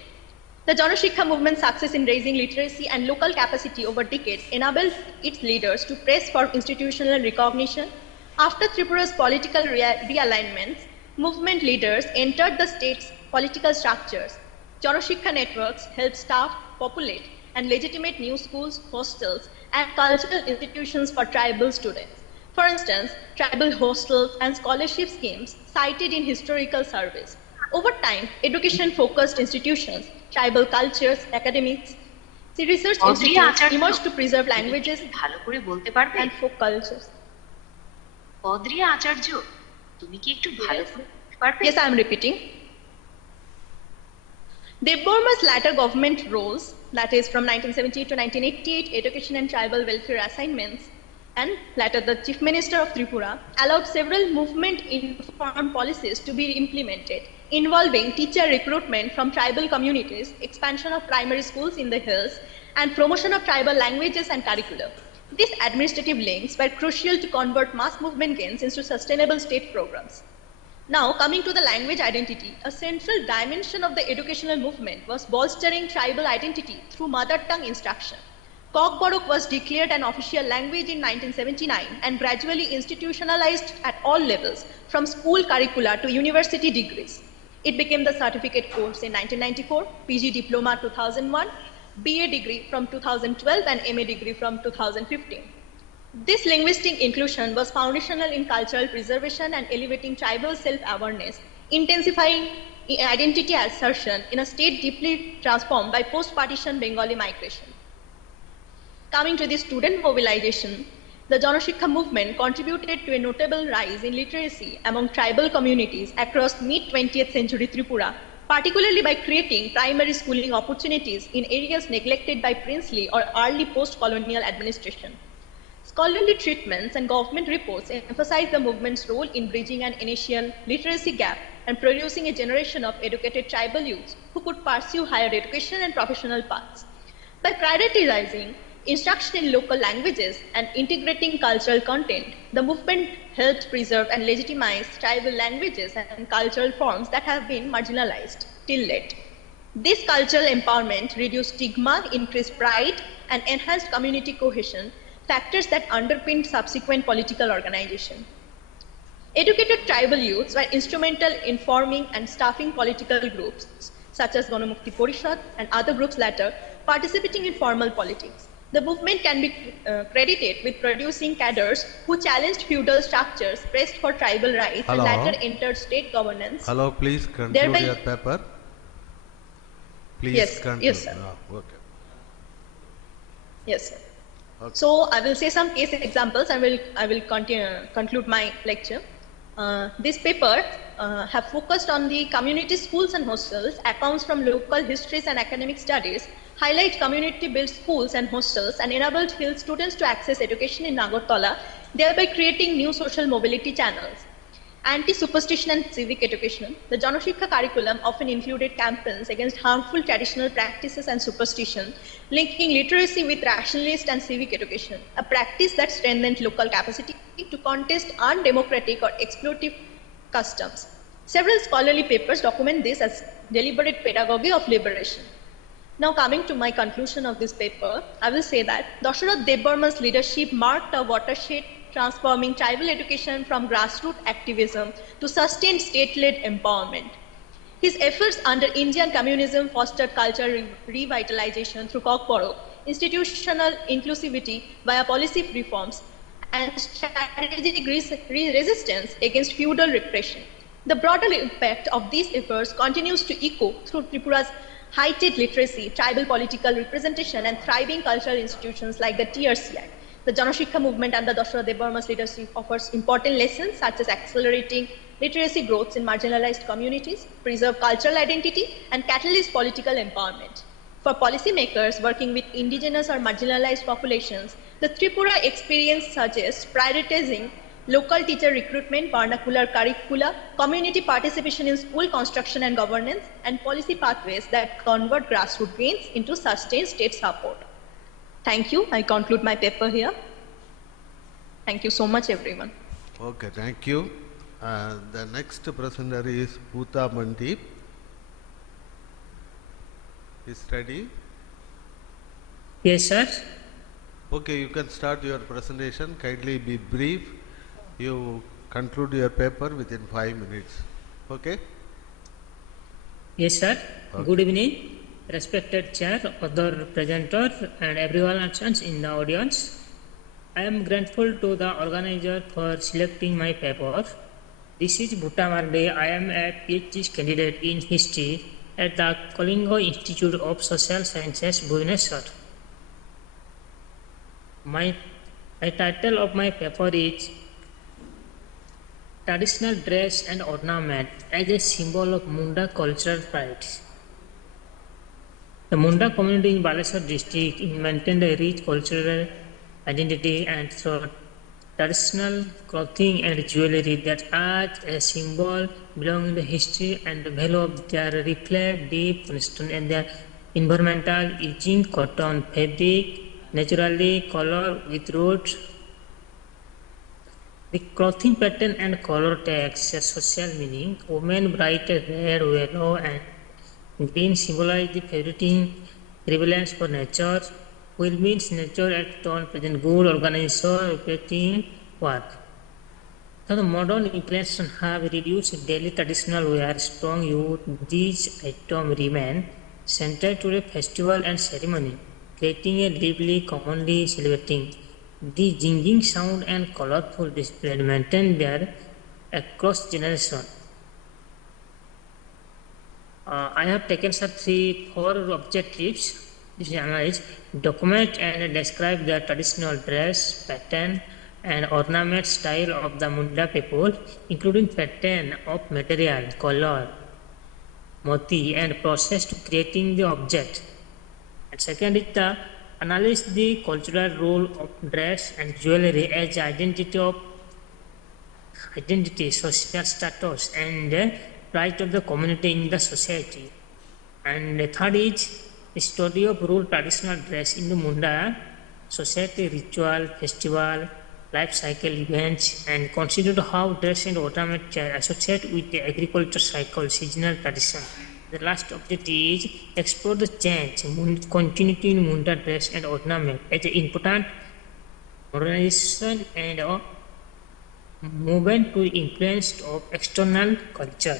The Janashikha movement's success in raising literacy and local capacity over decades enabled its leaders to press for institutional recognition. After Tripura's political realignments, movement leaders entered the state's political structures. Janashikha networks helped staff, populate, and legitimate new schools, hostels, and cultural institutions for tribal students. For instance, tribal hostels and scholarship schemes cited in historical surveys. Over time, education-focused institutions, tribal cultures, academics, research institutes emerged to preserve languages and folk cultures. Yes, I am repeating. Devarma's latter government roles, that is from 1970 to 1988, education and tribal welfare assignments, and later the Chief Minister of Tripura, allowed several movement-informed policies to be implemented, involving teacher recruitment from tribal communities, expansion of primary schools in the hills, and promotion of tribal languages and curriculum. These administrative links were crucial to convert mass movement gains into sustainable state programs. Now, coming to the language identity, a central dimension of the educational movement was bolstering tribal identity through mother tongue instruction. Kokborok was declared an official language in 1979 and gradually institutionalized at all levels, from school curricula to university degrees. It became the certificate course in 1994, PG diploma 2001, BA degree from 2012, and MA degree from 2015. This linguistic inclusion was foundational in cultural preservation and elevating tribal self-awareness, intensifying identity assertion in a state deeply transformed by post-partition Bengali migration. Coming to the student mobilization, the Janashikha movement contributed to a notable rise in literacy among tribal communities across mid-20th century Tripura, particularly by creating primary schooling opportunities in areas neglected by princely or early post-colonial administration. Scholarly treatments and government reports emphasize the movement's role in bridging an initial literacy gap and producing a generation of educated tribal youths who could pursue higher education and professional paths. By prioritizing instruction in local languages and integrating cultural content, the movement helped preserve and legitimize tribal languages and cultural forms that have been marginalized till late. This cultural empowerment reduced stigma, increased pride, and enhanced community cohesion, factors that underpinned subsequent political organization. Educated tribal youths were instrumental in forming and staffing political groups, such as Ganamukti Porishad and other groups later, participating in formal politics. The movement can be credited with producing cadres who challenged feudal structures, pressed for tribal rights, Hello. and later entered state governance. Hello, please conclude your paper. Please Yes, conclude. yes, sir. Okay. Yes, sir. Okay. So I will say some case examples and I will conclude my lecture. This paper have focused on the community schools and hostels, accounts from local histories and academic studies, highlight community-built schools and hostels, and enabled Hill students to access education in Nagartala, thereby creating new social mobility channels. Anti-superstition and civic education. The Janashikha curriculum often included campaigns against harmful traditional practices and superstition, linking literacy with rationalist and civic education, a practice that strengthened local capacity to contest undemocratic or exploitative customs. Several scholarly papers document this as deliberate pedagogy of liberation. Now coming to my conclusion of this paper, I will say that Dasharath Devbarma's leadership marked a watershed, transforming tribal education from grassroots activism to sustained state-led empowerment. His efforts under Indian communism fostered cultural revitalization through Kokborok, institutional inclusivity via policy reforms, and strategic resistance against feudal repression. The broader impact of these efforts continues to echo through Tripura's heightened literacy, tribal political representation, and thriving cultural institutions like the TRCI. The Janashikha movement and the Dasharath Devbarma's leadership offers important lessons such as accelerating literacy growth in marginalized communities, preserve cultural identity, and catalyze political empowerment. For policymakers working with indigenous or marginalized populations, the Tripura experience suggests prioritizing local teacher recruitment, vernacular curricula, community participation in school construction and governance, and policy pathways that convert grassroots gains into sustained state support. Thank you. I conclude my paper here. Thank you so much, everyone. Okay, thank you. The next presenter is Bhuta Mandip. Is ready? Yes, sir. Okay, you can start your presentation. Kindly be brief. You conclude your paper within 5 minutes. Okay? Yes, sir. Okay. Good evening, respected chair, other presenters, and everyone else in the audience. I am grateful to the organizer for selecting my paper. This is Bhuta Mandip. I am a PhD candidate in history at the Kalinga Institute of Social Sciences, Bhubaneswar. My title of my paper is Traditional Dress and Ornament as a Symbol of Munda Cultural Pride. The Munda community in Baleswar district maintained a rich cultural identity and through traditional clothing and jewelry that as a symbol belonging to history and the value of their reflect deep connection and their environmental using cotton fabric naturally colored with roots. The clothing pattern and color tags a social meaning. Women bright red, yellow and green symbolize the favoriting relevance for nature, which means nature at tone present good organization operating work. So the modern inflation have reduced daily traditional wear, strong youth, these items remain centered to the festival and ceremony, creating a lively commonly celebrating. The jingling sound and colorful display maintained there across generations. I have taken 4 objectives. This is analyze, document and describe the traditional dress, pattern, and ornament style of the Munda people, including pattern of material, color, moti, and process to creating the object. And second is the analyze the cultural role of dress and jewelry as identity, social status, and pride of the community in the society. And the third is the study of rural traditional dress in the Munda society, ritual, festival, life cycle events, and consider how dress and ornament are associated with the agriculture cycle, seasonal tradition. The last objective is explore the change, continuity in Munda dress and ornament as an important modernization and movement to influence of external culture.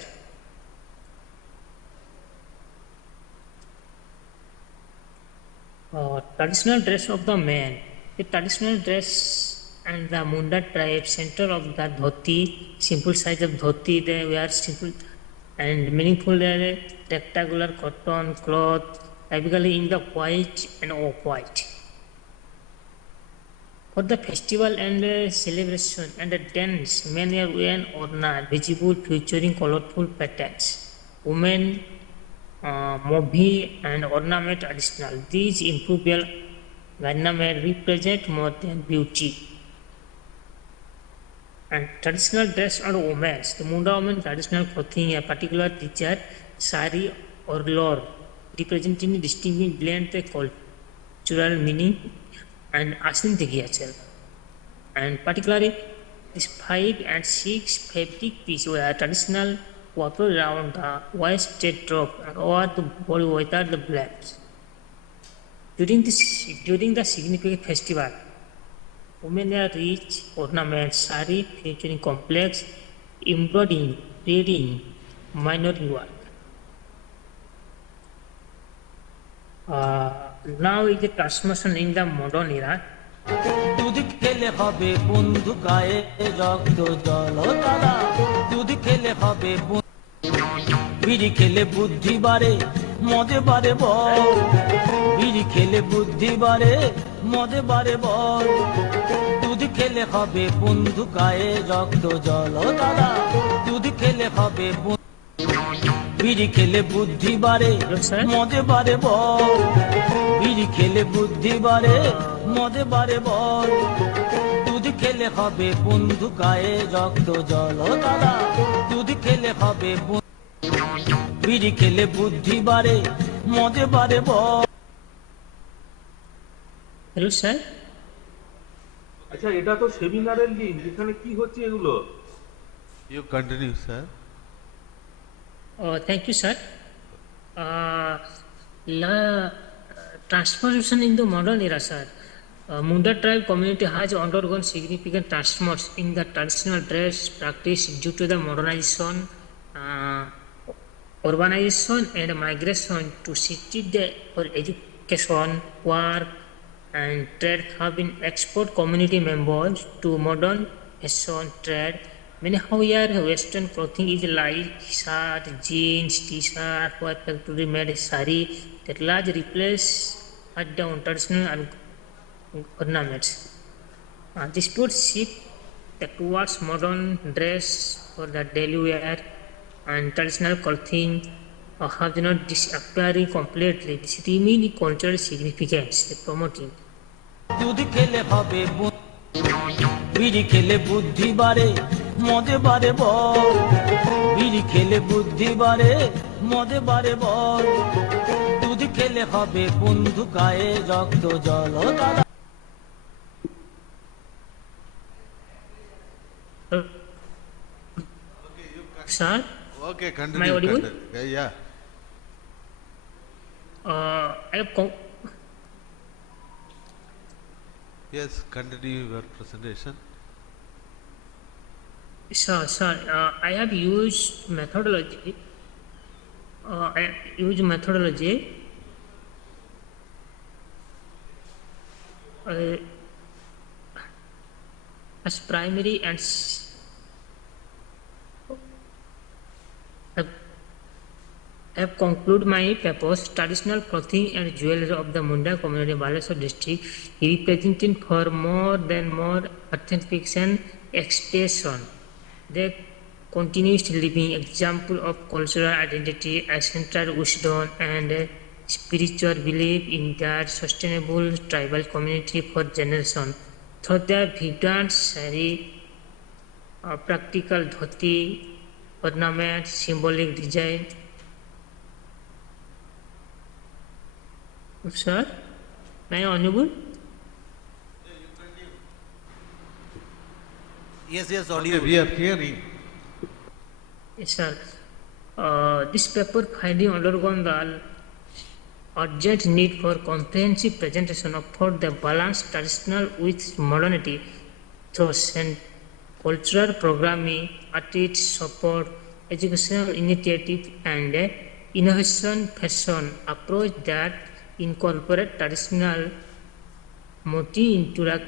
Traditional dress of the men. The traditional dress and the Munda tribe center of the dhoti, simple size of dhoti, they wear simple and meaningful rectangular cotton cloth, typically in the white and off-white. For the festival and celebration and the dance, men are wearing ornament, visible featuring colorful patterns. Women, mobi and ornament additional. These improved ornament represent more than beauty. And traditional dress of women. The Munda women traditional clothing, a particular teacher, sari or lore, representing distinct blend the cultural meaning and authenticity. And particularly, this 5 and 6 fabric piece were traditional water around the waist drop and over the body without the blends. During the significant festival, women are rich ornaments, sari featuring complex embroidering, braiding, minor work. Now is the transformation in the modern era. দুধ খেলে হবে বন্ধু গায়ে রক্ত জল দাদা দুধ খেলে হবে বিড়ি খেলে বুদ্ধি বাড়ে মদে বাড়ে বল বিড়ি খেলে বুদ্ধি বাড়ে মদে বাড়ে বল দুধ খেলে হবে বন্ধু গায়ে রক্ত জল দাদা দুধ খেলে হবে বিড়ি খেলে বুদ্ধি বাড়ে মদে বাড়ে বল বিড়ি খেলে বুদ্ধি বাড়ে মদে বাড়ে বল দুধ খেলে হবে বন্ধু গায়ে রক্ত জল দাদা দুধ খেলে হবে বিড়ি খেলে বুদ্ধি বাড়ে মদে বাড়ে বল হ্যালো স্যার আচ্ছা এটা তো সেমিনারের লিংক এখানে কি হচ্ছে এগুলো you continue sir thank you sir transformation in the modern era sir Munda tribe community has undergone significant transformations in the traditional dress practice due to the modernization urbanization and migration to cities for education work and trade have been export community members to modern fashion trade. Many wear western clothing is like shirt, jeans, t-shirt, white factory made sari that large replace cut down traditional ornaments. This would shift towards modern dress for the daily wear and traditional clothing have not disappearing completely. This remain cultural significance promoting. বিড়ি খেলে বুদ্ধি বাড়ে মদে বাড়ে বল বিড়ি খেলে বুদ্ধি বাড়ে মদে বাড়ে বল দুধ খেলে হবে বন্ধু গায়ে রক্ত জল দাদা Sir? Okay, Am I continue. audible? Yeah. I have Yes, continue your presentation. Sir, I have used methodology. As primary and I have concluded my purpose. Traditional clothing and jewelry of the Munda community, Baleswar district, representing for more authentication expression. The continuous living example of cultural identity, ancestral wisdom, and spiritual belief in their sustainable tribal community for generations. Through their vibrant sari, practical dhoti, ornament, symbolic design. Sir, am I audible? Yes, audio. Okay, we are hearing. Yes, sir. This paper finding undergone the urgent need for comprehensive presentation of for the balance traditional with modernity through cultural programming, artist support, educational initiative, and innovation fashion approach that incorporate traditional motif into a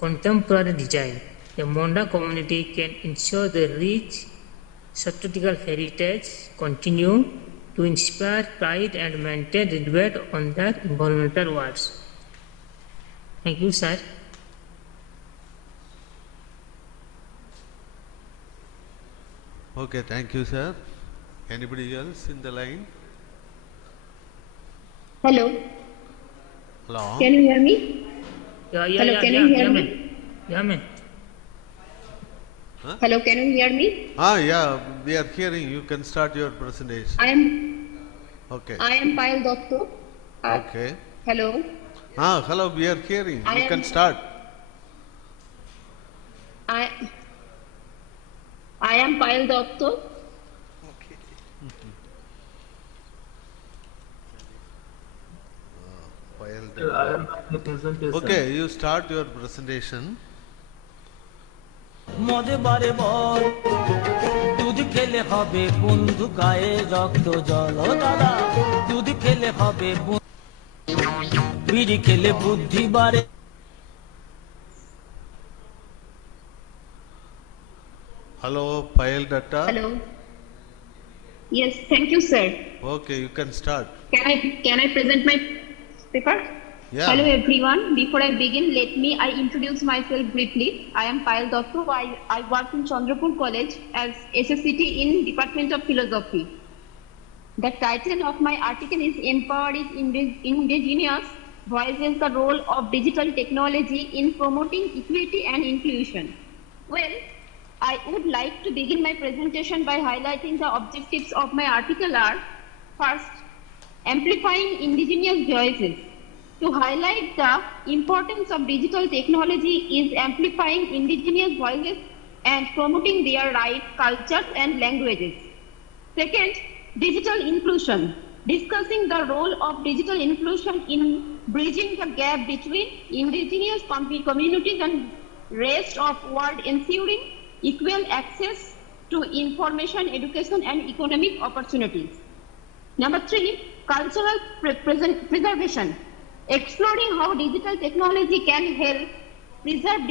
contemporary design. The Munda community can ensure the rich strategical heritage continue to inspire pride and maintain debate on their environmental words. Thank you, sir. Okay, thank you, sir. Anybody else in the line? Hello. Hello. Can you hear me? Hello, can you hear me? Yeah, ma'am. Huh? Hello, can you hear me? Yeah, we are hearing. You can start your presentation. I am Payal Dotto. Okay. Hello. Hello, we are hearing. You can start. I am Payal Dotto. Okay, you start your presentation. মদে বারে বল দুধ খেলে হবে বন্ধু গায়ে রক্ত জল ও দাদা দুধ খেলে হবে বিড়ি খেলে বুদ্ধি বাড়ে Hello, Payal Datta. Hello. Yes, thank you, sir. Okay, you can start. Can I present my paper? Yeah. Hello everyone. Before I begin, I introduce myself briefly. I am Payal Dotto. I work in Chandrapur College as SSCT in Department of Philosophy. The title of my article is Empowering Indigenous Voices, the Role of Digital Technology in Promoting Equity and Inclusion. Well, I would like to begin my presentation by highlighting the objectives of my article are: first, amplifying indigenous voices. To highlight the importance of digital technology is amplifying indigenous voices and promoting their rights, cultures, and languages. Second, digital inclusion. Discussing the role of digital inclusion in bridging the gap between indigenous communities and rest of world, ensuring equal access to information, education, and economic opportunities. Number three, cultural preservation. Exploring how digital technology can help preserve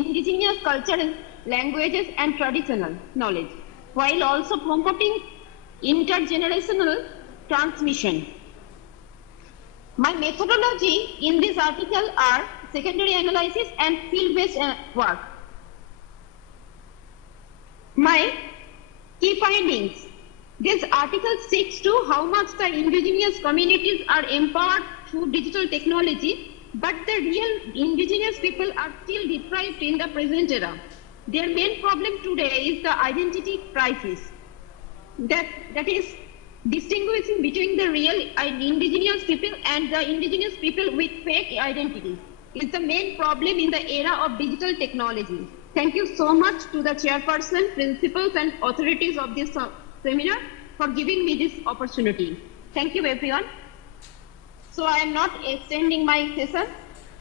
indigenous culture, languages, and traditional knowledge, while also promoting intergenerational transmission. My methodology in this article are secondary analysis and field-based work. My key findings. This article seeks to how much the indigenous communities are empowered through digital technology, but the real indigenous people are still deprived in the present era. Their main problem today is the identity crisis. That is distinguishing between the real indigenous people and the indigenous people with fake identities is the main problem in the era of digital technology. Thank you so much to the chairperson, principals, and authorities of this seminar for giving me this opportunity. Thank you, everyone. So I am not extending my session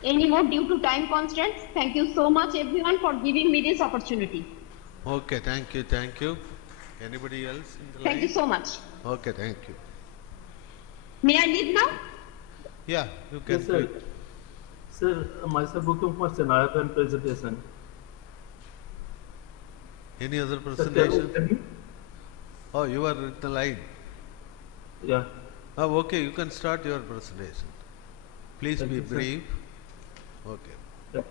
anymore due to time constraints. Thank you so much, everyone, for giving me this opportunity. Okay, thank you. Anybody else in the line? Thank you so much. Okay, thank you. May I leave now? Yeah, you can. Yes, sir. Sir, myself Birrbhum question. I have one presentation. Any other presentation? Sir, Oh, you are in the line. Yeah. Okay, you can start your presentation. Please Thank be you, sir. brief. Okay. Yep.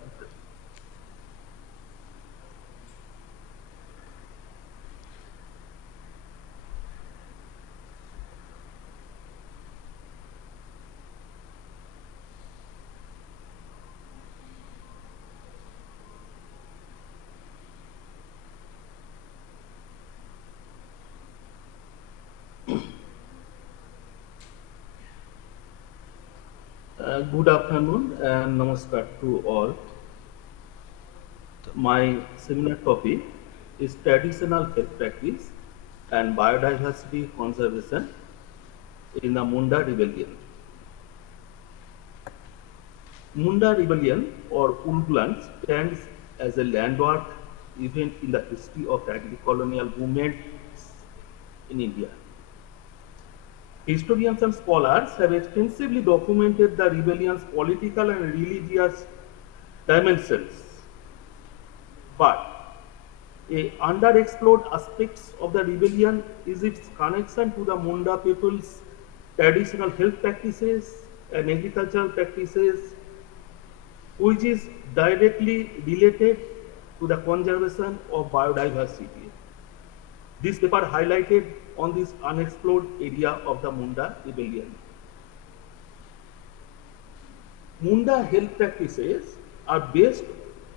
Good afternoon and namaskar to all. My seminar topic is traditional health practice and biodiversity conservation in the Munda rebellion. Munda rebellion or Ulgulan stands as a landmark event in the history of agri-colonial movement in India. Historians and scholars have extensively documented the rebellion's political and religious dimensions, but a underexplored aspects of the rebellion is its connection to the Munda people's traditional health practices and agricultural practices, which is directly related to the conservation of biodiversity. This paper highlighted on this unexplored area of the Munda rebellion. Munda health practices are based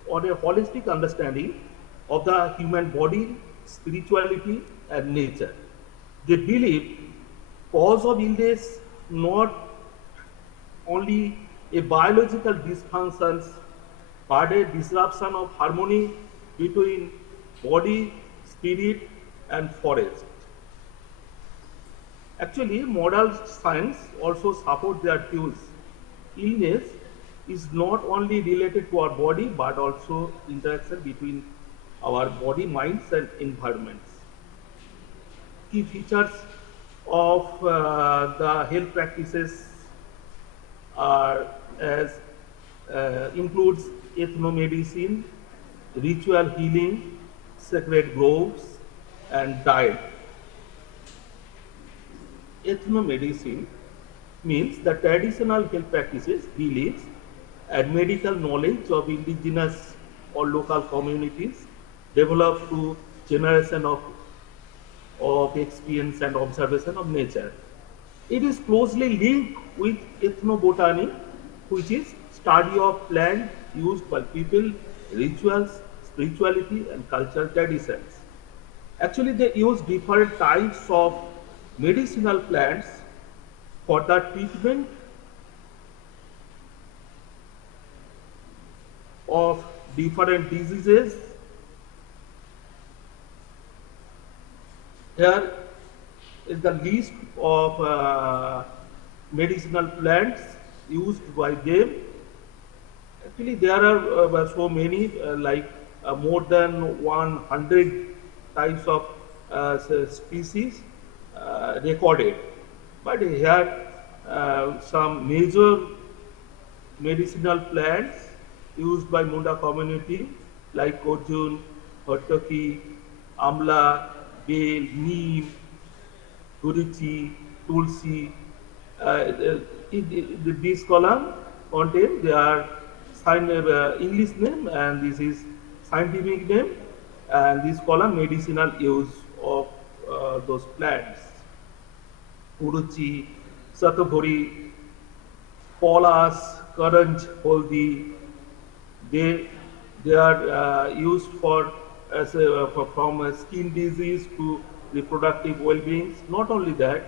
on a holistic understanding of the human body, spirituality, and nature. They believe cause of illness not only a biological dysfunctions, but a disruption of harmony between body, spirit, and forest. Actually, modern science also supports their views. Illness is not only related to our body, but also interaction between our body, minds, and environments. Key features of the health practices are as includes ethnomedicine, ritual healing, sacred groves, and diet. Ethnomedicine means the traditional health practices, beliefs, and medical knowledge of indigenous or local communities developed through generation of experience and observation of nature. It is closely linked with ethnobotany, which is study of plant used by people, rituals, spirituality, and cultural traditions. Actually, they use different types of medicinal plants for the treatment of different diseases. Here is the list of medicinal plants used by them. Actually, there are so many, more than 100 types of species recorded. But here some major medicinal plants used by Munda community like Kojun, Hotoki, Amla, Bel, Neem, Gurichi, Tulsi. This column contain their English name and this is scientific name, and this column medicinal use of those plants. Uruchi, Satabhori, Polas, Karanj, Holdi, they are used for from skin disease to reproductive well-being. Not only that,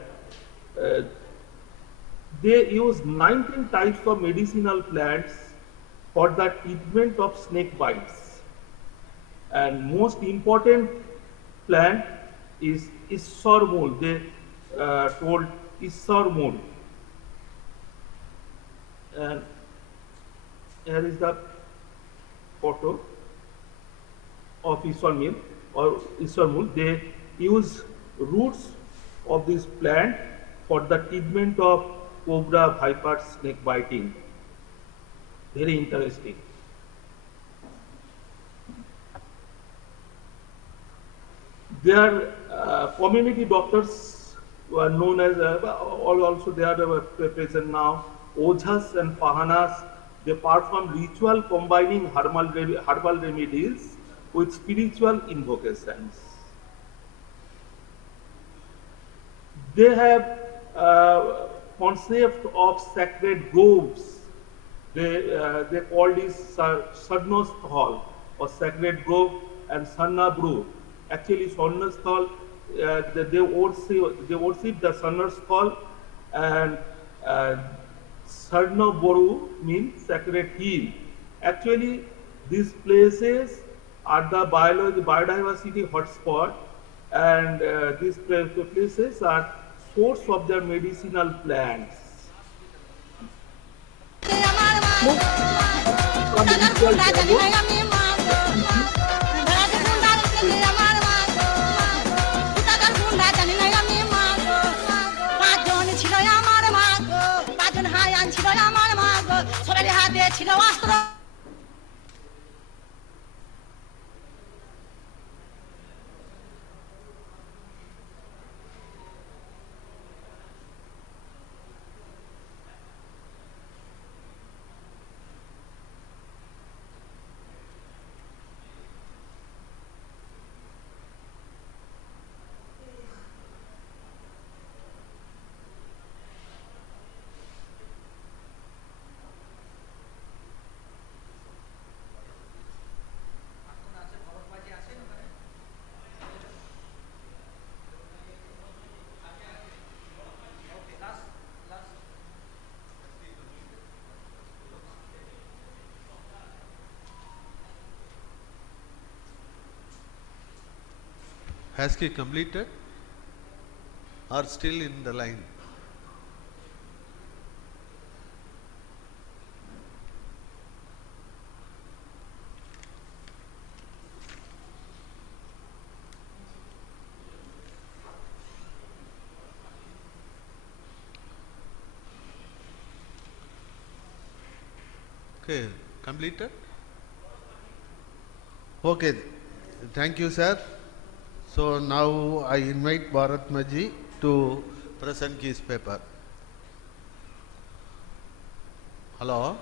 they use 19 types of medicinal plants for the treatment of snake bites. And most important plant is Issormul. They told Issormul. And here is the photo of Issormul or Issormul. They use roots of this plant for the treatment of cobra, viper, snake biting. Very interesting. Their community doctors were known as, also they are present now, Ojhas and Pahanas. They perform ritual combining herbal remedies with spiritual invocations. They have concept of sacred groves. They call this Sarnosthal or sacred grove and Sarnabru. Actually, Sarnosthal, they worship the Sarnosthal, and Sarnaboru means sacred hill. Actually, these places are the biodiversity hotspot, and these places are source of their medicinal plants. Has he completed or still in the line? Okay, completed? Okay, thank you, sir. So now I invite Bharat Maji to present his paper. Hello?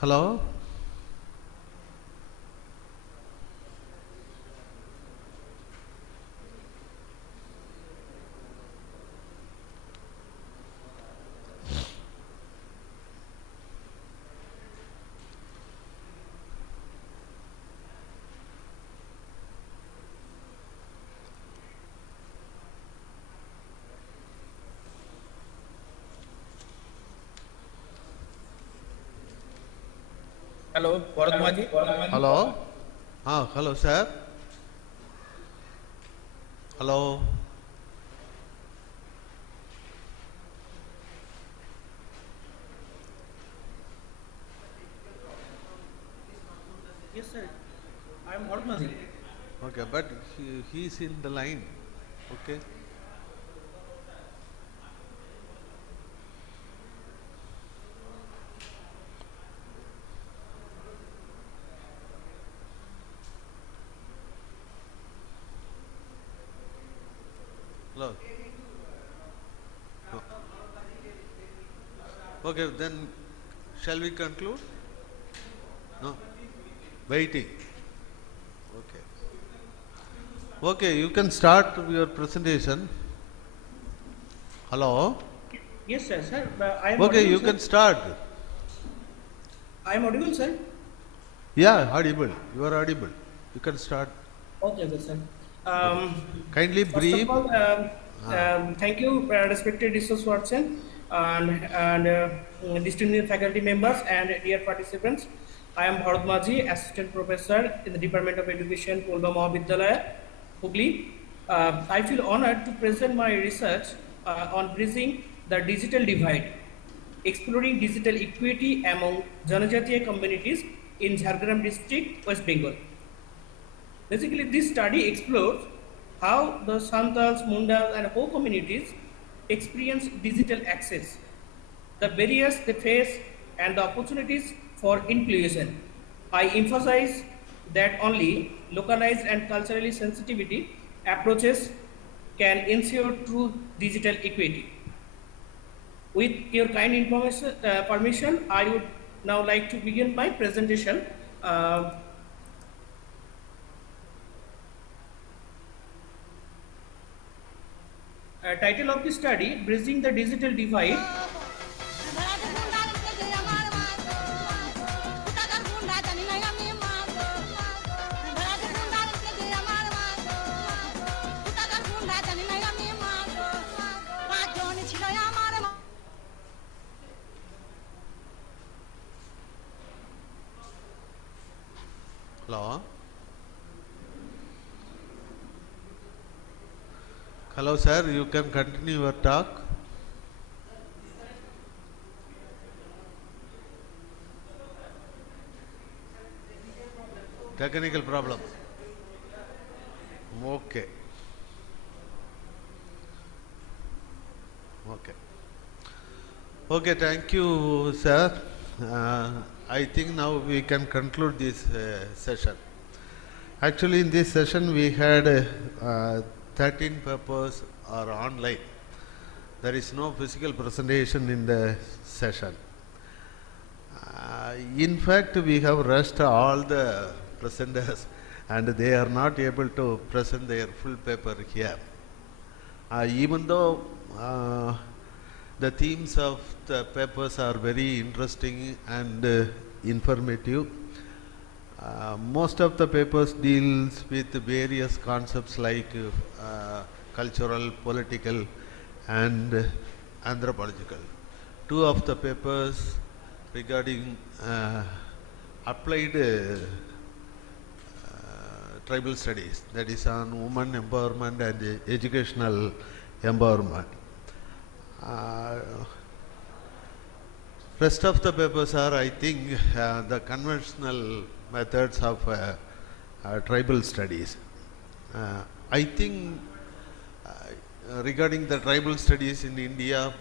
Hello? Hello, Bharat Maji. Hello? Hello, sir. Hello? Yes, sir. I am Bharat Maji. Okay, but he is in the line. Okay. Hello. No. Okay, then shall we conclude? No. Waiting. Okay. Okay, you can start your presentation. Hello. Yes, sir. Sir, I am Okay, audible, you sir. can start. I am audible, sir. Yeah, audible. You are audible. You can start. Okay, good, sir. Kindly First brief. of all, thank you, respected resource person and distinguished faculty members and dear participants. I am Bharat Maji, Assistant Professor in the Department of Education, Pulva Mahavidyalaya, Hooghly. I feel honored to present my research on bridging the digital divide, exploring digital equity among Janajatiya communities in Jhargram district, West Bengal. Basically, this study explores how the Santals, Mundas and Ho communities experience digital access, the barriers they face and the opportunities for inclusion. I emphasize that only localized and culturally sensitivity approaches can ensure true digital equity. With your kind permission, I would now like to begin my presentation. Title of the study, Bridging the Digital Divide. Hello? Hello, sir. You can continue your talk. Technical problem. Okay. Okay. Okay, thank you, sir. I think now we can conclude this session. Actually, in this session we had 13 papers are online. There is no physical presentation in the session. In fact, we have rushed all the presenters and they are not able to present their full paper here. Even though the themes of the papers are very interesting and informative, most of the papers deals with various concepts like cultural, political and anthropological. Two of the papers regarding applied tribal studies, that is on women empowerment and educational empowerment. Rest of the papers are, I think, the conventional methods of tribal studies. I think regarding the tribal studies in India,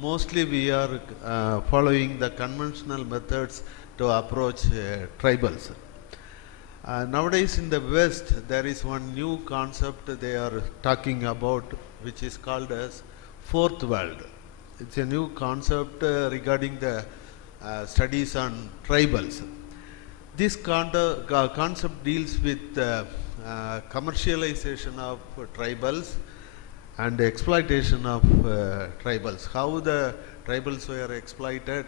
mostly we are following the conventional methods to approach tribals. Nowadays in the West, there is one new concept they are talking about, which is called as Fourth World. It's a new concept regarding the studies on tribals. This concept deals with commercialization of tribals and exploitation of tribals, how the tribals were exploited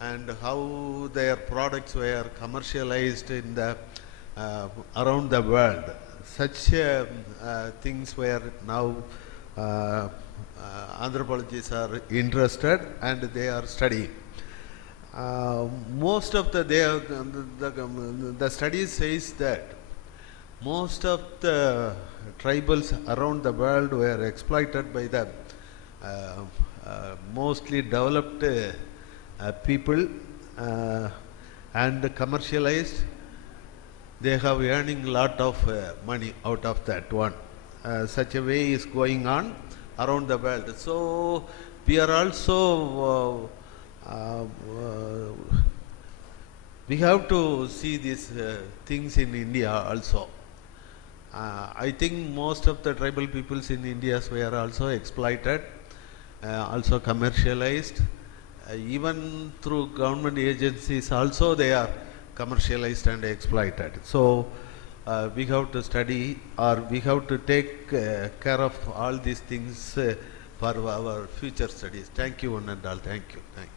and how their products were commercialized in the around the world. Such things were now anthropologists are interested and they are studying. Most of the studies says that most of the tribals around the world were exploited by the mostly developed people and commercialized. They have earning a lot of money out of that one. Such a way is going on around the world. So we are also we have to see these things in India also. I think most of the tribal peoples in India were also exploited, also commercialized. Even through government agencies also they are commercialized and exploited. So we have to study, or we have to take care of all these things for our future studies. Thank you, one and all. Thank you. Thank you.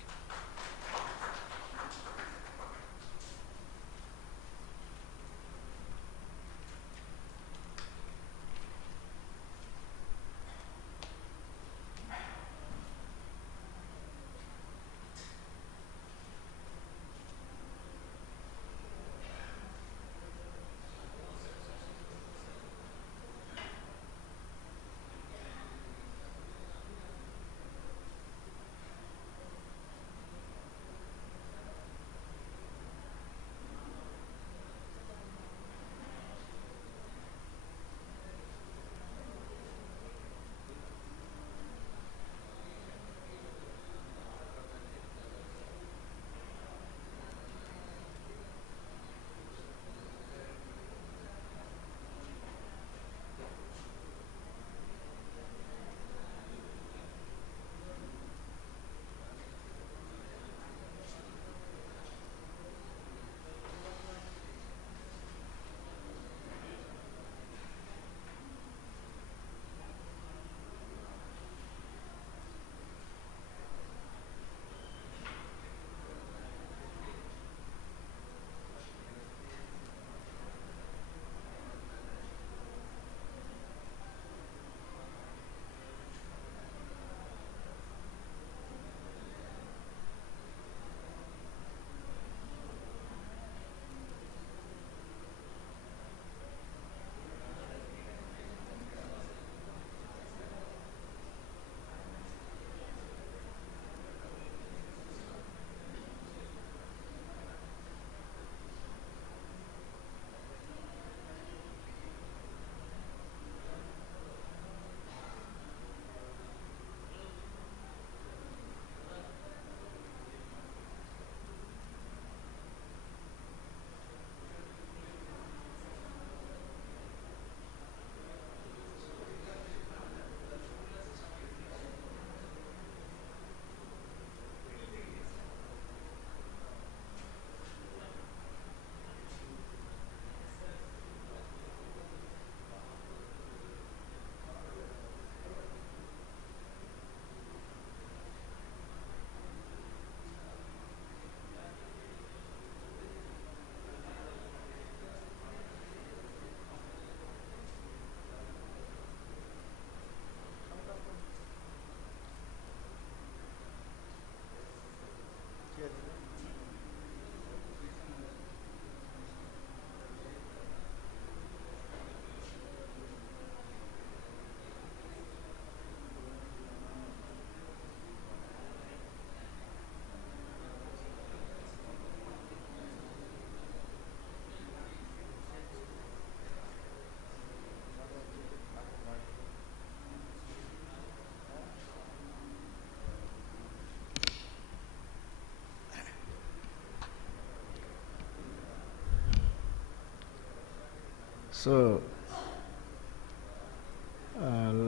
So,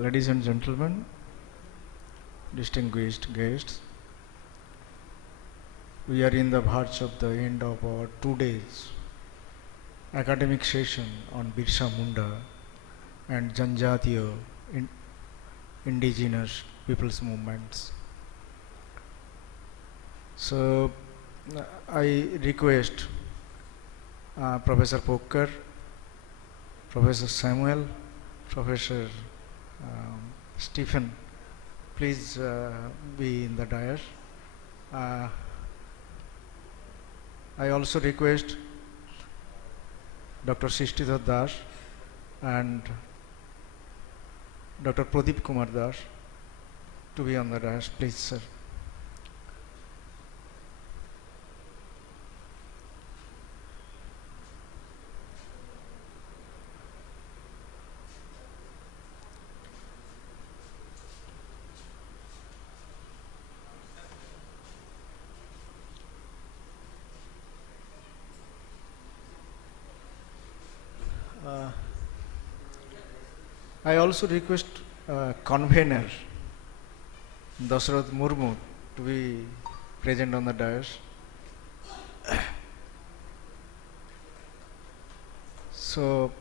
ladies and gentlemen, distinguished guests, we are in the verge of the end of our 2 days academic session on Birsa Munda and Janjatiya indigenous people's movements. So I request Professor Pokkar, Professor Samuel, Professor Stephen, please be in the dais. I also request Dr. Shishtidhar Das and Dr. Pradeep Kumar Das to be on the dais, please, sir. I also request convener Dasarath Murmu to be present on the dais. So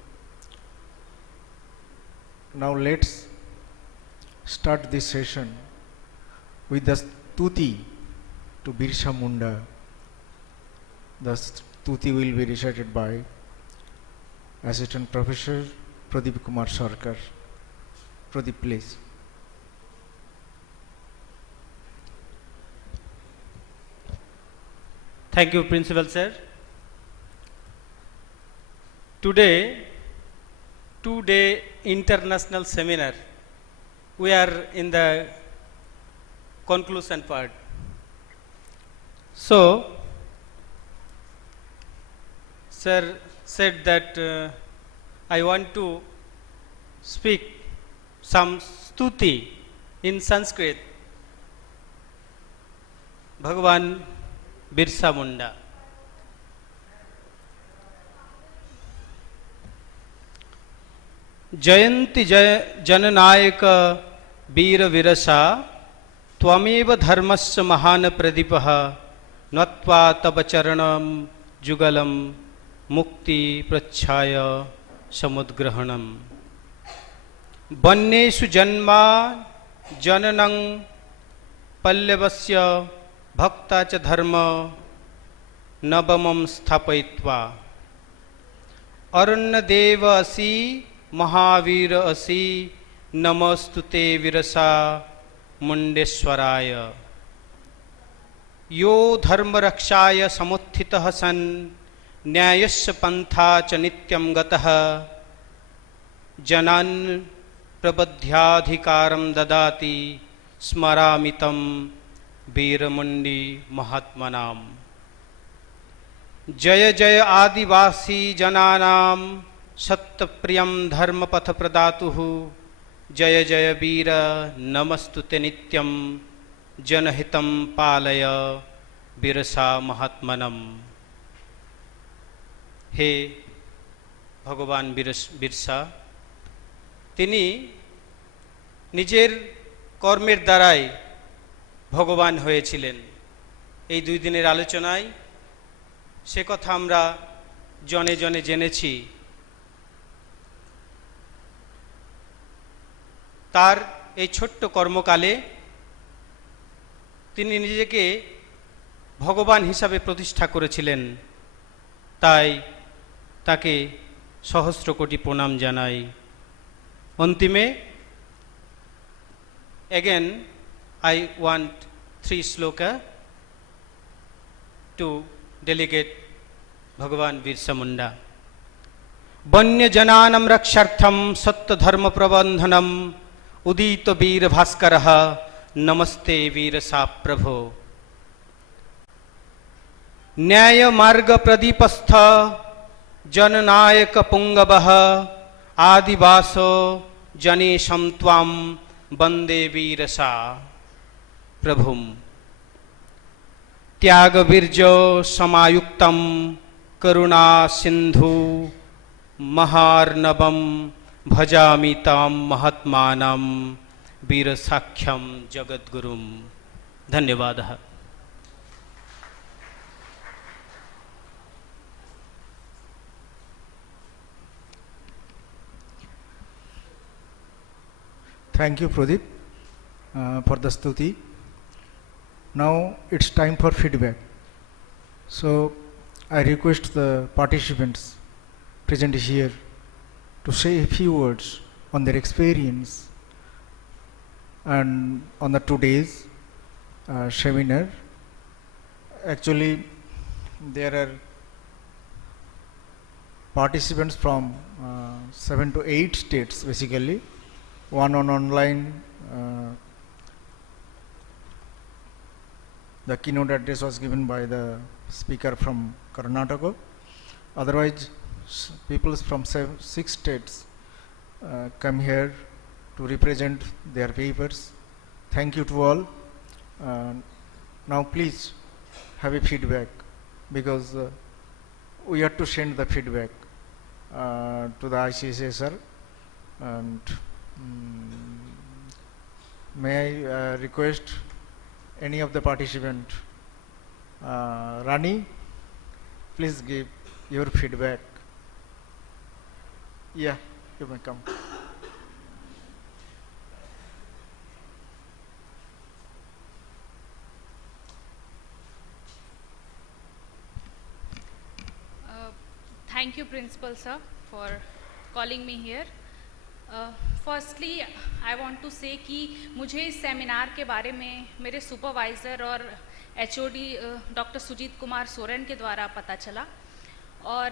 now let's start this session with the stuti to Birsa Munda. The stuti will be recited by Assistant Professor Pradeep Kumar Sarkar. Pradeep, please. Thank you, Principal Sir. Today, 2-day international seminar. We are in the conclusion part. So, Sir said that I want to speak some stuti in Sanskrit. Bhagavan Birsa Munda. Jayanti Jananayaka Veera Virasa Twameva Dharmasya Mahana Pradipaha Natva Tapacharanam Jugalam Mukti Prachaya Samudgrahanam Banneshu Janma Jananang Pallevasya Bhakta Cha Dharma Nabamam Sthapaitva Aranya Deva Asi Mahavira Asi Namastute Virasa Mundeswaraya Yo Dharma Rakshaya Samuttitah San Nyayasya Pantha Cha Nityam Gatah Janan Prabadhyadhikaram Dadati Smaramitam Veeramundi Mahatmanam Jaya Jaya Adivasi Jananam Sattapriyam Dharma Patha Pradatuhu Jaya Jaya Veera Namastute Nityam Janahitam Palaya Birsa Mahatmanam. He Bhagavan Birsa তিনি নিজের কর্মের দ্বারাই ভগবান হয়েছিলেন। এই 2 দিনের আলোচনায় সে কথা আমরা জনে জনে জেনেছি। তার এই ছোট্ট কর্মকালে তিনি নিজেকে ভগবান হিসাবে প্রতিষ্ঠা করেছিলেন। তাই তাকে সহস্র কোটি প্রণাম জানাই। অন্তিমে again I want 3 sloka to delegate Bhagavan Birsa Munda. Banya Jananam Rakshartham Satta Dharma Prabandhanam Udita Veer Bhaskaraha Namaste Veerasa Prabho. Nyaya Marga Pradipastha Jananayaka Pungabaha Adivaso Jane Shamtvam Bande Virasa Birbhum Tyaga Virjo Samayuktam Karuna Sindhu महार्नवम भजामि ताम महात्मानं वीरसाख्यम जगद्गुरुम। धन्यवादः। Thank you, Pradeep, for the stuti. Now it's time for feedback. So I request the participants present here to say a few words on their experience and on the today's seminar. Actually, there are participants from 7 to 8 states basically. One on online. The keynote address was given by the speaker from Karnataka. Otherwise, people from 6 states come here to represent their papers. Thank you to all. Now please have a feedback, because we have to send the feedback to the ICSSR. And may I request any of the participant, Rani, please give your feedback. Yeah, you may come. Thank you, Principal Sir, for calling me here. Firstly I want to say कि मुझे इस seminar के बारे में मेरे supervisor और HOD doctor Sujit Kumar Soren के द्वारा पता चला, और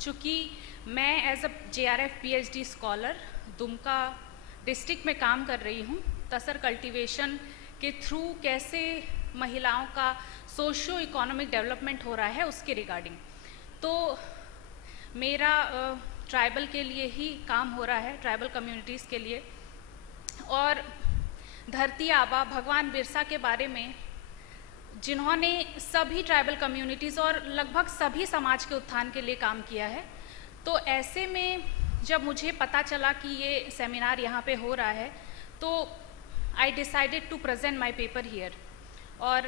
चूँकि मैं as a JRF PhD scholar Dumka district में काम कर रही हूँ, तसर कल्टीवेशन के थ्रू कैसे महिलाओं का सोशो इकोनॉमिक डेवलपमेंट हो रहा है उसके रिगार्डिंग, तो मेरा ट्राइबल के लिए ही काम हो रहा है, ट्राइबल कम्युनिटीज़ के लिए। और धरती आबा भगवान बिरसा के बारे में, जिन्होंने सभी ट्राइबल कम्युनिटीज़ और लगभग सभी समाज के उत्थान के लिए काम किया है, तो ऐसे में जब मुझे पता चला कि ये सेमिनार यहाँ पे हो रहा है, तो I decided to present my paper here. और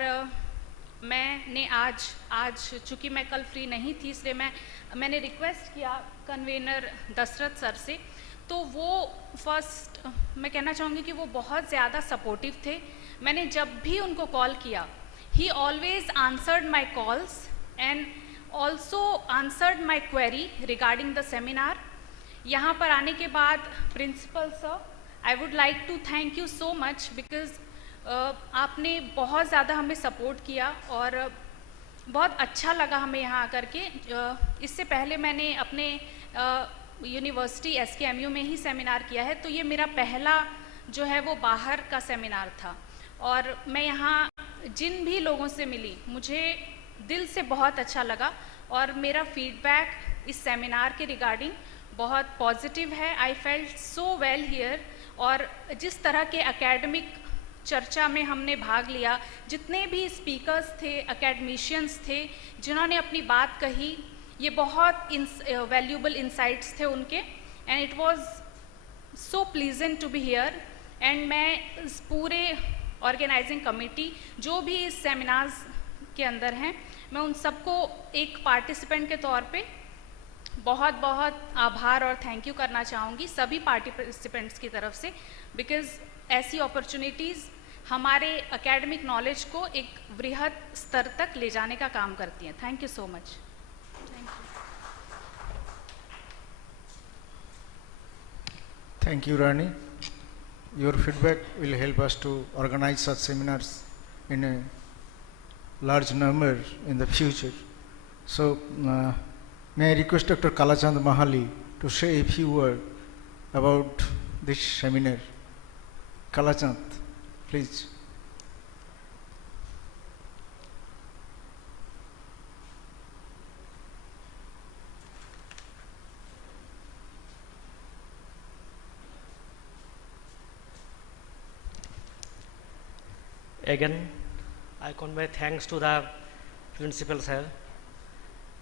मैंने आज चूँकि मैं कल फ्री नहीं थी, इसलिए मैंने रिक्वेस्ट किया कन्वेनर दशरथ सर से, तो वो फर्स्ट मैं कहना चाहूँगी कि वो बहुत ज़्यादा सपोर्टिव थे। मैंने जब भी उनको कॉल किया, he always answered my calls and also answered my query regarding the seminar. यहाँ पर आने के बाद principal sir, I would like to thank you so much, because आपने बहुत ज़्यादा हमें सपोर्ट किया और बहुत अच्छा लगा हमें यहाँ आकर के। इससे पहले मैंने अपने यूनिवर्सिटी SKMU में ही सेमिनार किया है, तो ये मेरा पहला जो है वो बाहर का सेमिनार था। और मैं यहाँ जिन भी लोगों से मिली, मुझे दिल से बहुत अच्छा लगा, और मेरा फीडबैक इस सेमिनार के रिगार्डिंग बहुत पॉजिटिव है। I felt so well here, और जिस तरह के एकेडमिक चर्चा में हमने भाग लिया, जितने भी स्पीकर्स थे, एकेडमिशियंस थे जिन्होंने अपनी बात कही, ये बहुत वैल्यूबल इंसाइट्स थे उनके, and it was so pleasant to be here. And मैं इस पूरे ऑर्गेनाइजिंग कमेटी जो भी इस सेमिनार्स के अंदर हैं, मैं उन सबको एक पार्टिसिपेंट के तौर पे बहुत बहुत आभार और थैंक यू करना चाहूँगी सभी पार्टिसिपेंट्स की तरफ से, बिकॉज़ ऐसी अपॉर्चुनिटीज़ हमारे एकेडमिक नॉलेज को एक वृहद स्तर तक ले जाने का काम करती हैं। Thank you so much. Thank you, Rani. Your feedback will help us to organize such seminars in a large number in the future. So, may I request Dr. Kalachand Mahali to say a few words about this seminar. Kalachand, please. Again, I convey thanks to the principal sir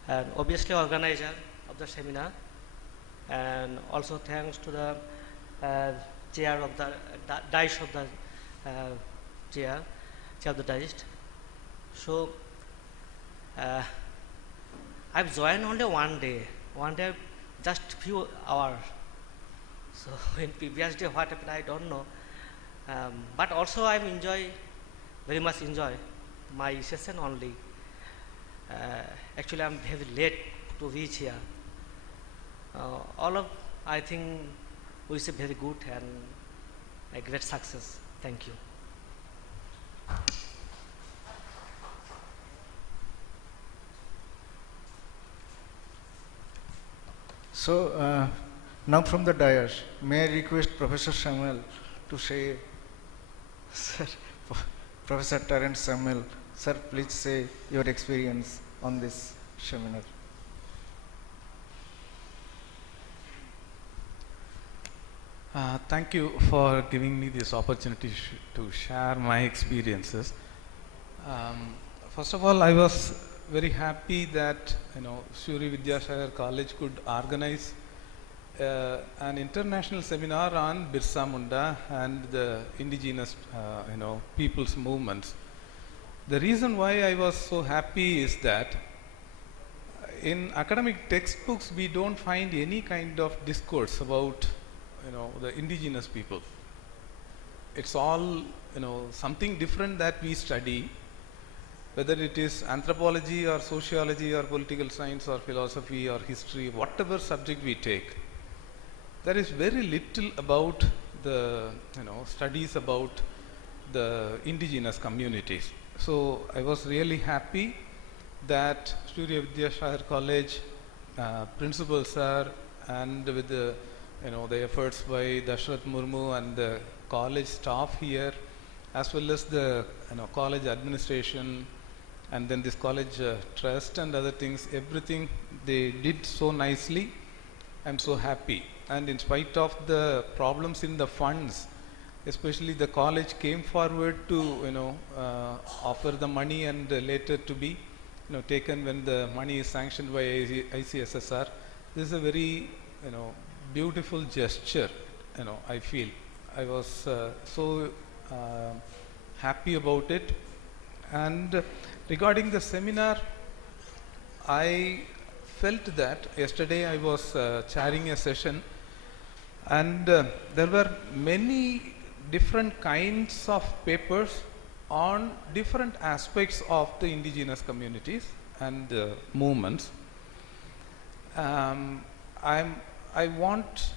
and obviously organizer of the seminar. and also thanks to the chair of the dice of the chair of the dice. So I've joined only one day, just few hours. So in previous day what happened I don't know, but also I very much enjoy my session only. Actually I'm very late to reach here. I think wish a very good and a great success. Thank you. So now from the dais, may I request Professor Samuel to say, sir, Professor Terence Samuel, sir, please say your experience on this seminar. Thank you for giving me this opportunity to share my experiences. First of all, I was very happy that Suri Vidyasagar College could organize an international seminar on Birsa Munda and the indigenous people's movements. The reason why I was so happy is that in academic textbooks we don't find any kind of discourse about the indigenous people. It's all something different that we study, whether it is anthropology or sociology or political science or philosophy or history, whatever subject we take. There is very little about the studies about the indigenous communities. So I was really happy that Suri Vidyasagar College principal sir, and with the efforts by Dashrath Murmu and the college staff here, as well as the college administration, and then this college trust and other things, everything they did so nicely. I'm so happy. And in spite of the problems in the funds, especially the college came forward to offer the money and later to be taken when the money is sanctioned by ICSSR. This is a very beautiful gesture. I feel I was so happy about it. And regarding the seminar, I felt that yesterday I was chairing a session, and there were many different kinds of papers on different aspects of the indigenous communities and movements. I want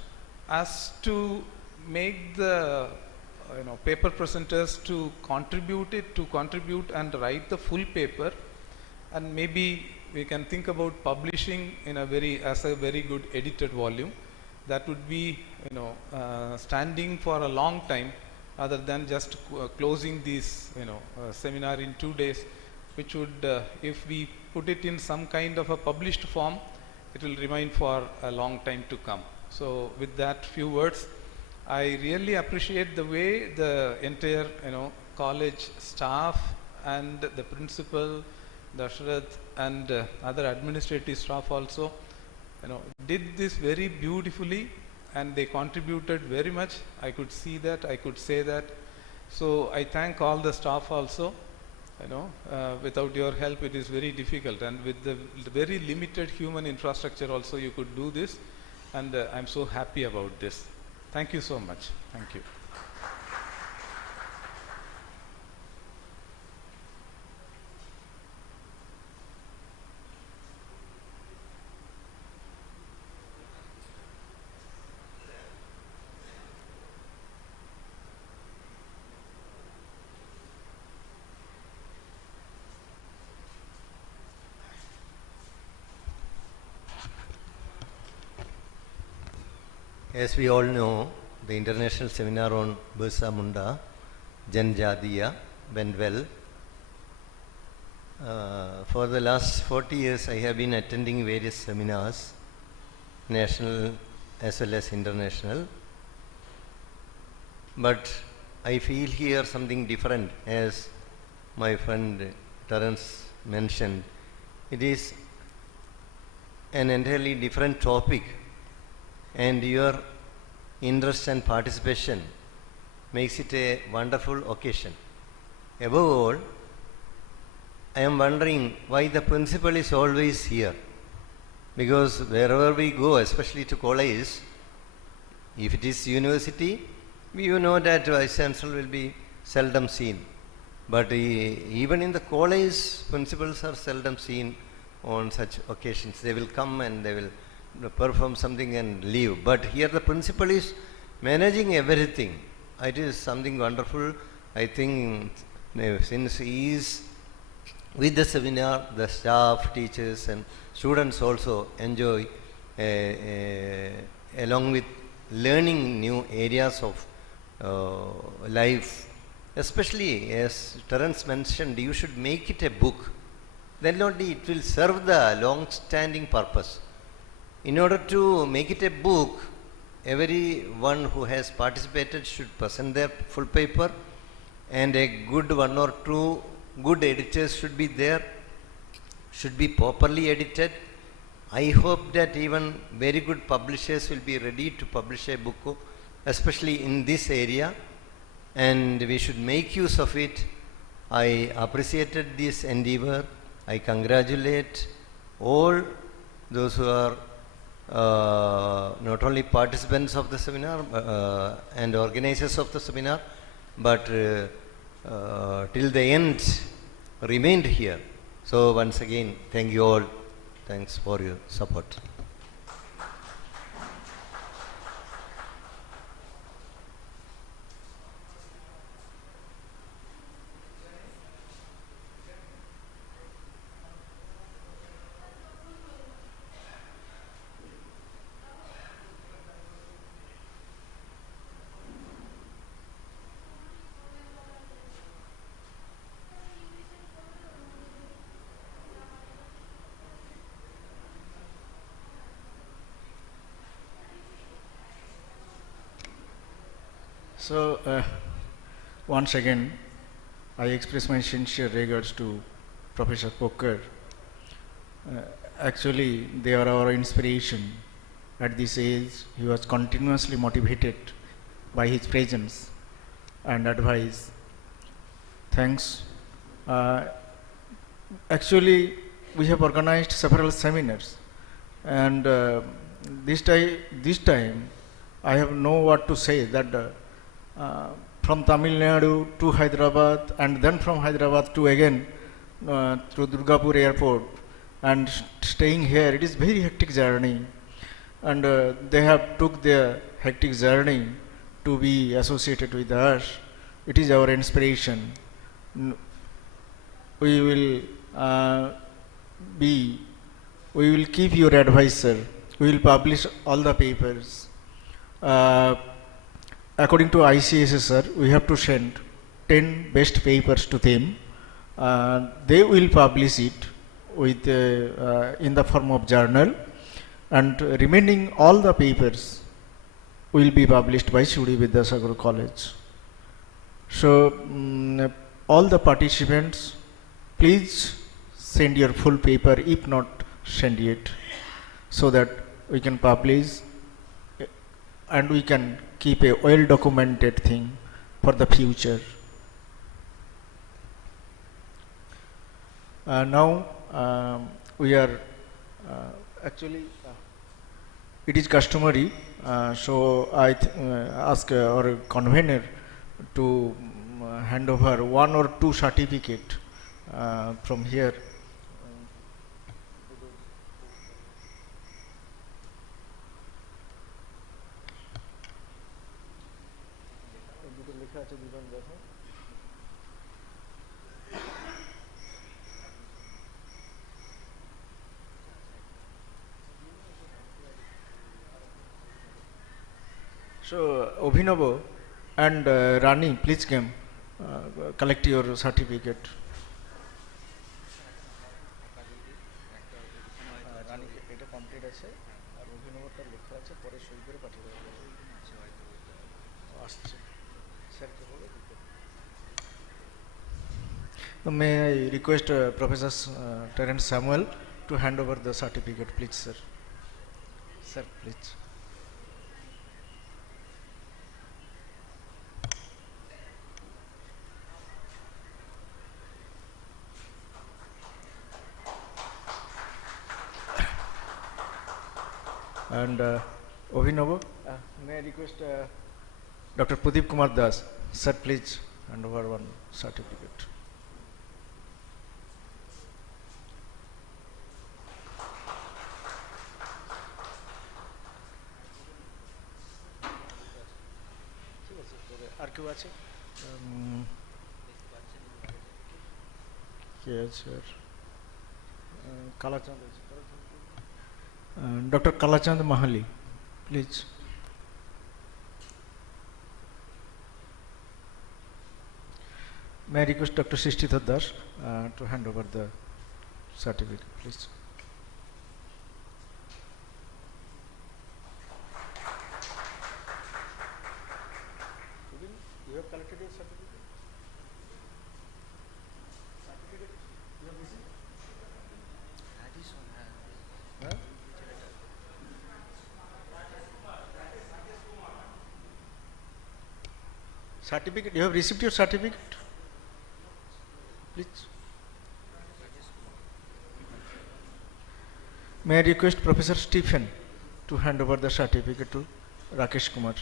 us to make the paper presenters to contribute and write the full paper, and maybe we can think about publishing as a very good edited volume that would be standing for a long time, other than just closing this seminar in 2 days, which would if we put it in some kind of a published form, it will remain for a long time to come. So with that few words, I really appreciate the way the entire college staff and the principal, Dashrath, and other administrative staff also did this very beautifully, and they contributed very much. I could see that, I could say that. So I thank all the staff also. Without your help it is very difficult, and with the very limited human infrastructure also you could do this, and I'm so happy about this. Thank you so much. Thank you. As we all know, the international seminar on Birsa Munda, Janjadiya, went well. For the last 40 years, I have been attending various seminars, national as well as international. But I feel here something different, as my friend Terence mentioned. It is an entirely different topic. and your interest and participation makes it a wonderful occasion. Above all, I am wondering why the principal is always here. Because wherever we go, especially to college, if it is university, you know that Vice Chancellor will be seldom seen. But even in the college, principals are seldom seen on such occasions. They will come and they will perform something and leave. But here the principal is managing everything. It is something wonderful. I think since he is with the seminar, the staff, teachers and students also enjoy along with learning new areas of life. Especially as Terence mentioned, you should make it a book. Then only it will serve the long-standing purpose. In order to make it a book, everyone who has participated should present their full paper, and a good one or two good editors should be there, should be properly edited. I hope that even very good publishers will be ready to publish a book, especially in this area, and we should make use of it. I appreciated this endeavor. I congratulate all those who are not only participants of the seminar and organizers of the seminar, but till the end remained here. So once again, thank you all. Thanks for your support. So, once again, I express my sincere regards to Professor Poker. Actually, they are our inspiration. At this age, he was continuously motivated by his presence and advice. Thanks. Actually, we have organized several seminars, and this time, I have no what to say that. From Tamil Nadu to Hyderabad, and then from Hyderabad to again through Durgapur airport, and staying here, it is very hectic journey, and they have took their hectic journey to be associated with us. It is our inspiration. We will keep your advisor. We will publish all the papers. According to ICSSR, we have to send 10 best papers to them. They will publish it with in the form of journal, and remaining all the papers will be published by Suri Vidyasagar College. So, all the participants, please send your full paper, if not send it, so that we can publish and we can keep a well documented thing for the future. Now we are actually it is customary, so I ask our convener to hand over one or two certificate from here. So, Abhinava and Rani, please come collect your certificate. May I request Professor Terence Samuel to hand over the certificate, please, sir. Sir, please. and Abhinav. May I request Dr. Pradeep Kumar Das, sir, please hand over one certificate. আর কেউ আছে? কে আছে? কালাচাঁদ আছে। Dr. Kalachand Mahali, please. May I request Dr. Shishtita Das to hand over the certificate, please. You have collected your certificate? Certificate you have received? Huh? Certificate, you have received your certificate? Please. May I request Professor Stephen to hand over the certificate to Rakesh Kumar.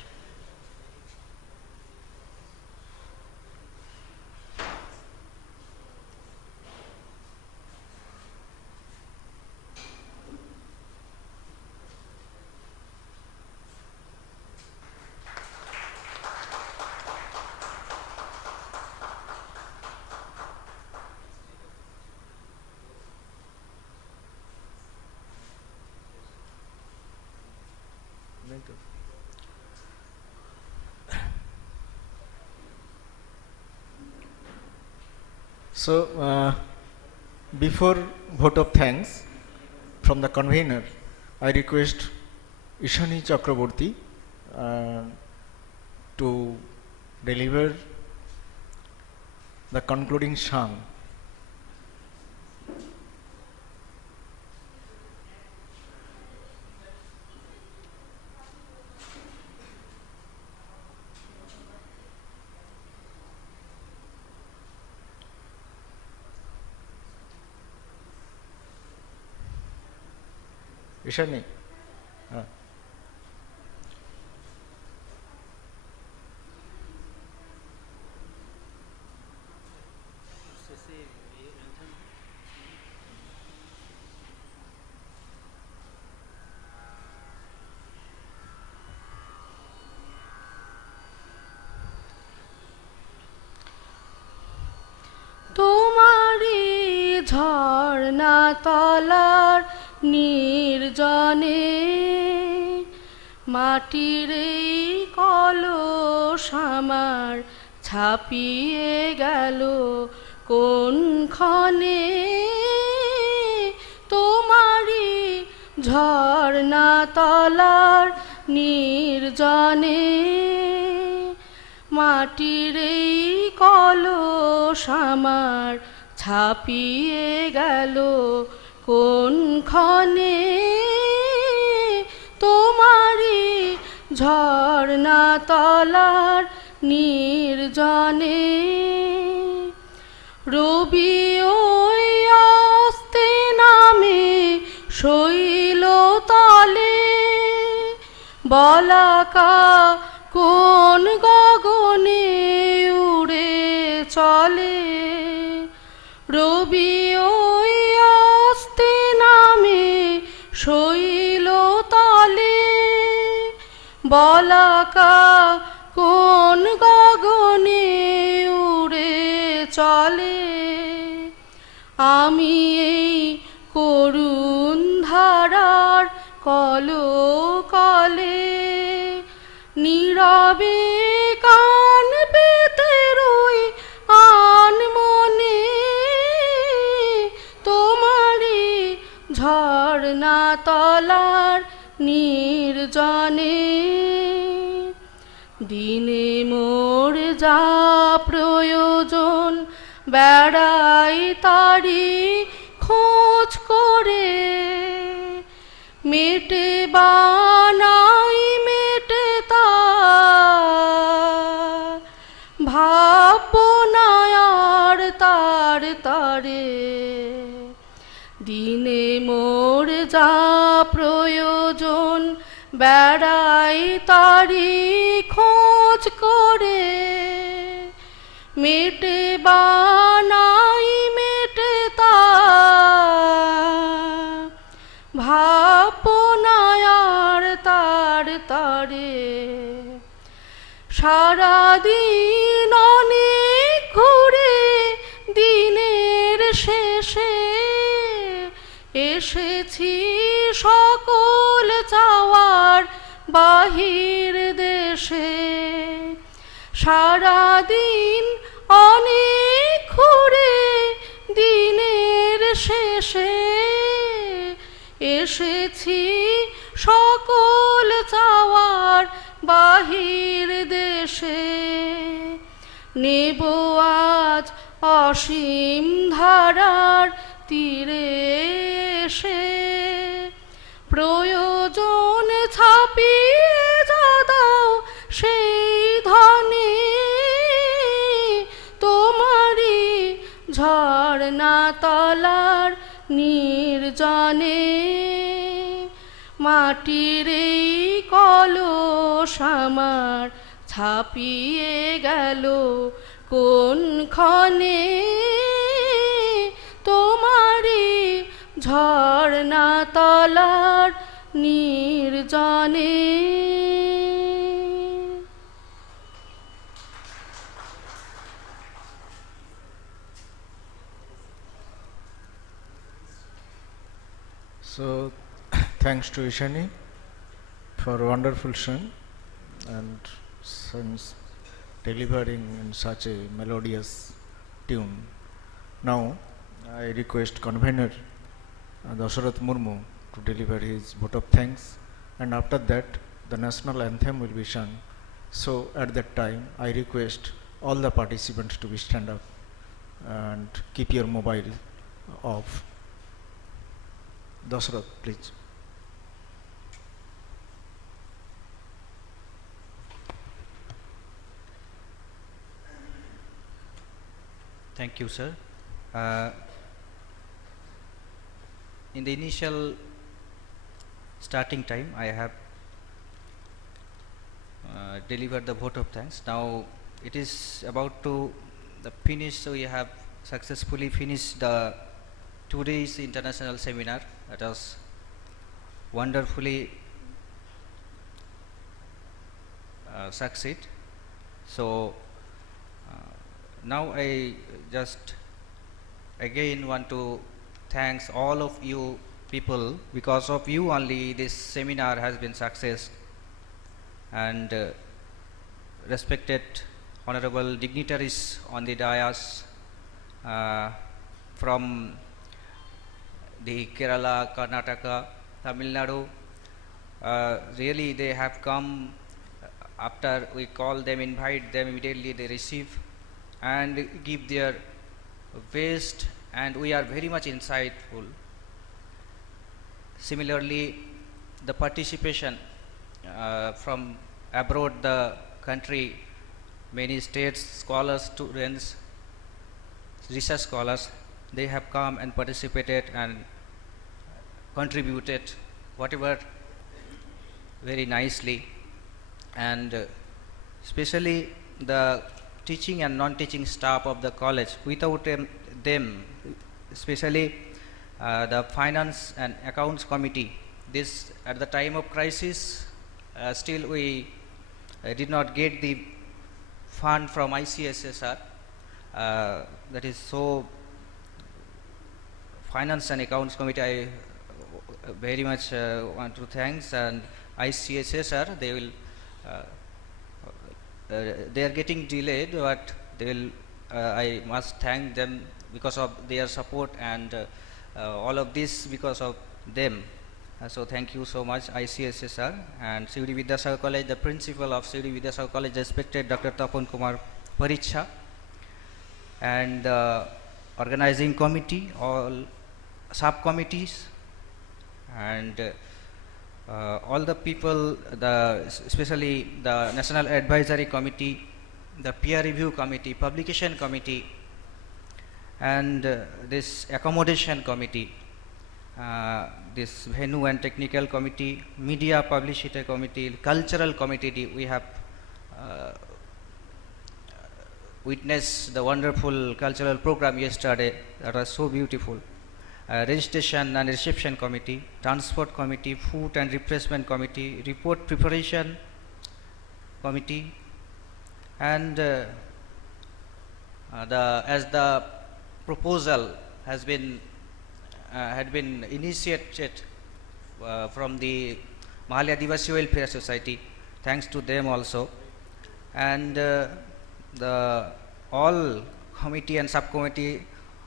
So, before vote of thanks from the convener, I request Ishani Chakraborty to deliver the concluding Shang. Ishani. তোমারি ঝর্ণা তলার নির্জনে মাটির এই কলস আমার ছাপিয়ে গেল কোনখানে তোমারি ঝর্ণা তলার নির্জনে মাটির এই কলস আমার ছাপিয়ে গেল কোনখানে তোমারি ঝর্ণা তলার নির্জনে রবি ওই অস্তে নামে শৈল তলে বলাকা কোন গগনে উড়ে চলে রবি ওই অস্তে নামে শৈল তলে বলাকা কোন গগনে উড়ে চলে আমি এই করুণ ধারার কলকলে নীরবে কান পেতে রই আনমনে তোমারি ঝর্ণা তলার নির্জনে দিনে মোর যা প্রয়োজন বেড়াই তারি খোঁজ করে মেটে বানাই মেটে তা ভাবব না আর তার তারে দিনে মোর যা প্রয়োজন বেড়াই তারি খোঁজ করে, মেটে বানাই মেটে তা, ভাবনায়ার তার তারে। সারাদিন অনেক ঘুরে দিনের শেষে, এসেছি সকল চাওয়ার বাহির দেশে। সারাদিন অনেক ঘুরে দিনের শেষে, এসেছি সকল চাওয়ার বাহির দেশে। নেব আজ অসীম ধারার তীরে এসে, প্রয়োজন ছাপিয়ে যা দাও সেই ধনে, তোমারই ঝর্ণা তলার নির্জনে। মাটির এই কলস আমার ছাপিয়ে গেল কোন ক্ষণে, তোমারই ঝর্ণা তলার নির্জনে। So, thanks to Ishani for wonderful song and since delivering in such a melodious tune. Now, I request convener Dasarath Murmu to deliver his vote of thanks, and after that, the national anthem will be sung. So, at that time, I request all the participants to be stand up and keep your mobile off. Dasarath, please. Thank you, sir. In the initial starting time, I have delivered the vote of thanks. Now it is about to finish, so we have successfully finished the 2 days international seminar. That was wonderfully succeed. So now I just again want to thanks all of you people. Because of you only this seminar has been success. And respected honorable dignitaries on the dais from the Kerala, Karnataka, Tamil Nadu, really they have come after we call them, invite them, immediately they receive and give their best, and we are very much insightful. Similarly, the participation from abroad the country, many states, scholars, students, research scholars, they have come and participated and contributed whatever very nicely. And especially the teaching and non-teaching staff of the college, without them, especially the finance and accounts committee, this at the time of crisis, still we did not get the fund from ICSSR. That is so, finance and accounts committee, I very much want to thanks, and ICSSR, they will they are getting delayed, but they will I must thank them because of their support, and all of this because of them. So thank you so much ICSSR and Suri Vidyasagar College, the principal of Suri Vidyasagar College, respected Dr. Tapan Kumar Paricha, and the organizing committee, all subcommittees, and all the people, especially the National Advisory Committee, the Peer Review Committee, Publication Committee, and this Accommodation Committee. this venue and technical committee, media publicity committee, cultural committee. We have witnessed the wonderful cultural program yesterday that was so beautiful. Registration and reception committee, transport committee, food and refreshment committee, report preparation committee, and as the proposal has been had been initiated from the Mahali Adivasi Welfare Society, thanks to them also, and the all committee and subcommittee,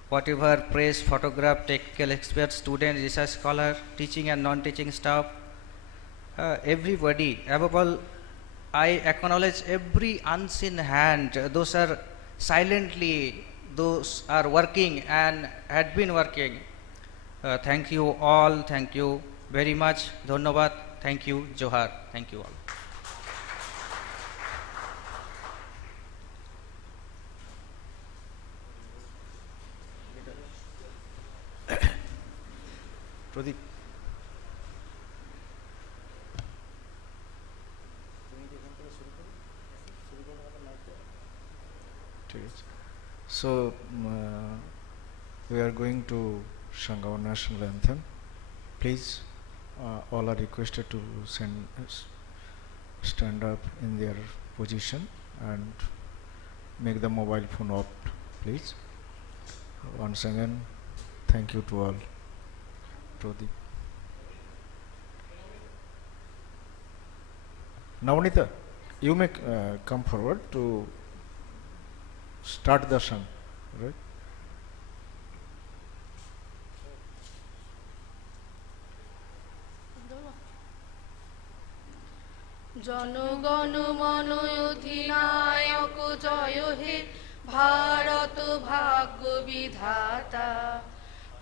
whatever press, photograph, technical experts, student, research scholar, teaching and non-teaching staff, everybody. Above all, I acknowledge every unseen hand. Those are silently, those are working and had been working. Thank you all. Thank you very much. Dhanyabad. Thank you. Johar. Thank you all. Pradeep. So we are going to sing our national anthem. Please, all are requested to stand up in their position and make the mobile phone off, please. Once again, thank you to all. Pradeep. Navanita, you may come forward to start the song, right? জনগণ মন অধিনায়ক জয় হে ভারত ভাগ্য বিধাতা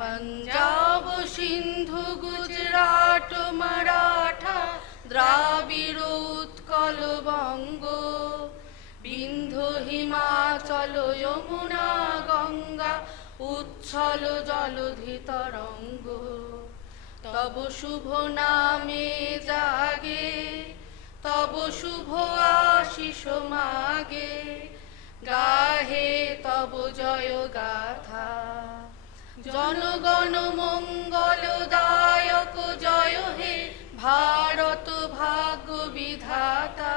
पंजाब सिंधु गुजरात मराठा द्राविड़ उत्कल बंग बिंधु हिमाचल यमुना गंगा उच्छल जलधि तरंग तब शुभ नामे जागे तब शुभ आशीष मागे गाहे तब जय गाथा जनगण मंगलदायक जय हे भारत भाग्य विधाता